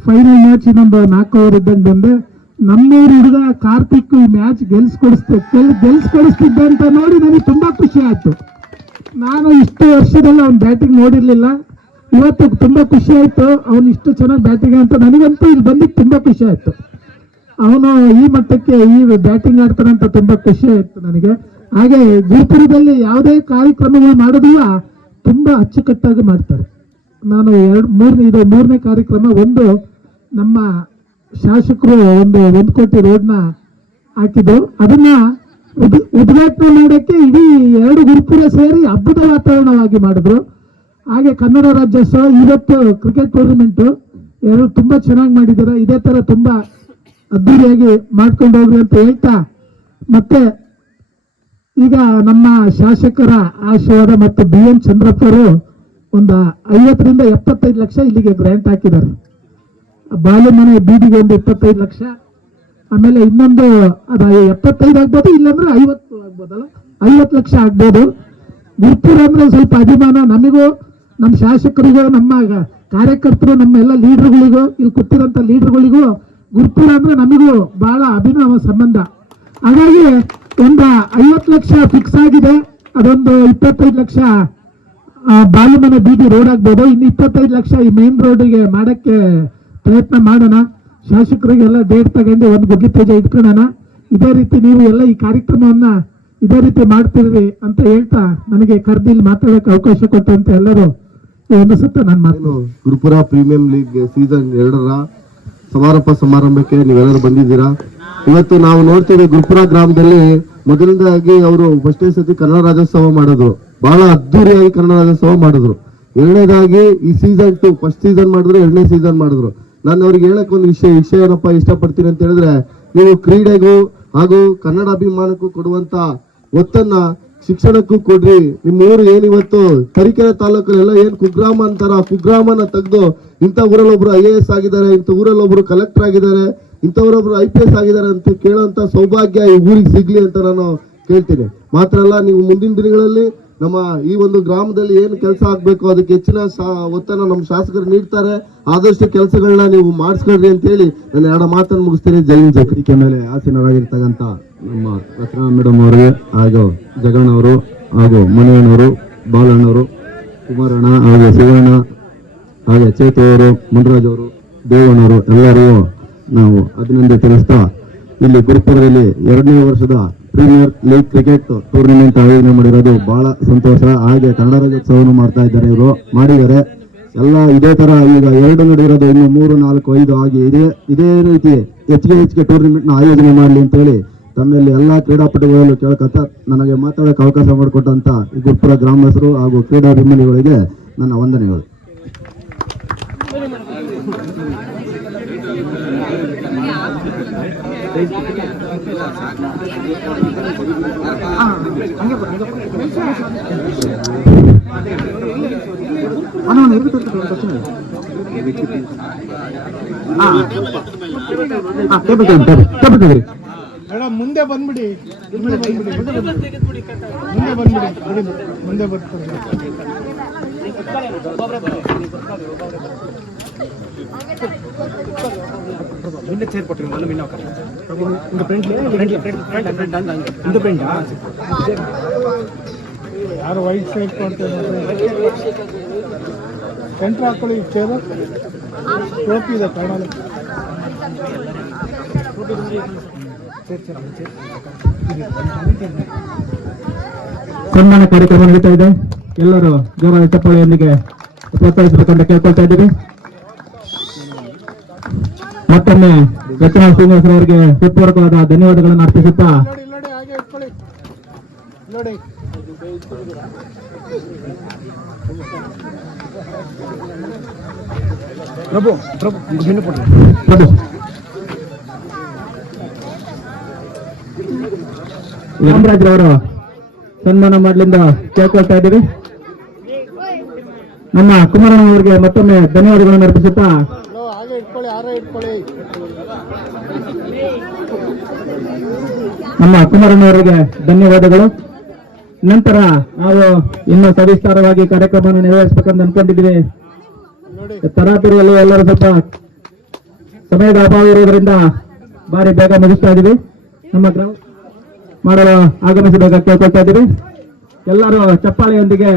ಫೈನಲ್ ಮ್ಯಾಚ್ ಇನ್ನೊಂದು 4 ಓವರ್ ಇದ್ದಂಗೆ ಬಂದೆ. ನಮ್ಮೂರು ಹುಡುಗ ಕಾರ್ತಿಕ್ ಈ ಮ್ಯಾಚ್ ಗೆಲ್ಸ್ಕೊಡಿಸ್ತಿದ್ದೆ ಅಂತ ನೋಡಿ ನನಗೆ ತುಂಬಾ ಖುಷಿ ಆಯ್ತು. ನಾನು ಇಷ್ಟು ವರ್ಷದಲ್ಲಿ ಅವ್ನು ಬ್ಯಾಟಿಂಗ್ ನೋಡಿರ್ಲಿಲ್ಲ, ಇವತ್ತು ತುಂಬಾ ಖುಷಿ ಆಯ್ತು ಅವನು ಇಷ್ಟು ಚೆನ್ನಾಗಿ ಬ್ಯಾಟಿಂಗ್ ಅಂತ. ನನಗಂತೂ ಇಲ್ಲಿ ಬಂದಿದ್ದು ತುಂಬಾ ಖುಷಿ ಆಯ್ತು. ಅವನು ಈ ಮಟ್ಟಕ್ಕೆ ಈ ಬ್ಯಾಟಿಂಗ್ ಆಡ್ತಾನೆ ಅಂತ ತುಂಬಾ ಖುಷಿ ಆಯ್ತು ನನಗೆ. ಹಾಗೆ ಗುರುಪುರದಲ್ಲಿ ಯಾವುದೇ ಕಾರ್ಯಕ್ರಮಗಳು ಮಾಡೋದಿಲ್ಲ, ತುಂಬಾ ಅಚ್ಚುಕಟ್ಟಾಗಿ ಮಾಡ್ತಾರೆ. ನಾನು ಮೂರನೇ ಕಾರ್ಯಕ್ರಮ, ಒಂದು ನಮ್ಮ ಶಾಸಕರು ಒಂದು 1 ಕೋಟಿ ರೋಡ್ನ ಹಾಕಿದ್ದು, ಅದನ್ನ ಉದ್ಘಾಟನೆ ಮಾಡೋಕ್ಕೆ ಇಡೀ 2 ಗುರುಪುರ ಸೇರಿ ಹಬ್ಬದ ವಾತಾವರಣವಾಗಿ ಮಾಡಿದ್ರು. ಹಾಗೆ ಕನ್ನಡ ರಾಜ್ಯೋತ್ಸವ, ಇವತ್ತು ಕ್ರಿಕೆಟ್ ಟೂರ್ನಿಮೆಂಟು ಎರಡು ತುಂಬಾ ಚೆನ್ನಾಗಿ ಮಾಡಿದ್ದಾರೆ. ಇದೇ ತರ ತುಂಬಾ ಅದ್ದೂರಿಯಾಗಿ ಮಾಡ್ಕೊಂಡು ಹೋಗ್ರಿ ಅಂತ ಹೇಳ್ತಾ, ಮತ್ತೆ ಈಗ ನಮ್ಮ ಶಾಸಕರ ಆಶೀರ್ವಾದ ಮತ್ತು BN ಚಂದ್ರಪ್ಪರು ಒಂದು 50 ರಿಂದ 75 ಲಕ್ಷ ಇಲ್ಲಿಗೆ ಗ್ರಾಂಟ್ ಹಾಕಿದ್ದಾರೆ. ಬಾಲಮನೆ ಬೀದಿಗೆ ಒಂದು 25 ಲಕ್ಷ, ಆಮೇಲೆ ಇನ್ನೊಂದು ಅದು 75 ಆಗ್ಬೋದು, ಇಲ್ಲಾಂದ್ರೆ 50 ಆಗ್ಬೋದಲ್ಲ, 50 ಲಕ್ಷ ಆಗ್ಬೋದು. ಗುರುಪುರ ಅಂದ್ರೆ ಸ್ವಲ್ಪ ಅಭಿಮಾನ ನಮಗೂ, ನಮ್ಮ ಶಾಸಕರಿಗೂ, ನಮ್ಮ ಕಾರ್ಯಕರ್ತರು, ನಮ್ಮ ಎಲ್ಲ ಲೀಡರ್ಗಳಿಗೂ, ಇಲ್ಲಿ ಕೂತಿರೋಂಥ ಲೀಡರ್ಗಳಿಗೂ ಗುರುಪುರ ಅಂದ್ರೆ ನಮಗೂ ಬಹಳ ಅಭಿನವ ಸಂಬಂಧ. ಹಾಗಾಗಿ ಒಂದು 50 ಲಕ್ಷ ಫಿಕ್ಸ್ ಆಗಿದೆ. ಅದೊಂದು 25 ಲಕ್ಷ ಬಾಲುಮನೆ ಬೀದಿ ರೋಡ್ ಆಗ್ಬೋದು, ಇನ್ನು 25 ಲಕ್ಷ ಈ ಮೇನ್ ರೋಡಿಗೆ ಮಾಡಕ್ಕೆ ಪ್ರಯತ್ನ ಮಾಡೋಣ. ಶಾಸಕರಿಗೆಲ್ಲ ಡೇಟ್ ತಗೊಂಡು ಒಂದು ಗುಡ್ಡಿ ಪೂಜೆ ಇಟ್ಕೊಳ್ಳೋಣ. ಇದೇ ರೀತಿ ನೀವು ಎಲ್ಲ ಈ ಕಾರ್ಯಕ್ರಮವನ್ನ ಇದೇ ರೀತಿ ಮಾಡ್ತಿರ್ರಿ ಅಂತ ಹೇಳ್ತಾ ನನಗೆ ಕರೆದಿಲ್ಲಿ ಮಾತಾಡೋಕೆ ಅವಕಾಶ ಕೊಟ್ಟಂತ ಎಲ್ಲರೂ ಒಂದು ಸತ್ತ ನಾನು ಮಾತು. ಗುರುಪುರ ಪ್ರೀಮಿಯಂ ಲೀಗ್ ಸೀಸನ್ 2ರ ಸಮಾರೋಪ ಸಮಾರಂಭಕ್ಕೆ ನೀವೆಲ್ಲರೂ ಬಂದಿದ್ದೀರಾ. ಇವತ್ತು ನಾವು ನೋಡ್ತೀವಿ, ಗುರುಪುರ ಗ್ರಾಮದಲ್ಲಿ ಮೊದಲನೇದಾಗಿ ಅವರು ಫಸ್ಟೇ ಸತಿ ಕನ್ನಡ ರಾಜ್ಯೋತ್ಸವ ಮಾಡಿದ್ರು, ಬಹಳ ಅದ್ದೂರಿಯಾಗಿ ಕನ್ನಡ ರಾಜ್ಯೋತ್ಸವ ಮಾಡಿದ್ರು. ಎರಡನೇದಾಗಿ ಈ ಸೀಸನ್ 2 ಫಸ್ಟ್ ಸೀಸನ್ ಮಾಡಿದ್ರು, 2ನೇ ಸೀಸನ್ ಮಾಡಿದ್ರು. ನಾನು ಅವ್ರಿಗೆ ಹೇಳಕ್ ಒಂದು ವಿಷಯ ಏನಪ್ಪ ಇಷ್ಟಪಡ್ತೀನಿ ಅಂತ ಹೇಳಿದ್ರೆ, ನೀವು ಕ್ರೀಡೆಗೂ ಹಾಗೂ ಕನ್ನಡ ಅಭಿಮಾನಕ್ಕೂ ಕೊಡುವಂತ ಒತ್ತನ್ನ ಶಿಕ್ಷಣಕ್ಕೂ ಕೊಡ್ರಿ. ನಿಮ್ಮ ಊರು ಏನಿವತ್ತು ತರೀಕೆರೆ ತಾಲೂಕಲ್ಲೆಲ್ಲ ಏನ್ ಕುಗ್ರಾಮ ಅಂತಾರ, ಕುಗ್ರಾಮನ ತೆಗೆದು ಇಂಥ ಊರಲ್ಲಿ ಒಬ್ರು IAS ಆಗಿದ್ದಾರೆ, ಇಂಥ ಊರಲ್ಲಿ ಒಬ್ರು ಕಲೆಕ್ಟರ್ ಆಗಿದ್ದಾರೆ, ಇಂಥವರೊಬ್ರು IPS ಆಗಿದ್ದಾರೆ ಅಂತ ಕೇಳೋಂತ ಸೌಭಾಗ್ಯ ಈ ಊರಿಗೆ ಸಿಗ್ಲಿ ಅಂತ ನಾನು ಕೇಳ್ತೀನಿ. ಮಾತ್ರ ಅಲ್ಲ, ನೀವು ಮುಂದಿನ ದಿನಗಳಲ್ಲಿ ನಮ್ಮ ಈ ಒಂದು ಗ್ರಾಮದಲ್ಲಿ ಏನು ಕೆಲಸ ಆಗ್ಬೇಕು ಅದಕ್ಕೆ ಹೆಚ್ಚಿನ ಒತ್ತನ್ನು ನಮ್ಮ ಶಾಸಕರು ನೀಡ್ತಾರೆ. ಆದಷ್ಟು ಕೆಲಸಗಳನ್ನ ನೀವು ಮಾಡಿಸ್ಕೊಡ್ರಿ ಅಂತ ಹೇಳಿ ನಾನು 2 ಮಾತನ್ನು ಮುಗಿಸ್ತೀನಿ. ಜೈ ಹಿಂದ್. ಜಗತ್ತಿಗೆ ಮೇಲೆ ಆಸೀನರಾಗಿರ್ತಕ್ಕಂಥ ನಮ್ಮ ರಚನಾ ಮೇಡಮ್ ಅವರಿಗೆ, ಹಾಗೂ ಜಗಣ್ಣವರು, ಹಾಗೂ ಮಣಿಯಣ್ಣವರು, ಬಾಲಣ್ಣವರು, ಕುಮಾರಣ್ಣ, ಹಾಗೆ ಶಿವಣ್ಣ, ಹಾಗೆ ಚೇತು ಅವರು, ಮುನ್ರಾಜ್ ಅವರು, ದೇವಣ್ಣವರು ಎಲ್ಲರಿಗೂ ನಾವು ಅಭಿನಂದನೆ ತಿಳಿಸ್ತಾ, ಇಲ್ಲಿ ಗುರುಪುರದಲ್ಲಿ 2ನೇ ವರ್ಷದ ಪ್ರೀಮಿಯರ್ ಲೀಗ್ ಕ್ರಿಕೆಟ್ ಟೂರ್ನಿಮೆಂಟ್ ಆಯೋಜನೆ ಮಾಡಿರೋದು ಬಹಳ ಸಂತೋಷ. ಹಾಗೆ ಕನ್ನಡ ರಾಜ್ಯೋತ್ಸವವನ್ನು ಮಾಡ್ತಾ ಇದ್ದಾರೆ, ಇವರು ಮಾಡಿದ್ದಾರೆ ಎಲ್ಲ. ಇದೇ ತರ ಈಗ 2 ನಡೆದಿರೋದು, ಇನ್ನು 3, 4, 5 ಆಗಿ ಇದೇ ರೀತಿ ಹೆಚ್ಚಿಗೆ ಟೂರ್ನಿಮೆಂಟ್ ನ ಆಯೋಜನೆ ಮಾಡಲಿ ಅಂತ ಹೇಳಿ ತಮ್ಮಲ್ಲಿ ಎಲ್ಲಾ ಕ್ರೀಡಾಪಟುಗಳಲ್ಲೂ ಕೇಳಕತ್ತ ನನಗೆ ಮಾತಾಡೋಕೆ ಅವಕಾಶ ಮಾಡಿಕೊಟ್ಟಂತ ಈ ಗುರುಪುರ ಗ್ರಾಮಸ್ಥರು ಹಾಗೂ ಕ್ರೀಡಾಭಿಮಾನಿಗಳಿಗೆ ನನ್ನ ವಂದನೆಗಳು. ಮುಂದೆ ಬಂದ್ಬಿಡಿ, ಮುಂದೆ ಬರ್ತಾರೆ. ಮುಂದೆ ಚೇರ್ ಕೊಟ್ಟಿರಿ, இந்த பிரிண்ட் ಯಾರು ವೈಟ್ ಶರ್ಟ್ ಕೊಡ್ತಾರೆ ಸೆಂಟ್ರ್ ಹಾಕೊಳ್ಳಿ ಚೇರು ಟೋಪಿ ಇದೆ ಕನ್ನಡ ಸನ್ಮಾನ ಕಾರ್ಯಕ್ರಮ ನಡೀತಾ ಇದೆ. ಎಲ್ಲರೂ ಜೋರಾದ ಚಪ್ಪಾಳೆಯೊಂದಿಗೆ ಪ್ರೋತ್ಸಾಹಿಸಬೇಕಂತ ಕೇಳ್ಕೊಳ್ತಾ ಇದ್ದೀವಿ. ಮತ್ತೊಮ್ಮೆ ರಚನಾ ಶ್ರೀನಿವಾಸರವರಿಗೆ ಹೃತ್ಪೂರ್ವಕವಾದ ಧನ್ಯವಾದಗಳನ್ನು ಅರ್ಪಿಸುತ್ತಾ ಪ್ರಭು ರಾಮರಾಜ್ರವರು ಸನ್ಮಾನ ಮಾಡಲಿಂದ ಕೇಳ್ಕೊಳ್ತಾ ಇದ್ದೀವಿ. ನಮ್ಮ ಕುಮಾರಣ್ಣವರಿಗೆ ಮತ್ತೊಮ್ಮೆ ಧನ್ಯವಾದಗಳನ್ನು ಅರ್ಪಿಸುತ್ತಾ ನಮ್ಮ ಕುಮಾರಣ್ಣವರಿಗೆ ಧನ್ಯವಾದಗಳು. ನಂತರ ನಾವು ಇನ್ನು ಸವಿಸ್ತಾರವಾಗಿ ಕಾರ್ಯಕ್ರಮವನ್ನು ನೆರವೇರಿಸಬೇಕಂತ ಅನ್ಕೊಂಡಿದ್ದೀವಿ. ತರಾತುರಿಯಲ್ಲಿ ಎಲ್ಲರೂ ಸ್ವಲ್ಪ ಸಮಯದ ಅಭಾವ ಇರುವುದರಿಂದ ಬಾರಿ ಬೇಗ ಮುಗಿಸ್ತಾ ಇದ್ದೀವಿ. ನಮ್ಮ ಗ್ರಾಮ ಮಾಡಲು ಆಗಮಿಸಬೇಕಾಗಿ ಕೇಳ್ಕೊಳ್ತಾ ಇದ್ದೀವಿ. ಎಲ್ಲರೂ ಚಪ್ಪಾಳೆಯೊಂದಿಗೆ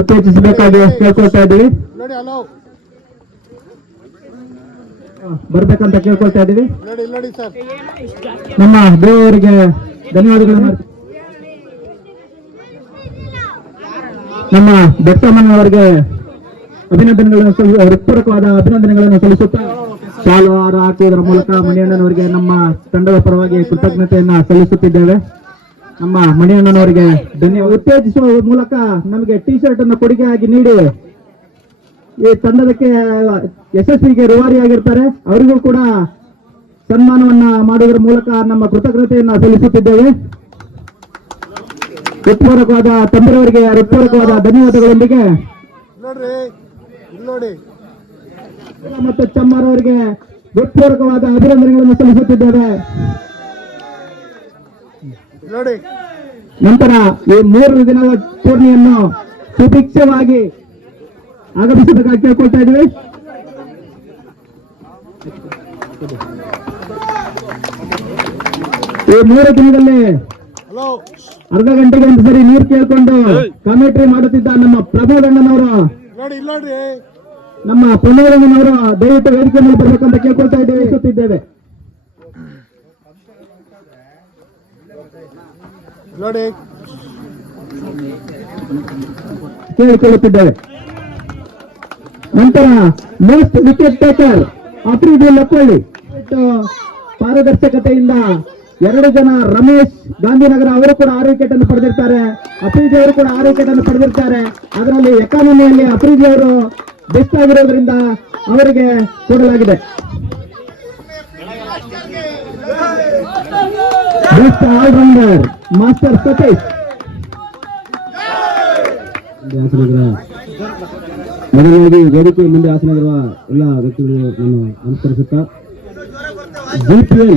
ಉತ್ತೇಜಿಸಬೇಕಾಗಿ ಕೇಳ್ಕೊಳ್ತಾ ಇದ್ದೀವಿ. ಬರ್ಬೇಕಂತ ಕೇಳ್ಕೊಳ್ತಾ ಇದ್ದೀವಿ. ನಮ್ಮ ದೇವರಿಗೆ ಧನ್ಯವಾದಗಳನ್ನು ನಮ್ಮ ಬೆಟ್ಟಮ್ಮನವರಿಗೆ ಹೃತ್ಪೂರ್ವಕವಾದ ಅಭಿನಂದನೆಗಳನ್ನು ಸಲ್ಲಿಸುತ್ತಾ ಶಾಲು ಹಾರ ಹಾಕುವುದರ ಮೂಲಕ ಮಣಿಯಣ್ಣನವರಿಗೆ ನಮ್ಮ ತಂಡದ ಪರವಾಗಿ ಕೃತಜ್ಞತೆಯನ್ನ ಸಲ್ಲಿಸುತ್ತಿದ್ದೇವೆ. ನಮ್ಮ ಮಣಿಯಣ್ಣನವರಿಗೆ ಧನ್ಯವಾದ. ಉತ್ತೇಜಿಸುವ ಮೂಲಕ ನಮಗೆ ಟಿ ಶರ್ಟ್ ಅನ್ನು ಕೊಡುಗೆಯಾಗಿ ನೀಡಿ ಈ ತಂಡದಕ್ಕೆ ಯಶಸ್ವಿಗೆ ರೂವಾರಿಯಾಗಿರ್ತಾರೆ. ಅವರಿಗೂ ಕೂಡ ಸನ್ಮಾನವನ್ನ ಮಾಡುವುದರ ಮೂಲಕ ನಮ್ಮ ಕೃತಜ್ಞತೆಯನ್ನ ಸಲ್ಲಿಸುತ್ತಿದ್ದೇವೆ. ಹೃತ್ಪೂರ್ವಕವಾದ ತಂದಿರವರಿಗೆ ಹೃತ್ಪೂರ್ವಕವಾದ ಧನ್ಯವಾದಗಳೊಂದಿಗೆ ಮತ್ತು ಚಮ್ಮಾರವರಿಗೆ ಹೃತ್ಪೂರ್ವಕವಾದ ಅಭಿನಂದನೆಗಳನ್ನು ಸಲ್ಲಿಸುತ್ತಿದ್ದೇವೆ. ನಂತರ ಈ 3 ದಿನದ ಟೂರ್ನಿಯನ್ನು ಸುಭಿಕ್ಷವಾಗಿ ಆಗಮಿಸಬೇಕಾಗಿ ಕೇಳ್ಕೊಳ್ತಾ ಇದ್ದೀವಿ. ಈ 3 ದಿನದಲ್ಲಿ ಅರ್ಧ ಗಂಟೆಗೆ ಒಂದು ಸರಿ ನೀರು ಕೇಳ್ಕೊಂಡು ಕಾಮೆಂಟ್ರಿ ಮಾಡುತ್ತಿದ್ದ ನಮ್ಮ ಪ್ರಮೋದಣ್ಣನವರು ದಯವಿಟ್ಟು ವೇದಿಕೆ ಮೇಲೆ ಬರಬೇಕಂತ ಕೇಳ್ಕೊಳ್ತಾ ಇದ್ದೇವೆ. ಕೇಳಿಕೊಳ್ಳುತ್ತಿದ್ದೇವೆ. ನಂತರ most wicket taker Afridi Lakkolli ಪಾರದರ್ಶಕತೆಯಿಂದ 2 ಜನ ರಮೇಶ್ ಗಾಂಧಿನಗರ ಅವರು ಕೂಡ 6 ವಿಕೆಟ್ ಅನ್ನು ಪಡೆದಿರ್ತಾರೆ. ಅಫ್ರೀದಿ ಅವರು ಕೂಡ 6 ವಿಕೆಟ್ ಅನ್ನು ಪಡೆದಿರ್ತಾರೆ. ಅದರಲ್ಲಿ ಎಕಾನಮಿಯಲ್ಲಿ ಅಫ್ರೀದಿ ಅವರು ಬೆಸ್ಟ್ ಆಗಿರೋದ್ರಿಂದ ಅವರಿಗೆ ಕೊಡಲಾಗಿದೆ. Best allrounder master Satish. ಮೊದಲನೇದಾಗಿ ವೇದಿಕೆ ಮುಂದೆ ಆಸನಗಿರುವ ಎಲ್ಲ ವ್ಯಕ್ತಿಗಳು ನಾನು ನಮಸ್ಕರಿಸುತ್ತಾ, GPL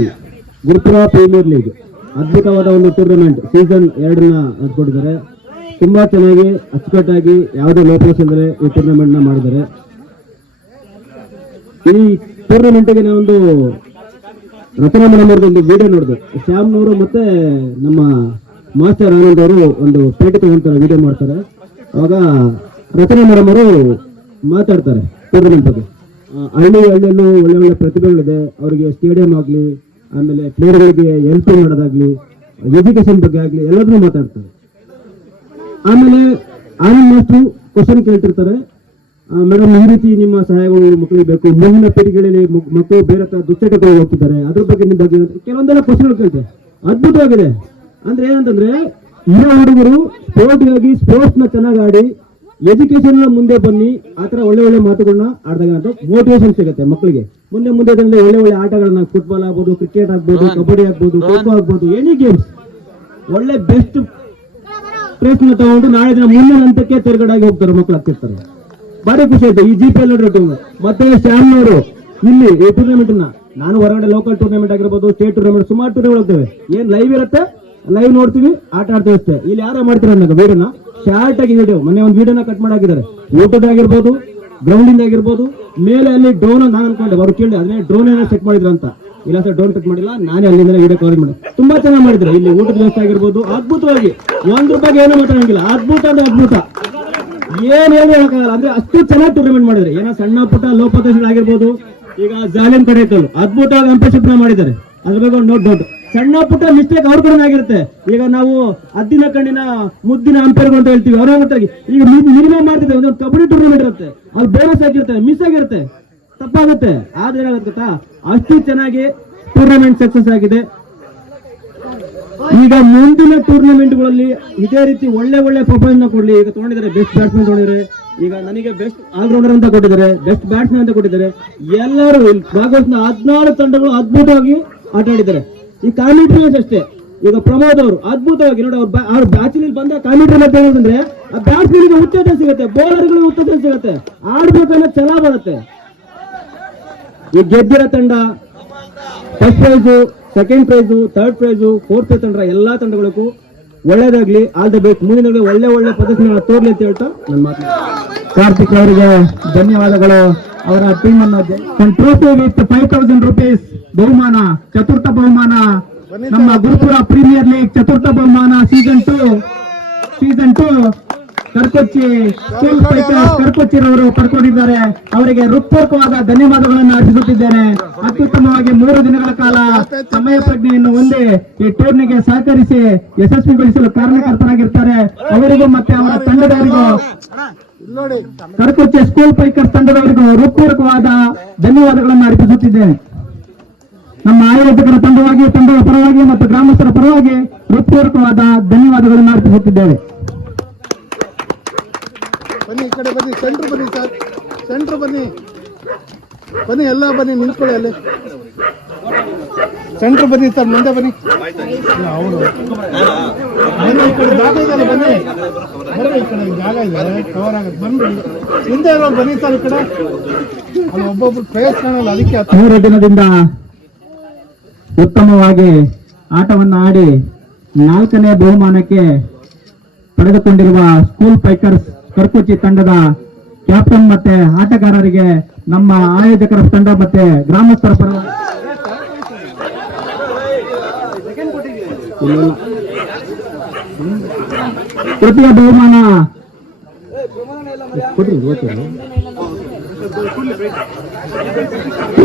ಗುರುಪುರ ಪ್ರೀಮಿಯರ್ ಲೀಗ್ ಅದ್ಭುತವಾದ ಒಂದು ಟೂರ್ನಮೆಂಟ್ ಸೀಸನ್ 2 ನಡೆಸಿಕೊಟ್ಟಿದ್ದಾರೆ. ತುಂಬಾ ಚೆನ್ನಾಗಿ ಅಚ್ಚುಕಟ್ಟಾಗಿ ಯಾವುದೇ ಲೋಪದೋಷವಿಲ್ಲದೆ ಈ ಟೂರ್ನಮೆಂಟ್ ನ ಮಾಡಿದ್ದಾರೆ. ಈ ಟೂರ್ನಮೆಂಟ್ಗೆ ನಾವೊಂದು ರಚನಾ ಮೇಡಮ್ ಅವ್ರದ್ದು ಒಂದು ವಿಡಿಯೋ ನೋಡಿದೆ. ಶ್ಯಾಮ್ನವರು ಮತ್ತೆ ನಮ್ಮ ಮಾಸ್ಟರ್ ಆನಂದ್ ಅವರು ಒಂದು ಪೇಟೆ ತಗೊಂತಾರೆ, ವಿಡಿಯೋ ಮಾಡ್ತಾರೆ. ಅವಾಗ ರಚನಾ ಮೇಡಮ್ ಅವರು ಮಾತಾಡ್ತಾರೆ ಟೂರ್ನಮೆಂಟ್ ಬಗ್ಗೆ. ಹಳ್ಳಿಯಲ್ಲೂ ಒಳ್ಳೆ ಪ್ರತಿಭೆಗಳಿದೆ, ಅವರಿಗೆ ಸ್ಟೇಡಿಯಂ ಆಗಲಿ, ಆಮೇಲೆ ಪ್ಲೇಯರ್ಗಳಿಗೆ ಹೆಲ್ಪಿಂಗ್ ಮಾಡೋದಾಗ್ಲಿ, ಎಜುಕೇಶನ್ ಬಗ್ಗೆ ಆಗಲಿ ಎಲ್ಲದನ್ನೂ ಮಾತಾಡ್ತಾರೆ. ಆಮೇಲೆ ಆನಂದ್ ಮಾಸ್ಟರ್ ಕ್ವಶನ್ ಕೇಳ್ತಿರ್ತಾರೆ, ಮೇಡಮ್ ಈ ರೀತಿ ನಿಮ್ಮ ಸಹಾಯಗಳು ಮಕ್ಕಳಿಗೆ ಬೇಕು, ಮುಂದಿನ ಪೀಳಿಗೆಗಳಲ್ಲಿ ಮಕ್ಕಳು ಬೇರೆ ದುಶ್ಚಟಗಳಿಗೆ ಹೋಗ್ತಿದ್ದಾರೆ, ಅದ್ರ ಬಗ್ಗೆ ನಿಮ್ಮ ಬಗ್ಗೆ ಕೆಲವೊಂದೆಲ್ಲ ಕ್ವಶನ್ ಕೇಳ್ತಾರೆ. ಅದ್ಭುತವಾಗಿದೆ. ಅಂದ್ರೆ ಏನಂತಂದ್ರೆ ಇರೋ ಹುಡುಗರು ಸ್ಪೋರ್ಟ್ಸ್ ನ ಚೆನ್ನಾಗಿ ಆಡಿ ಎಜುಕೇಶನ್ ಮುಂದೆ ಬನ್ನಿ, ಆತರ ಒಳ್ಳೆ ಮಾತುಗಳನ್ನ ಆಡಿದಾಗ ಅಂತ ಮೋಟಿವೇಶನ್ ಸಿಗುತ್ತೆ ಮಕ್ಕಳಿಗೆ. ಮುಂದೆ ಒಳ್ಳೆ ಆಟಗಳನ್ನ, ಫುಟ್ಬಾಲ್ ಆಗ್ಬೋದು, ಕ್ರಿಕೆಟ್ ಆಗ್ಬೋದು, ಕಬಡ್ಡಿ ಆಗ್ಬೋದು, ಖೋ ಖೋ ಆಗ್ಬೋದು, ಎನಿ ಗೇಮ್ಸ್ ಒಳ್ಳೆ ಬೆಸ್ಟ್ ಪ್ಲೇಸ್ ನ ತಗೊಂಡು ನಾಳೆ ದಿನ ಮುಂದಿನ ಹಂತಕ್ಕೆ ತೆರಗಡಾಗಿ ಹೋಗ್ತಾರೆ, ಮಕ್ಕಳು ಆಗ್ತಿರ್ತಾರೆ. ಭಾರಿ ಖುಷಿ ಆಯ್ತು. ಈ GPL ಮತ್ತೆ ಶ್ಯಾಮ್ನವರು ಇಲ್ಲಿ ಈ ಟೂರ್ನಮೆಂಟ್ ನಾನು ಹೊರಗಡೆ ಲೋಕಲ್ ಟೂರ್ನಮೆಂಟ್ ಆಗಿರ್ಬೋದು, ಸ್ಟೇಟ್ ಟೂರ್ನಮೆಂಟ್ ಸುಮಾರು ಟೂರ್ನಮೆಂಟ್ ಹೋಗ್ತೇವೆ. ಏನ್ ಲೈವ್ ಇರುತ್ತೆ, ಲೈವ್ ನೋಡ್ತೀವಿ, ಆಟ ಆಡ್ತೀವಿ ಅಷ್ಟೇ. ಇಲ್ಲಿ ಯಾರ ಮಾಡ್ತೀರ ಅನ್ನೋ ವಿಡಿಯೋನ ಶಾರ್ಟ್ ಆಗಿ ವಿಡಿಯೋ ಮೊನ್ನೆ ಒಂದು ವಿಡಿಯೋನ ಕಟ್ ಮಾಡಾಕಿದ್ದಾರೆ. ಊಟದಾಗಿರ್ಬೋದು, ಗ್ರೌಂಡ್ ಇಂದ ಆಗಿರ್ಬೋದು, ಮೇಲೆ ಅಲ್ಲಿ ಡ್ರೋನ್ ನಾನು ಅನ್ಕೊಂಡೆ, ಅವ್ರು ಕೇಳಿ ಅದೇ ಡ್ರೋನ್ ಏನೋ ಸೆಟ್ ಮಾಡಿದ್ರು ಅಂತ. ಇಲ್ಲ ಸರ್ ಡೋಂಟ್ ಟಚ್ ಮಾಡಿಲ್ಲ, ನಾನೇ ಅಲ್ಲಿಂದ ವಿಡಿಯೋ ಕವರ್ ಮಾಡಿ. ತುಂಬಾ ಚೆನ್ನಾಗಿ ಮಾಡಿದ್ರು. ಇಲ್ಲಿ ಊಟದ ವ್ಯವಸ್ಥೆ ಆಗಿರ್ಬೋದು ಅದ್ಭುತವಾಗಿ, ₹1 ಏನೂ ಮಾತಾಡಂಗಿಲ್ಲ, ಅದ್ಭುತ ಅಂದ್ರೆ ಅದ್ಭುತ, ಏನ್ ಹೇಳಕ್ಕಾಗಲ್ಲ. ಅಂದ್ರೆ ಅಷ್ಟು ಚೆನ್ನಾಗಿ ಟೂರ್ನಮೆಂಟ್ ಮಾಡಿದ್ರೆ. ಏನೋ ಸಣ್ಣ ಪುಟ್ಟ ಲೋಪದೋಷಗಳಾಗಿರ್ಬೋದು, ಈಗ ಜಾಲಿನ್ ಕಡೆ ಇತ್ತು ಅದ್ಭುತವಾಗಿ ಅಂಪೇರ್ಶಿಪ್ ಮಾಡಿದ್ದಾರೆ, ಅದ್ರ ಬಗ್ಗೆ ಒಂದು ನೋಟ್ ಸಣ್ಣ ಪುಟ್ಟ ಮಿಸ್ಟೇಕ್ ಅವ್ರ ಕಡೆ ಆಗಿರುತ್ತೆ. ಈಗ ನಾವು ಅದ್ದಿನ ಕಣ್ಣಿನ ಮುದ್ದಿನ ಅಂಪೇರ್ಗಳು ಅಂತ ಹೇಳ್ತೀವಿ, ಅವ್ರ ಈಗ ಮಿನಿಮಮ್ ಮಾಡ್ತಿದ್ದೇವೆ. ಒಂದು ಕಬಡ್ಡಿ ಟೂರ್ನಮೆಂಟ್ ಇರುತ್ತೆ, ಅದು ಬೋನಸ್ ಆಗಿರುತ್ತೆ, ಮಿಸ್ ಆಗಿರುತ್ತೆ, ತಪ್ಪಾಗುತ್ತೆ. ಆದ್ರೆ ಏನಾಗುತ್ತೆ ಗೊತ್ತಾ, ಅಷ್ಟು ಚೆನ್ನಾಗಿ ಟೂರ್ನಮೆಂಟ್ ಸಕ್ಸಸ್ ಆಗಿದೆ. ಈಗ ಮುಂದಿನ ಟೂರ್ನಮೆಂಟ್ಗಳಲ್ಲಿ ಇದೇ ರೀತಿ ಒಳ್ಳೆ ಪರ್ಫಾರ್ಮೆನ್ಸ್ ಕೊಡ್ಲಿ. ಈಗ ತಗೊಂಡಿದ್ದಾರೆ ಬೆಸ್ಟ್ ಬ್ಯಾಟ್ಸ್ಮನ್ ತಗೊಂಡಿದ್ದಾರೆ, ಈಗ ನನಗೆ ಬೆಸ್ಟ್ ಆಲ್ರೌಂಡರ್ ಅಂತ ಕೊಟ್ಟಿದ್ದಾರೆ, ಬೆಸ್ಟ್ ಬ್ಯಾಟ್ಸ್ಮನ್ ಅಂತ ಕೊಟ್ಟಿದ್ದಾರೆ. ಎಲ್ಲರೂ ಭಾಗವಹಿಸಿದ 14 ತಂಡಗಳು ಅದ್ಭುತವಾಗಿ ಆಟ ಆಡಿದ್ದಾರೆ. ಈ ಕಾಮಿಟ್ರಿ ಅಷ್ಟೇ. ಈಗ ಪ್ರಮೋದ್ ಅವರು ಅದ್ಭುತವಾಗಿ ನೋಡಿ, ಅವ್ರ ಬ್ಯಾಚಿನಲ್ಲಿ ಬಂದ ಕಾಮಿಟ್ರಿ ಅಂತ ಹೇಳೋದಂದ್ರೆ ಆ ಬ್ಯಾಟ್ಸ್ಮನ್ಗೆ ಉತ್ತೇಜನ ಸಿಗುತ್ತೆ, ಬೌಲರ್ಗಳಿಗೆ ಉತ್ತೇಜನ ಸಿಗುತ್ತೆ, ಆಡ್ಬೇಕನ್ನೋ ಛಲ ಬರುತ್ತೆ. ಈ ಗೆದ್ದಿರೋ ತಂಡ first prize, second prize, third prize, fourth prize ತಂಡ ಎಲ್ಲಾ ತಂಡಗಳಿಗೂ ಒಳ್ಳೇದಾಗ್ಲಿ, ಆಲ್ ದ ಬೆಸ್ಟ್. ಮುಂದಿನ ಒಳ್ಳೆ ಪ್ರದರ್ಶನ ತೋರ್ಲಿ ಅಂತ ಹೇಳ್ತಾ ನನ್ನ ಮಾತು. ಕಾರ್ತಿಕ್ ಅವರಿಗೆ ಧನ್ಯವಾದಗಳು. ಅವರ ಟೀಮ್ ಅನ್ನು ಟ್ರೋಫಿ ವಿತ್ ₹5,000 ಬಹುಮಾನ, ಚತುರ್ಥ ಬಹುಮಾನ, ನಮ್ಮ ಗುರುಪುರ ಪ್ರೀಮಿಯರ್ ಲೀಗ್ ಚತುರ್ಥ ಬಹುಮಾನ ಸೀಸನ್ 2 ಕರ್ಕೊಚ್ಚಿ ಸ್ಕೂಲ್ ಕರ್ಕೊಚ್ಚಿರವರು ಪಡ್ಕೊಂಡಿದ್ದಾರೆ. ಅವರಿಗೆ ಹೃತ್ಪೂರ್ವಕವಾದ ಧನ್ಯವಾದಗಳನ್ನು ಅರ್ಪಿಸುತ್ತಿದ್ದೇನೆ. ಅತ್ಯುತ್ತಮವಾಗಿ 3 ದಿನಗಳ ಕಾಲ ಸಮಯ ಪ್ರಜ್ಞೆಯನ್ನು ಹೊಂದಿ ಈ ಟೂರ್ನಿಗೆ ಸಹಕರಿಸಿ ಯಶಸ್ವಿಗೊಳಿಸಲು ಕಾರಣಕರ್ತರಾಗಿರ್ತಾರೆ. ಅವರಿಗೂ ಮತ್ತೆ ಅವರ ತಂಡದವರಿಗೂ, ಕರ್ಕೊಚ್ಚಿ ಸ್ಕೂಲ್ ಪೈಕರ್ಸ್ ತಂಡದವರಿಗೂ ಹೃತ್ಪೂರ್ವಕವಾದ ಧನ್ಯವಾದಗಳನ್ನು ಅರ್ಪಿಸುತ್ತಿದ್ದೇನೆ. ನಮ್ಮ ಆಯೋಜಕರ ತಂಡದ ಪರವಾಗಿ ಮತ್ತು ಗ್ರಾಮಸ್ಥರ ಪರವಾಗಿ ಹೃತ್ಪೂರ್ವಕವಾದ ಧನ್ಯವಾದಗಳನ್ನು ಅರ್ಪಿಸುತ್ತಿದ್ದೇವೆ. ಬನ್ನಿ, ಈ ಕಡೆ ಬನ್ನಿ, ಸೆಂಟ್ರ್ ಬನ್ನಿ ಸರ್, ಸೆಂಟ್ರ್ ಬನ್ನಿ, ಎಲ್ಲ ಬನ್ನಿ, ನಿಂತ್ಕೊಳ್ಳಿ ಅಲ್ಲಿ, ಸೆಂಟ್ರ್ ಬನ್ನಿ ಸರ್, ಮುಂದೆ ಬನ್ನಿ. ಹೌದು ಬನ್ನಿ, ಈ ಕಡೆ ಜಾಗ ಇದೆಯಲ್ಲ, ಬನ್ನಿ ಬರ್ರಿ, ಈ ಕಡೆ ಜಾಗ ಇದೆ, ಕವರ್ ಆಗುತ್ತೆ, ಬನ್ನಿ. ಹಿಂದೆ ಇರೋರು ಬನ್ನಿ ಸರ್, ಈ ಕಡೆ ಅಲ್ಲಿ ಒಬ್ಬೊಬ್ರು ಪ್ರಯತ್ನ ಕಾಣಲ್ಲ, ಅದಕ್ಕೆ 3 ದಿನದಿಂದ ಉತ್ತಮವಾಗಿ ಆಟವನ್ನು ಆಡಿ 4ನೇ ಬಹುಮಾನಕ್ಕೆ ಪಡೆದುಕೊಂಡಿರುವ ಸ್ಕೂಲ್ ಪೈಕರ್ಸ್ ಕರ್ಕೊಚ್ಚಿ ತಂಡದ ಕ್ಯಾಪ್ಟನ್ ಮತ್ತೆ ಆಟಗಾರರಿಗೆ ನಮ್ಮ ಆಯೋಜಕರ ತಂಡ ಮತ್ತೆ ಗ್ರಾಮಸ್ಥರ ಪರವಾಗಿ ತೃತೀಯ ಬಹುಮಾನ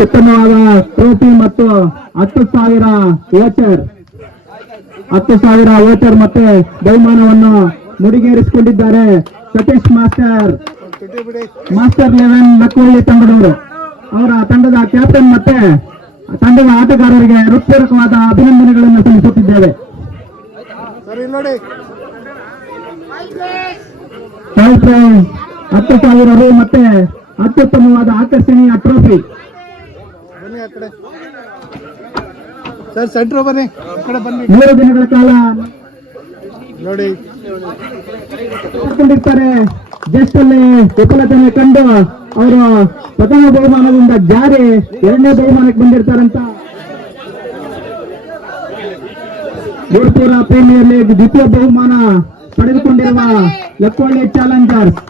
ಉತ್ತಮವಾದ ಟ್ರೋಫಿ ಮತ್ತು 10,000 ವೋಚರ್ ಮತ್ತೆ ಬಹುಮಾನವನ್ನು ಮುಡಿಗೇರಿಸಿಕೊಂಡಿದ್ದಾರೆ ಸತೀಶ್ ಮಾಸ್ಟರ್ 11 ನಕ್ವಳ್ಳಿ ತಂಡದವರು. ಅವರ ತಂಡದ ಕ್ಯಾಪ್ಟನ್ ಮತ್ತೆ ತಂಡದ ಆಟಗಾರರಿಗೆ ಹೃತ್ಪೂರ್ವಕವಾದ ಅಭಿನಂದನೆಗಳನ್ನು ಸಲ್ಲಿಸುತ್ತಿದ್ದೇವೆ. 10,000 ರು ಮತ್ತೆ ಅತ್ಯುತ್ತಮವಾದ ಆಕರ್ಷಣೀಯ ಟ್ರೋಫಿ. ಸರ್ ಸೆಂಟ್ರ್ ಬನ್ನಿ, ಈ ಕಡೆ ಬನ್ನಿ. 3 ದಿನಗಳ ಕಾಲ ನೋಡಿ ಕೊಂಡಿರ್ತಾರೆ. ಜಸ್ಟ್ ಅಲ್ಲಿ ವಿಫಲತೆಯನ್ನು ಕಂಡು ಅವರು ಪ್ರಥಮ ಬಹುಮಾನದಿಂದ ಜಾರಿ 2ನೇ ಬಹುಮಾನಕ್ಕೆ ಬಂದಿರ್ತಾರಂತ. ಗುರುಪುರ ಪ್ರೀಮಿಯರ್ ಲೀಗ್ ದ್ವಿತೀಯ ಬಹುಮಾನ ಪಡೆದುಕೊಂಡಿರುವ ಲಕ್ಕೋಳ್ಳಿ ಚಾಲೆಂಜರ್ಸ್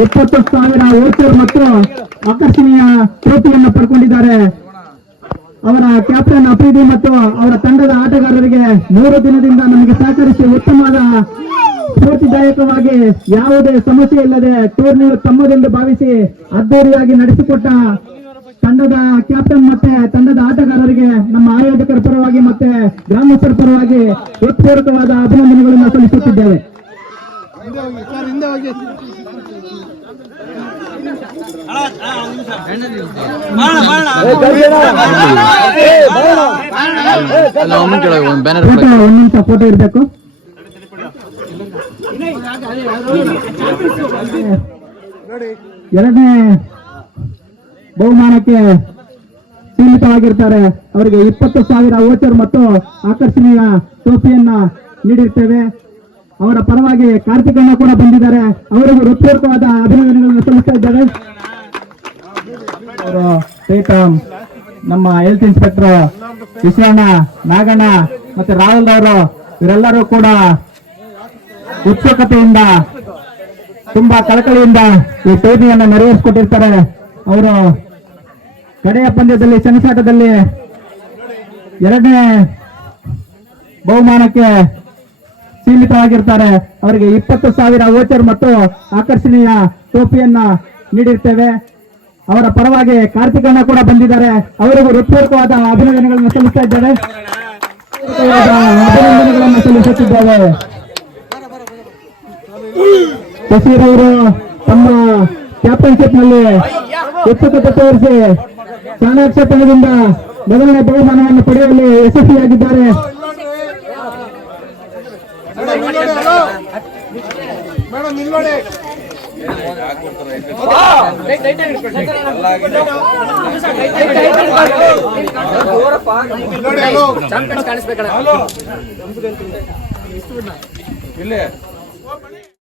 20,000 ವೋಚರ್ ಮತ್ತು ಆಕರ್ಷಣೀಯ ಟ್ರೋಫಿಯನ್ನು ಪಡ್ಕೊಂಡಿದ್ದಾರೆ. ಅವರ ಕ್ಯಾಪ್ಟನ್ ಅಫ್ರೀದಿ ಮತ್ತು ಅವರ ತಂಡದ ಆಟಗಾರರಿಗೆ 3 ದಿನದಿಂದ ನಮಗೆ ಸಹಕರಿಸಿ ಉತ್ತಮವಾದ ಸ್ಫೂರ್ತಿದಾಯಕವಾಗಿ ಯಾವುದೇ ಸಮಸ್ಯೆ ಇಲ್ಲದೆ ಟೂರ್ನಿ ತಮ್ಮದೆಂದು ಭಾವಿಸಿ ಅದ್ದೂರಿಯಾಗಿ ನಡೆಸಿಕೊಟ್ಟ ತಂಡದ ಕ್ಯಾಪ್ಟನ್ ಮತ್ತೆ ತಂಡದ ಆಟಗಾರರಿಗೆ ನಮ್ಮ ಆಯೋಜಕರ ಪರವಾಗಿ ಮತ್ತೆ ಗ್ರಾಮಸ್ಥರ ಪರವಾಗಿ ಹೃತ್ಪೂರ್ವಕವಾದ ಅಭಿನಂದನೆಗಳನ್ನು ಸಲ್ಲಿಸುತ್ತಿದ್ದೇವೆ. ಒಂದು ನಿಮಿಷ ಫೋಟೋ ಇರಬೇಕು. ಎರಡನೇ ಬಹುಮಾನಕ್ಕೆ ಸೀಮಿತವಾಗಿರ್ತಾರೆ. ಅವರಿಗೆ 20,000 ವೋಚರ್ ಮತ್ತು ಆಕರ್ಷಣೀಯ ಟ್ರೋಫಿಯನ್ನ ನೀಡಿರ್ತೇವೆ. ಅವರ ಪರವಾಗಿ ಕಾರ್ತಿಕಣ್ಣ ಕೂಡ ಬಂದಿದ್ದಾರೆ. ಅವರಿಗೂ ಹೃತ್ಪೂರ್ವಕವಾದ ಅಭಿನಂದನೆಗಳನ್ನು ಸಲ್ಲಿಸ್ತಾ ಇದ್ದಾರೆ. ಅವರು ಪ್ರೀತಮ್, ನಮ್ಮ ಹೆಲ್ತ್ ಇನ್ಸ್ಪೆಕ್ಟರ್ ವಿಶ್ವಣ್ಣ, ನಾಗಣ್ಣ ಮತ್ತೆ ರಾಹುಲ್ ಅವರು ಇವರೆಲ್ಲರೂ ಕೂಡ ಉತ್ಸುಕತೆಯಿಂದ ತುಂಬಾ ಕಳಕಳಿಯಿಂದ ಈ ಟೂರ್ನಿಯನ್ನು ನೆರವೇರಿಸಿಕೊಟ್ಟಿರ್ತಾರೆ. ಅವರು ಕಡೆಯ ಪಂದ್ಯದಲ್ಲಿ ಸೆಣಸಾಟದಲ್ಲಿ ಎರಡನೇ ಬಹುಮಾನಕ್ಕೆ ಸೀಮಿತವಾಗಿರ್ತಾರೆ. ಅವರಿಗೆ 20,000 ವೋಚರ್ ಮತ್ತು ಆಕರ್ಷಣೀಯ ಟೋಪಿಯನ್ನ ನೀಡಿರ್ತೇವೆ. ಅವರ ಪರವಾಗಿ ಕಾರ್ತಿಕಣ್ಣ ಕೂಡ ಬಂದಿದ್ದಾರೆ. ಅವರಿಗೂ ಹೃತ್ಪೂರ್ವಕವಾದ ಅಭಿನಂದನೆಗಳನ್ನು ಸಲ್ಲಿಸ್ತಾ ಇದ್ದೇವೆ. ಅಭಿನಂದನೆಗಳನ್ನು ಸಲ್ಲಿಸುತ್ತಿದ್ದೇವೆ. ಶಶಿರವರು ತಮ್ಮ ಚಾಂಪಿಯನ್ಶಿಪ್ ನಲ್ಲಿ ಉತ್ಸುಕತೆ ತೋರಿಸಿ ಚಾಣಾಕ್ಷ ತಂಡದಿಂದ ಮೊದಲನೇ ಬಹುಮಾನವನ್ನು ಪಡೆಯುವಲ್ಲಿ ಯಶಸ್ವಿಯಾಗಿದ್ದಾರೆ. ಕಾಣಿಸ್ಬೇಕಲ್ಲ